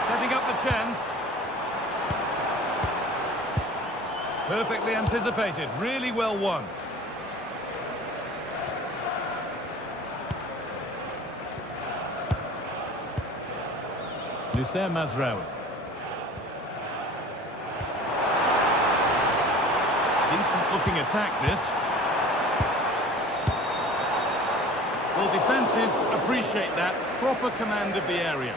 Setting up the chance. Perfectly anticipated, really well won. Lucien Mazraoui. Decent looking attack, this. Well, defences appreciate that. Proper command of the area.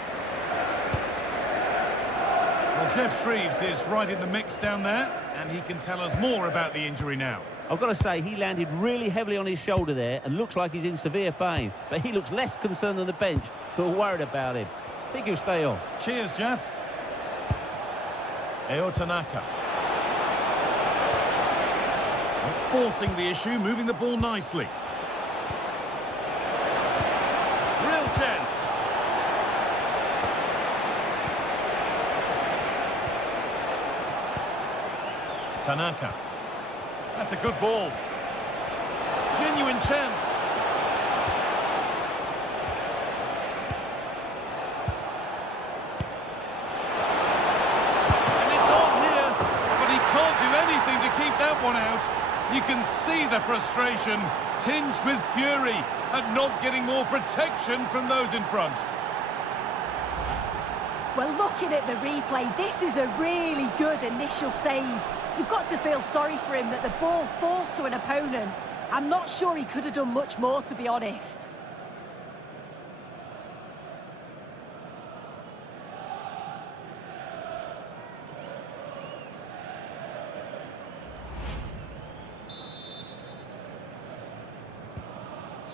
Well, Jeff Shreves is right in the mix down there, and he can tell us more about the injury now. I've got to say, he landed really heavily on his shoulder there and looks like he's in severe pain. But he looks less concerned than the bench, who are worried about him. I think he'll stay on. Cheers, Jeff. Eo Tanaka. Not forcing the issue, moving the ball nicely. Real chance. Tanaka. That's a good ball. Genuine chance. And it's on here, but he can't do anything to keep that one out. You can see the frustration, tinged with fury at not getting more protection from those in front. Well, looking at the replay, this is a really good initial save. You've got to feel sorry for him that the ball falls to an opponent. I'm not sure he could have done much more, to be honest.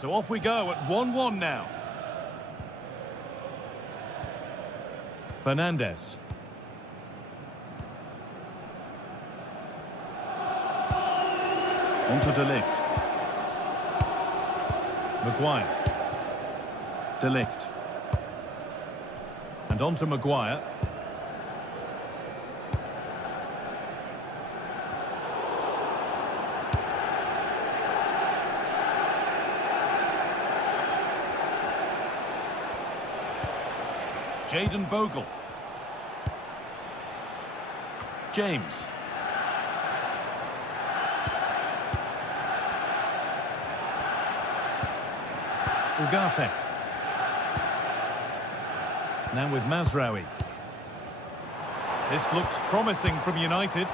So off we go at 1-1 now. Fernandez. Onto De Ligt. Maguire. De Ligt. And onto Maguire. Jayden Bogle. James. Ugarte. Now with Mazraoui. This looks promising from United,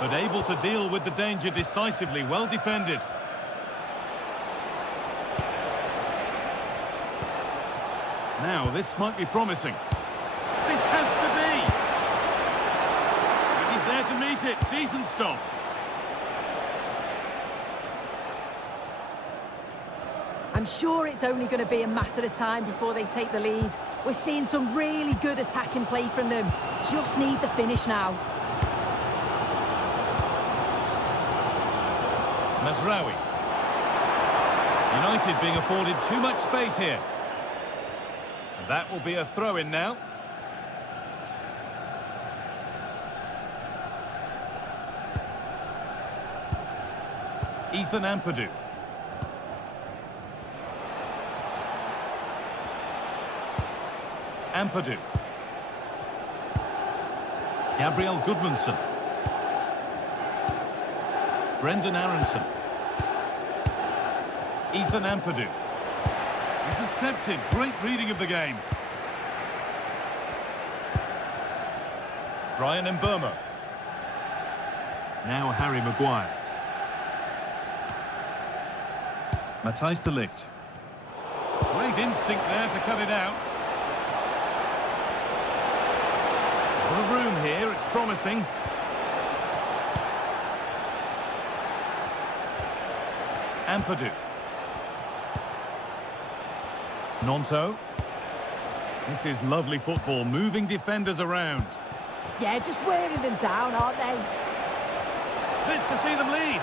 but able to deal with the danger decisively. Well defended. Now this might be promising. This has to be. And he's there to meet it. Decent stop. I'm sure it's only going to be a matter of time before they take the lead. We're seeing some really good attacking play from them. Just need the finish now. Mazraoui. United being afforded too much space here. And that will be a throw-in now. Ethan Ampadu. Ampadu. Gabriel Goodmanson. Brendan Aronson. Ethan Ampadu. Intercepted. Great reading of the game. Brian Mbeumo. Now Harry Maguire. Matthijs de Ligt. Great instinct there to cut it out. The room here, it's promising. Ampadu. Nonto. This is lovely football, moving defenders around. Yeah, just wearing them down, aren't they? This to see them lead.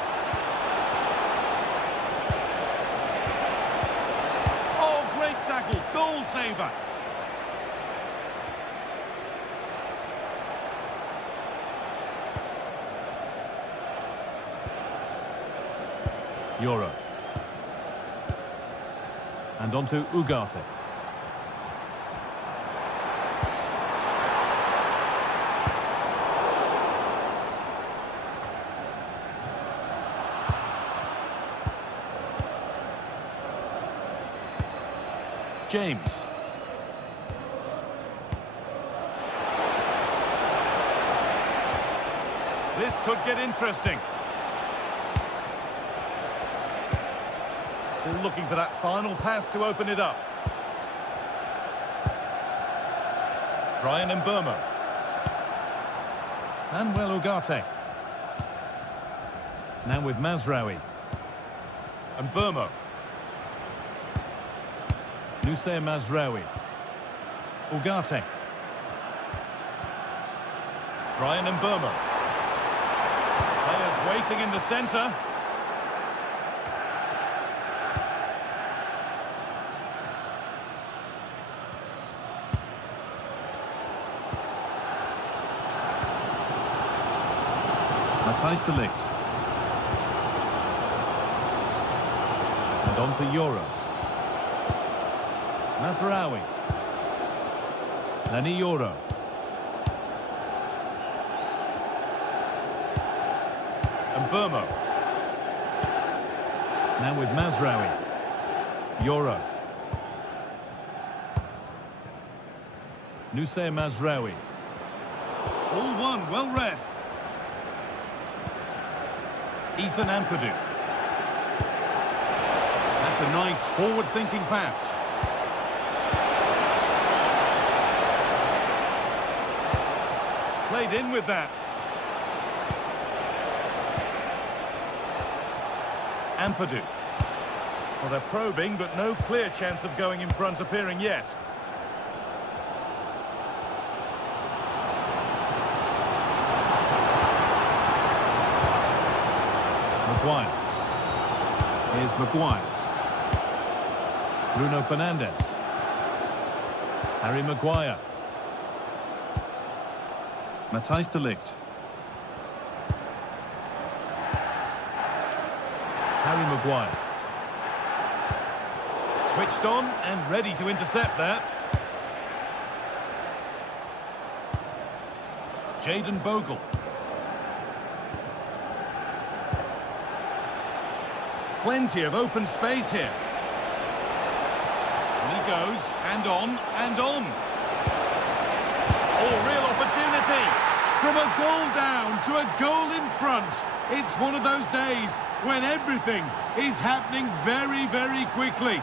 Oh, great tackle, goal saver. Euro. And onto Ugarte. James. This could get interesting. Still looking for that final pass to open it up. Brian Mbeumo. Manuel Ugarte. Now with Mazraoui. And Burmo. Nusay Mazraoui. Ugarte. Brian and Burmo. Players waiting in the centre. Matthijs de Ligt. And on to Euro. Mazraoui. Lenny Euro. And Burmo. Now with Mazraoui. Euro. Nusay Mazraoui. All one, well read. Ethan Ampadu. That's a nice forward-thinking pass. Played in with that. Ampadu. Well, they're probing, but no clear chance of going in front appearing yet. Maguire. Here's Maguire. Bruno Fernandes. Harry Maguire. Matthijs de Ligt. Harry Maguire. Switched on and ready to intercept that. Jayden Bogle. Plenty of open space here. And he goes, and on, and on. Oh, real opportunity. From a goal down to a goal in front. It's one of those days when everything is happening very, very quickly.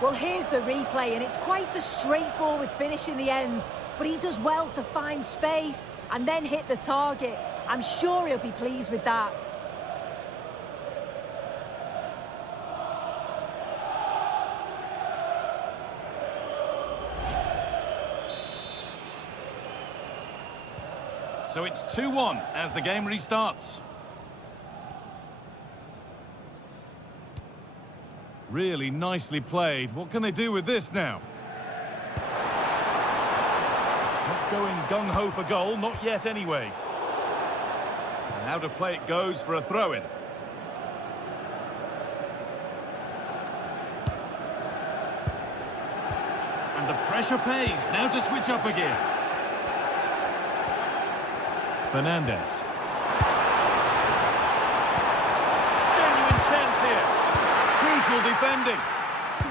Well, here's the replay, and it's quite a straightforward finish in the end. But he does well to find space and then hit the target. I'm sure he'll be pleased with that. So it's 2-1 as the game restarts. Really nicely played. What can they do with this now? Not going gung-ho for goal, not yet anyway. And out of play it goes for a throw-in. And the pressure pays. Now to switch up again. Fernandes. Genuine chance here. Crucial defending.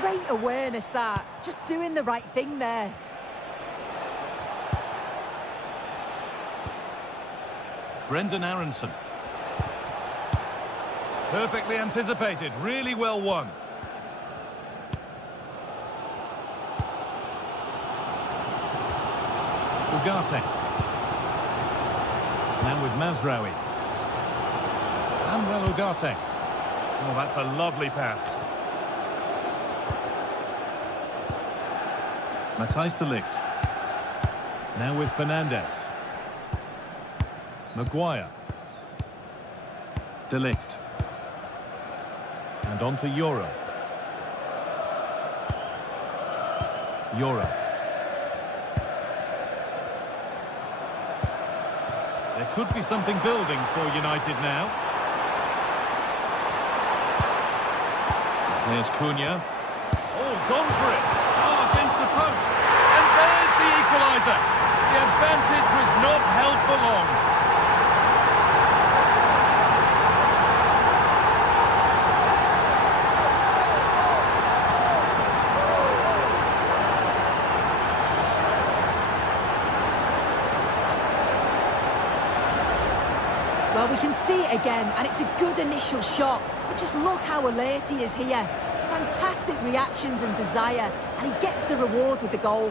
Great awareness that. Just doing the right thing there. Brendan Aronson. Perfectly anticipated. Really well won. Ugarte. Now with Mazraoui. Manuel Ugarte. Oh, that's a lovely pass. Matthijs de Ligt. Now with Fernandes. Maguire. De Ligt. And on to Euro. Euro. There could be something building for United now. There's Cunha. Oh, gone for it. Oh, against the post. And there's the equaliser. The advantage was not held for long. Well, we can see it again, and it's a good initial shot. But just look how alert he is here. To fantastic reactions and desire, and he gets the reward with the goal.